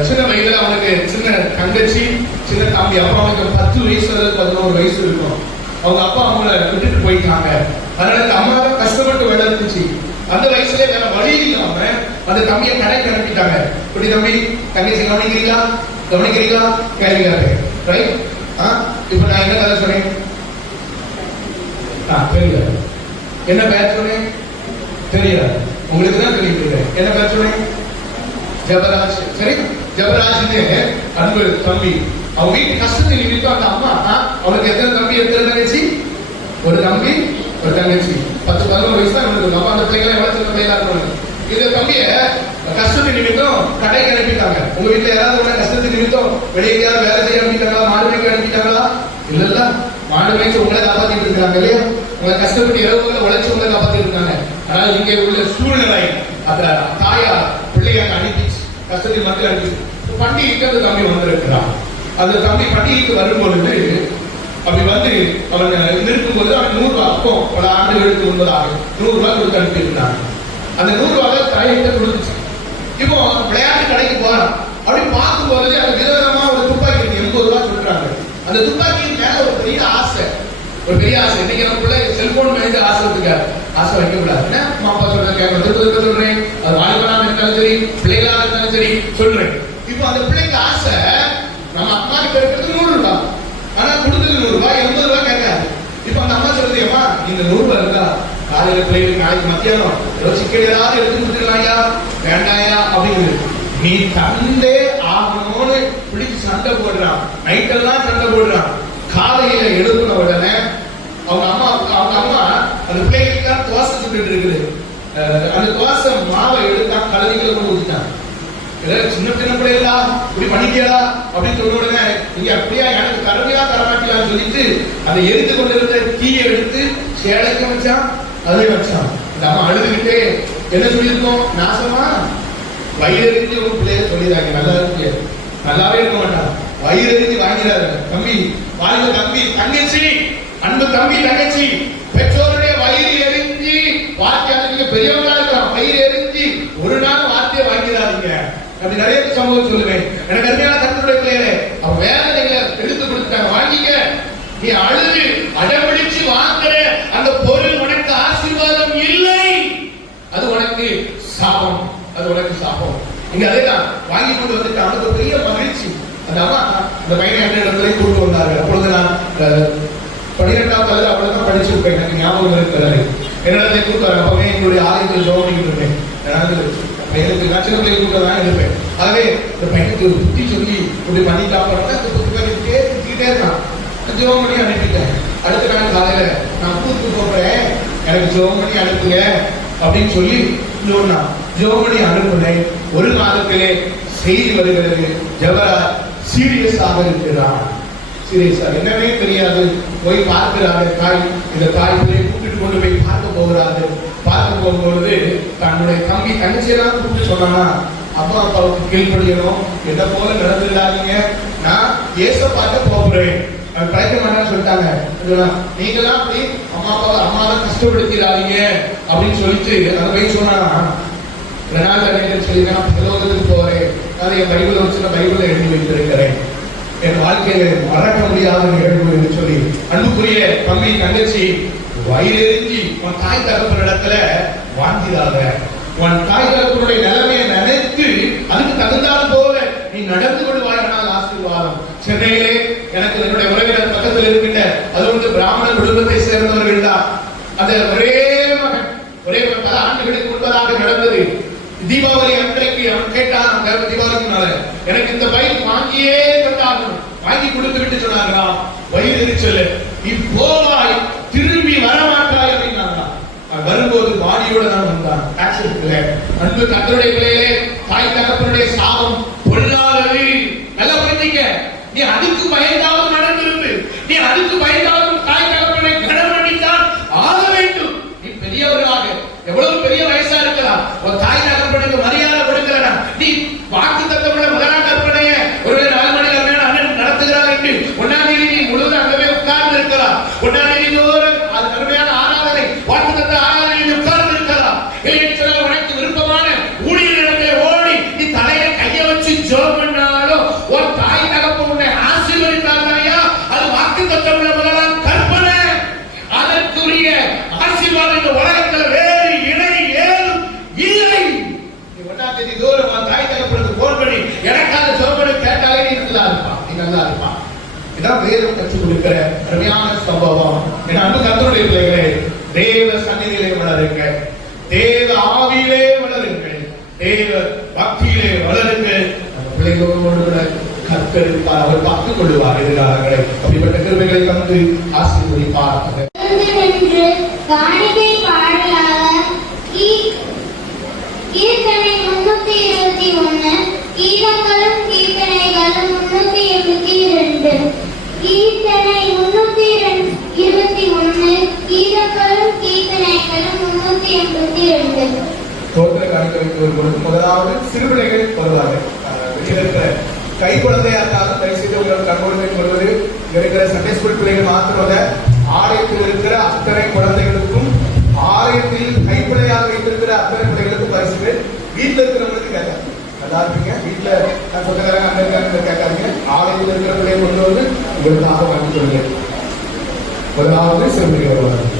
சின்ன வயதுல அவனுக்கு சின்ன தங்கச்சி, சின்ன தம்பி. அப்பா அவனுக்கு 10 வயசு 11 வயசு இருக்கும். அவங்க அப்பா அவங்கள விட்டுட்டு போயிட்டாங்க. அதனால அம்மா தான் கஷ்டப்பட்டு வளர்த்துச்சு. அந்த வயசுல வேற வழி இல்லாம அந்த தம்பியை கடைக்கு அனுப்பிட்டாங்க. இப்படி தம்பி தங்கச்சி கவனிக்கிறீங்களா கவனிக்கிறீங்களா கேட்கிறாரு, ரைட்? இப்ப நான் என்ன கதை சொன்னேன் தெரியல, என்ன பேர் சொன்னேன் தெரியல, உங்களுக்கு தான் தெரியும். என்ன பேர் சொன்னேன்? ஜெபராஜ். சரி, ஜெபராஜ் அன்பு தம்பி. அவங்க வீட்டு கஷ்டத்தை நிமித்தம் அந்த அம்மா, அவனுக்கு எத்தனை தம்பி எத்தனை தங்கச்சி? ஒரு தம்பி ஒரு தங்கச்சி. 10-11 வயசு தான் அவனுக்கு. அப்பா அந்த பிள்ளைகளை வளர்த்து பிள்ளைகளா இருக்கணும். இந்த தம்பிய கஷ்டத்தை நிமித்தம் கடைக்கு அனுப்பிட்டாங்க. உங்க வீட்டுல யாராவது உடனே கஷ்டத்தை நிமித்தம் வெளியே வேலை செய்ய அனுப்பிட்டாங்களா, மாடு மேய்க்க அனுப்பிட்டாங்களா? இல்ல, மாடு மேய்ச்சி உங்களை காப்பாத்திட்டு இருக்காங்க இல்லையா? உங்களை கஷ்டப்பட்டு இரவுல உழைச்சு உங்களை காப்பாத்திட்டு இருக்காங்க. ஆனால் இங்கே உள்ள சூழ்நிலை அந்த தாயா பிள்ளைய அனுப்பி கஷ்டத்தை மட்டும் அனுப்பி பண்டிகைக்கு அந்த தம்பி வந்திருக்கிறான். அந்த தம்பி பண்டிகைக்கு வரும்பொழுது அப்படி வந்து அவன் இருக்கும்போது அவன் 100 ரூபாய், அப்போ பல ஆண்டுகளுக்கு முன்பதாக 100 ரூபாய் கொடுத்து அனுப்பியிருந்தாங்க. அந்த 100 ரூபாய் தலையிட்ட கொடுத்துச்சு. இப்போ விளையாட்டு கடைக்கு போறான். அப்படி பார்க்கும்போது அந்த விதவிதமா ஒரு துப்பாக்கி இருக்கு, 80 ரூபாய் சொல்றாங்க. அந்த துப்பாக்கியின் மேல ஒரு பெரிய ஆசை, ஒரு பெரிய ஆசை. இன்னைக்கு நம்ம பிள்ளை செல்போன் மேல ஆசை வச்சுக்காரு, ஆசை வைக்க கூடாது. அம்மா அப்பா சொல்றேன் கேட்க திருப்பி சொல்றேன், அது வாலிபனாக இருந்தாலும் சரி பிள்ளைகளாக இருந்தாலும் சரி சொல்றேன். இப்போ அந்த பிள்ளைக்கு ஆசை, நம்ம அம்மா கிட்ட இருக்கிறது 100 ரூபாய், ஆனா கொடுத்தது 100 ரூபாய், 80 ரூபாய் கேட்காது. இப்ப அந்த அம்மா சொல்றது, அம்மா இந்த 100 ரூபாய் இருக்கா, காலையில பிள்ளைகளுக்கு நாளைக்கு மத்தியானம் ஏதோ சிக்கன் ஏதாவது எடுத்து கொடுத்துருவாயா வேண்டாயா அப்படிங்கிறது. நீ தந்தே ஆகணும்னு பிடிச்சு சண்டை போடுறான், நைட்டெல்லாம் சண்டை போடுறான். காலையில எழுப்பின உடனே அவங்க அம்மா அந்த பிள்ளைகளுக்கு தோசை சுட்டு இருக்குது. அந்த தோசை மாவை எடுத்தா கலரிகளை கொண்டு ஊத்திட்டாங்க. சின்ன சின்ன பிள்ளைகளா இப்படி பண்ணிக்கலா அப்படின்னு சொன்ன உடனே நீங்க அப்படியா எனக்கு கருமையா தரமாட்டலாம்னு சொல்லிட்டு அதை எரித்து கொண்டிருந்த தீயை எடுத்து சேலைக்கு வச்சான், அதை வச்சான். இந்த அம்மா அழுதுகிட்டே என்ன சொல்லியிருக்கோம், நாசமா வயிறறிஞ்சு ஒரு பிள்ளைய சொல்லிடுறாங்க. நல்லா இருக்கு, நல்லாவே இருக்க மாட்டான், வயிறறிஞ்சு வாங்கிறாரு. தம்பி வாலிப தம்பி தங்கச்சி, அன்பு தம்பி தங்கச்சி, பெற்றோருடைய வயிறு எரிஞ்சு வார்த்தை நீங்க பெரியவங்களா இருக்கலாம், பயிர் எரிஞ்சு ஒரு நாள் வார்த்தையை வாங்கிடாதீங்க. அப்படி நிறைய சமூகம் சொல்லுவேன். எனக்கு அருமையான கருத்துடைய பிள்ளைகளே, அவன் வேதனைகளை எடுத்து கொடுத்துட்டாங்க, வாங்கிக்க. நீ அழுது அடம்பிடிச்சு வாங்குற அந்த பொருள் உனக்கு ஆசீர்வாதம் இல்லை, அது உனக்கு சாபம், அது உனக்கு சாபம். இங்க அதேதான் வாங்கி கொண்டு வந்துட்டு அவனுக்கு பெரிய மகிழ்ச்சி. அந்த அம்மா அந்த பையனை அந்த இடத்துல கூட்டு வந்தார்கள். அப்பொழுது நான் 12ஆம் வகுப்பு அவ்வளவுதான் படிச்சிருப்பேன், எனக்கு ஞாபகம் இருக்கிறாரு. என்னிடத்தை கூப்பிட்டாரு. அப்பவே எங்களுடைய ஆலயத்தில் ஜெபம் பண்ணிட்டு இருப்பேன். பையனுக்கு நான் சின்ன பிள்ளைங்க கூட்ட தான் இருப்பேன். ஆகவே இந்த பையனுக்கு புத்தி சொல்லி இப்படி பண்ணிட்டா கேட்டுக்கிட்டே இருக்கான். ஜெபம் பண்ணி அனுப்பிட்டேன். அடுத்த நாள் காலையில நான் கூத்துக்கு போறேன், எனக்கு ஜெபம் பண்ணி அனுப்புங்க அப்படின்னு சொல்லி ஜெபம் பண்ணி அனுப்புனேன். ஒரு மாதத்திலே செய்தி வருகிறது, ஜெபராஜ் சீரியஸாக இருக்கிறார். சீரியஸா என்னவே தெரியாது. போய் பார்க்கிறாரு தாய். இந்த தாய் கூட்டிட்டு கொண்டு போய் பார்க்க போகிறாரு. பார்க்க போகும்பொழுது தன்னுடைய தம்பி தங்கச்சியெல்லாம் கூப்பிட்டு சொன்னா, அப்பா அப்பாவுக்கு கீழ்படியணும், என்ன போல நடந்துடாதீங்க, நான் ஏசப்பாட்ட போகிறேன், பழைக்க மாட்டான்னு சொல்லிட்டாங்க. நீங்களாம் அப்படி அம்மாவை கஷ்டப்படுத்திடாதீங்க அப்படின்னு சொல்லிட்டு அதை போய் சொன்னா, ரெனால்ட் அடையன்னு சொல்லி நான் பரலோகத்துக்கு போறேன், அதை என் பைபிளை வச்சு நான் பைபிளை எழுதி வைத்திருக்கிறேன், என் வாழ்க்கையில மறக்க முடியாத நிகழ்வு என்று சொல்லி. அன்புக்குரிய தம்பி தங்கச்சி, வயிறெறிஞ்சி உன் தாய் தகப்பன் இடத்துல வாழ்ந்திடாத. உன் தாய் தகப்பனுடைய நிலைமையை நினைத்து அதுக்கு தகுந்தால் போல நீ நடந்து கொள்வாயானால் ஆசீர்வாதம். சென்னையிலே எனக்கு என்னுடைய உறவினர் பக்கத்தில் இருக்கின்ற அது வந்து பிராமண குடும்பத்தை சேர்ந்தவர்கள் தான். அந்த ஒரே மகன் பல ஆண்டுகளுக்கு முன்பதாக நடந்தது. தீபாவளி அன்றைக்கு அவன் கேட்டான், தீபாவளிக்கு எனக்கு இந்த பைக் வாங்கியே தந்தாங்க, வாங்கி கொடுத்து விட்டு சொன்னார்களாம், வயிறு எரிச்சல், நீ போவாய் திரும்பி வரமாட்டாய் அப்படின்னாங்க. வரும்போது பாடியோட தான் வந்தான். அன்பு கர்த்தருடைய பிள்ளைகளே, தாய் தகப்பனுடைய சாபம் பொல்லாதது. நல்லா புரிஞ்சுக்க. நீ அதுக்கு பயந்தாவது நடந்திருந்து, நீ அதுக்கு பயந்தாவது தாய் தகப்பனை கடன் பண்ணித்தான் ஆக வேண்டும். நீ பெரியவர்களாக எவ்வளவு பெரிய வயசா இருக்கலாம், ஒரு தாய் தகப்பனுக்கு மரியாதை கொடுக்கிறனா, நீ வாக்கு தத்தமுள்ள முதலாம் கற்பனைய ஒரு 4 மணி நேரம் அண்ணன் நடத்துகிறார் என்று ஒன்னாம் தேதி நீ முழுவதும் அங்கவே உட்கார்ந்து இருக்கலாம். ஒன்னாம் தேதி தோறும் அது கடுமையான ஆராதனை, வாக்கு தத்த ஆராதனை உட்கார்ந்து இருக்கலாம். இல்லை உனக்கு விருப்பமான ஊழியர்களிடமே ஓடி நீ தலையில கைய வச்சு ஜெபம் பண்ணாலும் ஒரு தாய் தகப்பன் உன்னை ஆசீர்வதித்தாயா, அது வாக்கு தத்தமுள்ள முதலாம் கற்பனை. அதற்குரிய ஆசீர்வாதம் இந்த உலகத்தில் வேறு இணை ஏதும் இல்லை. நீ ஒன்னாம் தேதி தோறும் தாய் தகப்பனுக்கு போன் பண்ணி எனக்காக ஜெபம் கேட்டாலே நீ நல்லா இருப்பான், நீ நல்லா இருப்பான். இதான் வேதம் கற்றுக் கொடுக்கிற அருமையான சம்பவம். என் அன்பு கர்த்தருடைய பிள்ளைகளே, தேவ சந்நிதியிலே வளருங்க, தேவ ஆவியிலே வளருங்க, தேவ பக்தியிலே வளருங்க. பிள்ளைகளோடு கூட கர்த்தர் அவர் பார்த்துக் கொள்வார் எதிர்காலங்களை. அப்படிப்பட்ட கிருபைகளை தந்து ஆசீர்வதிப்பார். காணிக்கை பாடலாக கீர்த்தனை 321, கீதங்களும் கீர்த்தனைகளும் 382, கீர்த்தனை 321, கீதங்களும் கீர்த்தனைகளும் 382. தோத்திர காணிக்கைக்கு வரும்பொழுது முதலாவது சிறுபிள்ளைகள் வருவார்கள். வெளியில் இருக்கிற கை குழந்தையா இருந்தாலும் கை செய்து உங்கள் கண்கொள்கை கொள்வது இருக்கிற சண்டே ஸ்கூல் பிள்ளைகள் மாத்திரமல்ல, ஆலயத்தில் இருக்கிற அத்தனை குழந்தைகளுக்கும், ஆலயத்தில் கைப்பிள்ளையாக வைத்திருக்கிற அத்தனை பிள்ளைகளுக்கும் பரிசு. வீட்டில் இருக்கிறவங்களுக்கு கேட்காது, நல்லா இருப்பீங்க, வீட்டுல நான் சொந்தக்காரங்க அங்க இருக்காங்க கேட்காதீங்க. ஆலயத்தில் இருக்கிற பிள்ளையை கொண்டு வந்து உங்களுக்காக வாங்கி சொல்லுங்க. முதலாவது சிறுபிள்ளை வருவார்கள்.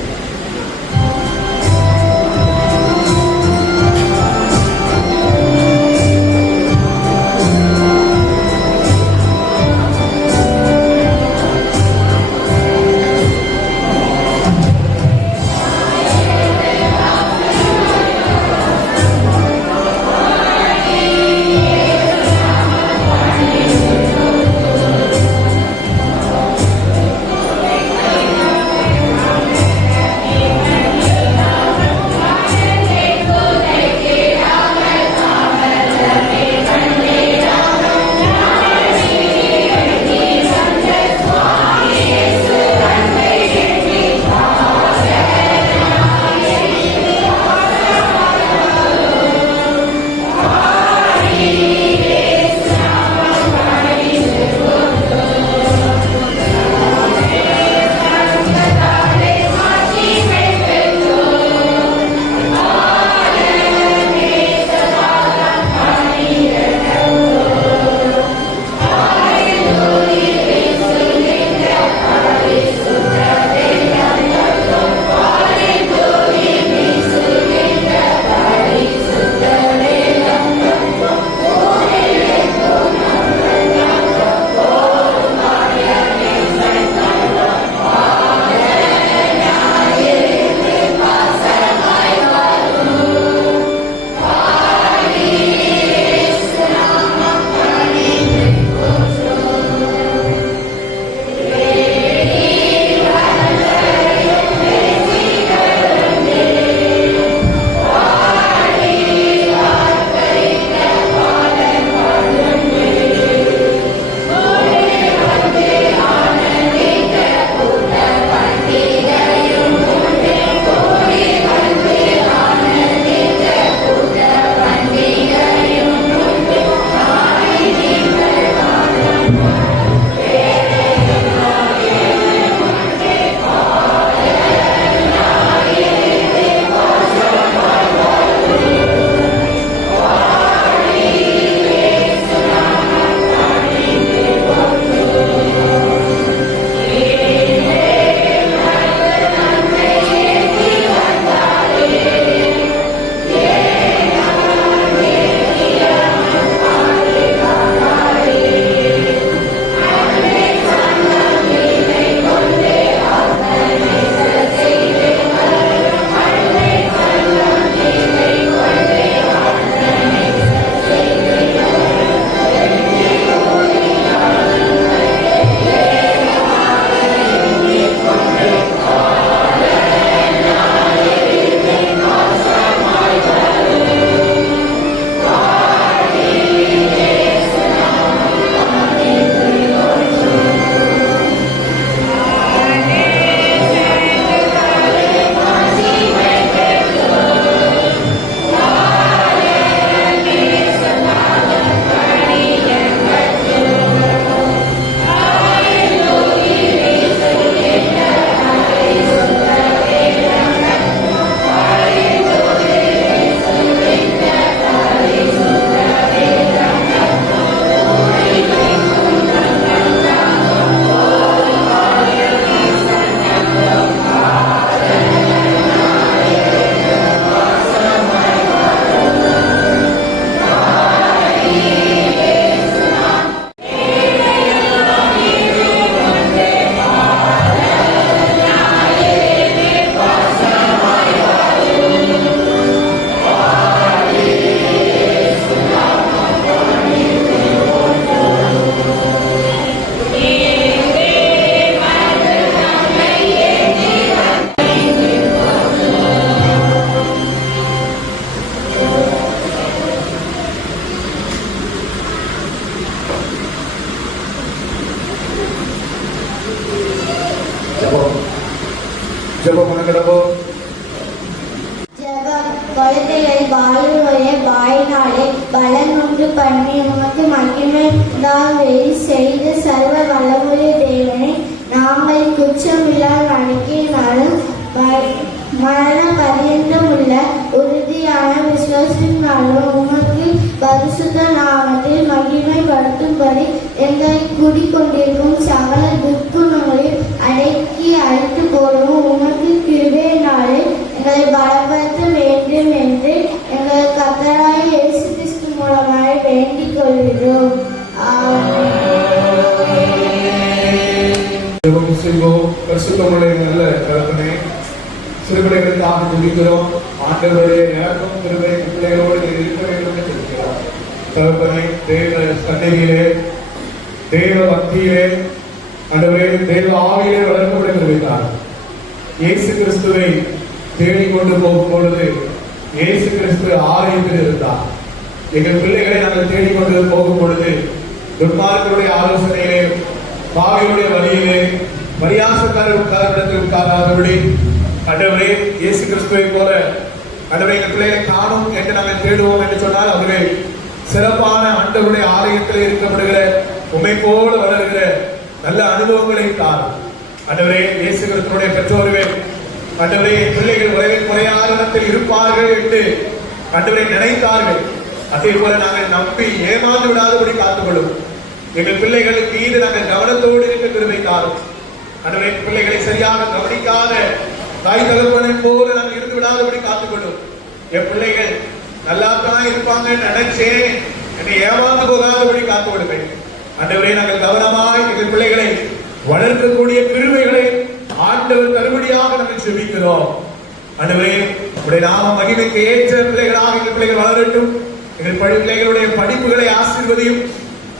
குழந்தைகள் வாழுடைய வாயினாலே பலன் உண்டு பண்ணி உமக்கு மகிமை செய்த சர்வ வல்லமுடைய தேவனை நாங்கள் குற்றமில்லா நம்பிக்கையினாலும் மரண பரியந்தம் உள்ள உறுதியான விசுவாசத்தினாலும் உமக்கு பரிசுத்த நாமத்தில் மகிமைப்படுத்தும்படி எங்களை கூடிக்கொண்டிருக்கும் சகல துர்க்குணங்களையும் அடக்கி அழித்து போடவும் உமக்கு கிருபையினாலே எங்களை பலப்படுத்த வேண்டும் என்று எங்கள் கர்த்தராகிய இயேசு கிறிஸ்து மூலமாக வேண்டிக் கொள்கிறோம். ஜெபம் செய்வோம். பரிசுத்தமுள்ள நல்ல தகப்பனே, சிறுபிள்ளைகளுக்காக துதிக்கிறோம். ஆண்டவரே, எனக்கும் கிருபை பிள்ளைகளோடு நீர் இருக்க வேண்டும் என்று இருக்கிறோம். தகப்பனே, தேவ சந்நிதியிலே, தேவ பக்தியிலே, ஆண்டவரே, தேவ ஆவியிலே வளர்க்கப்பட விரும்பினார். இயேசு கிறிஸ்துவை தேடிக்கொண்டு போகும் பொழுது இயேசு கிறிஸ்து ஆலயத்தில் இருந்தார். எங்கள் பிள்ளைகளை நாங்கள் தேடிக்கொண்டு போகும் பொழுது துன்மார்க்கருடைய ஆலோசனையிலே, பாவியுடைய வழியிலே, பரியாசக்காரத்தில் உட்காராதபடி ஆண்டவரே, இயேசு கிறிஸ்துவை போல ஆண்டவரே எங்கள் பிள்ளைகளை காணும் என்று நாங்கள் தேடுவோம் என்று சொன்னால் அவர்கள் சிறப்பான ஆண்டவருடைய ஆலயத்தில் இருக்கப்படுகிற உண்மை போல வளர்கிற நல்ல அனுபவங்களை தாரும். ஆண்டவரே, இயேசு கிறிஸ்துடைய பெற்றோர்கள் ஆண்டவரே பிள்ளைகள் உறவில் குறையாதத்தில் இருப்பார்கள் என்று ஆண்டவரை நினைத்தார்கள். அதே போல நாங்கள் நம்பி ஏமாந்து விடாதபடி காத்துக்கொள்ளும். எங்கள் பிள்ளைகளுக்கு மீது நாங்கள் கவனத்தோடு இருக்க கிருபை தாரும். ஆண்டவரே, பிள்ளைகளை சரியாக கவனிக்காத தாய் தகப்பனை போல நாங்கள் இருந்து விடாதபடி காத்துக்கொள்ளும். என் பிள்ளைகள் நல்லா தான் இருப்பாங்க நினைச்சேன் என்னை ஏமாந்து போகாதபடி காத்து விடுவேன். ஆண்டவரே, நாங்கள் கவனமாய் எங்கள் பிள்ளைகளை வளர்க்கக்கூடிய கிருபைகளை ஆண்டவர் தருபடியாக நாங்கள் செபிக்கிறோம். ஆண்டவரே, உடைய நாம மகிமைக்கு ஏற்ற பிள்ளைகளாக எங்கள் பிள்ளைகள் வளரட்டும். எங்கள் பிள்ளைகளுடைய படிப்புகளை ஆசீர்வதியும்,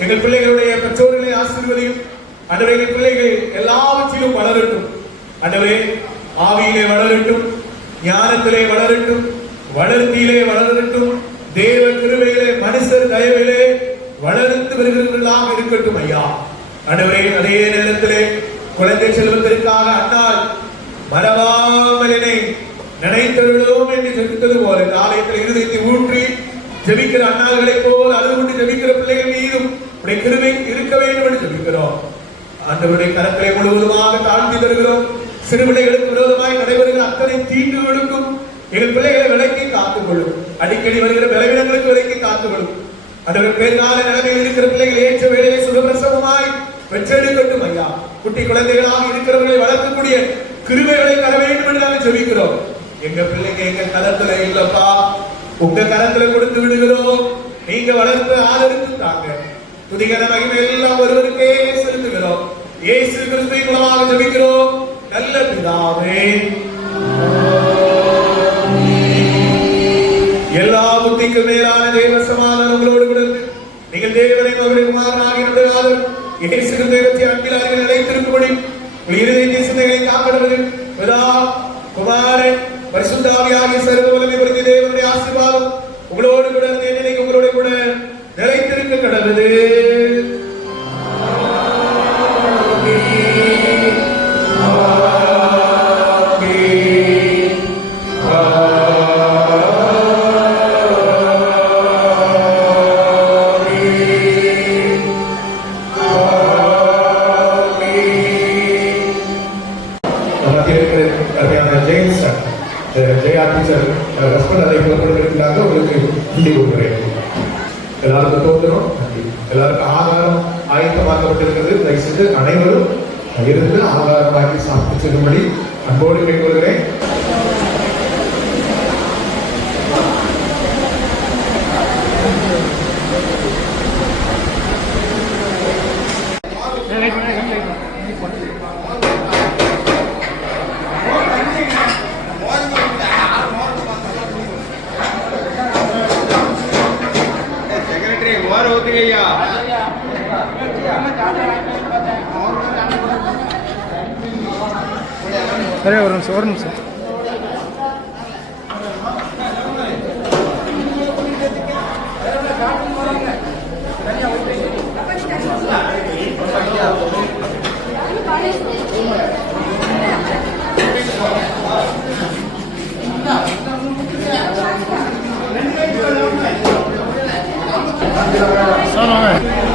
எங்கள் பிள்ளைகளுடைய பெற்றோர்களை ஆசீர்வதியும். ஆண்டவரே, எங்கள் பிள்ளைகள் எல்லாவற்றிலும் வளரட்டும். ஆண்டவரே, ஆவியிலே வளரட்டும், ஞானத்திலே வளரட்டும், வளர்த்தியிலே வளரட்டும், தேவ கிருபையிலே, மனுஷர் தயவிலே வளர்ந்து வருகிறவர்களாக இருக்கட்டும் ஐயா. ஆண்டவரே, அதே நேரத்திலே குழந்தை செல்வதற்காக அண்ணால் மறவாமலினை நினைத்தருளோம் என்று ஜெபித்தது போல இந்த ஆலயத்தில் இருதயத்தை ஊற்றி ஜெபிக்கிற அண்ணாள்களை போல் அழுது கொண்டு ஜெபிக்கிற பிள்ளைகள் மீதும் உடைய கிருபை இருக்க வேண்டும் என்று ஜெபிக்கிறோம். ஆண்டவருடைய கரத்திலே முழுவதுமாக தாழ்த்தி தருகிறோம். சிறு பிள்ளைகளுக்கு விரோதமாய் நடைபெறுகிற அத்தனை தீங்குகளுக்கும் எங்கள் பிள்ளைகளை விலக்கி காத்துக்கொள்ளும். அடிக்கடி வருகிற பலவீனங்களுக்கு விலக்கி காத்துக்கொள்ளும். ஆண்டவர், பெருங்கால நிலைமையில் இருக்கிற பிள்ளைகள் ஏற்ற வேலையை சுகப்பிரசவமாய் பெற்றெடுக்கட்டும் ஐயா. குட்டி குழந்தைகளாக இருக்கிறவர்களை வளர்க்கக்கூடிய கிருபைகளை தர வேண்டும் என்று நாங்கள் ஜெபிக்கிறோம். எங்க பிள்ளைங்க எங்க கரத்துல இல்லப்பா, உங்க கரத்துல கொடுத்து விடுகிறோம். நீங்க வளர்த்து ஆதரித்து தாங்க. துதிகர மகிமை எல்லாம் ஒருவருக்கே செலுத்துகிறோம். இயேசு கிறிஸ்துவின் மூலமாக ஜெபிக்கிறோம் நல்ல பிதாவே. எல்லா புத்திக்கு மேலான தேவ சமாதானம் உங்களோடு கூட நீங்கள் தேவனை அவருடைய குமாரனாக இயேசு கிறிஸ்துவை அன்பிலாக நிலைத்திருக்கும்படி இருதயத்தின் சிந்தைகளை காக்கிறது பிதா குமாரன் பரிசுத்த ஆவியாகிய சர்வ வல்லமை பொருந்திய தேவனுடைய ஆசீர்வாதம் உங்களோடு கூட நினைக்க உங்களோட கூட நிலைத்திருக்க கடவுது. எல்லாருக்கும் தோன்றணும். எல்லாருக்கும் ஆகாரம் ஆயத்தமாக்கப்பட்டிருக்கிறது. தயவுசெய்து அனைவரும் இருந்து ஆகாரமாக்கி சாப்பிட்டு செல்லும்படி அன்போடு கேட்கொள்கிறேன். अरे और निमिषம் Thank you. சார் வாங்க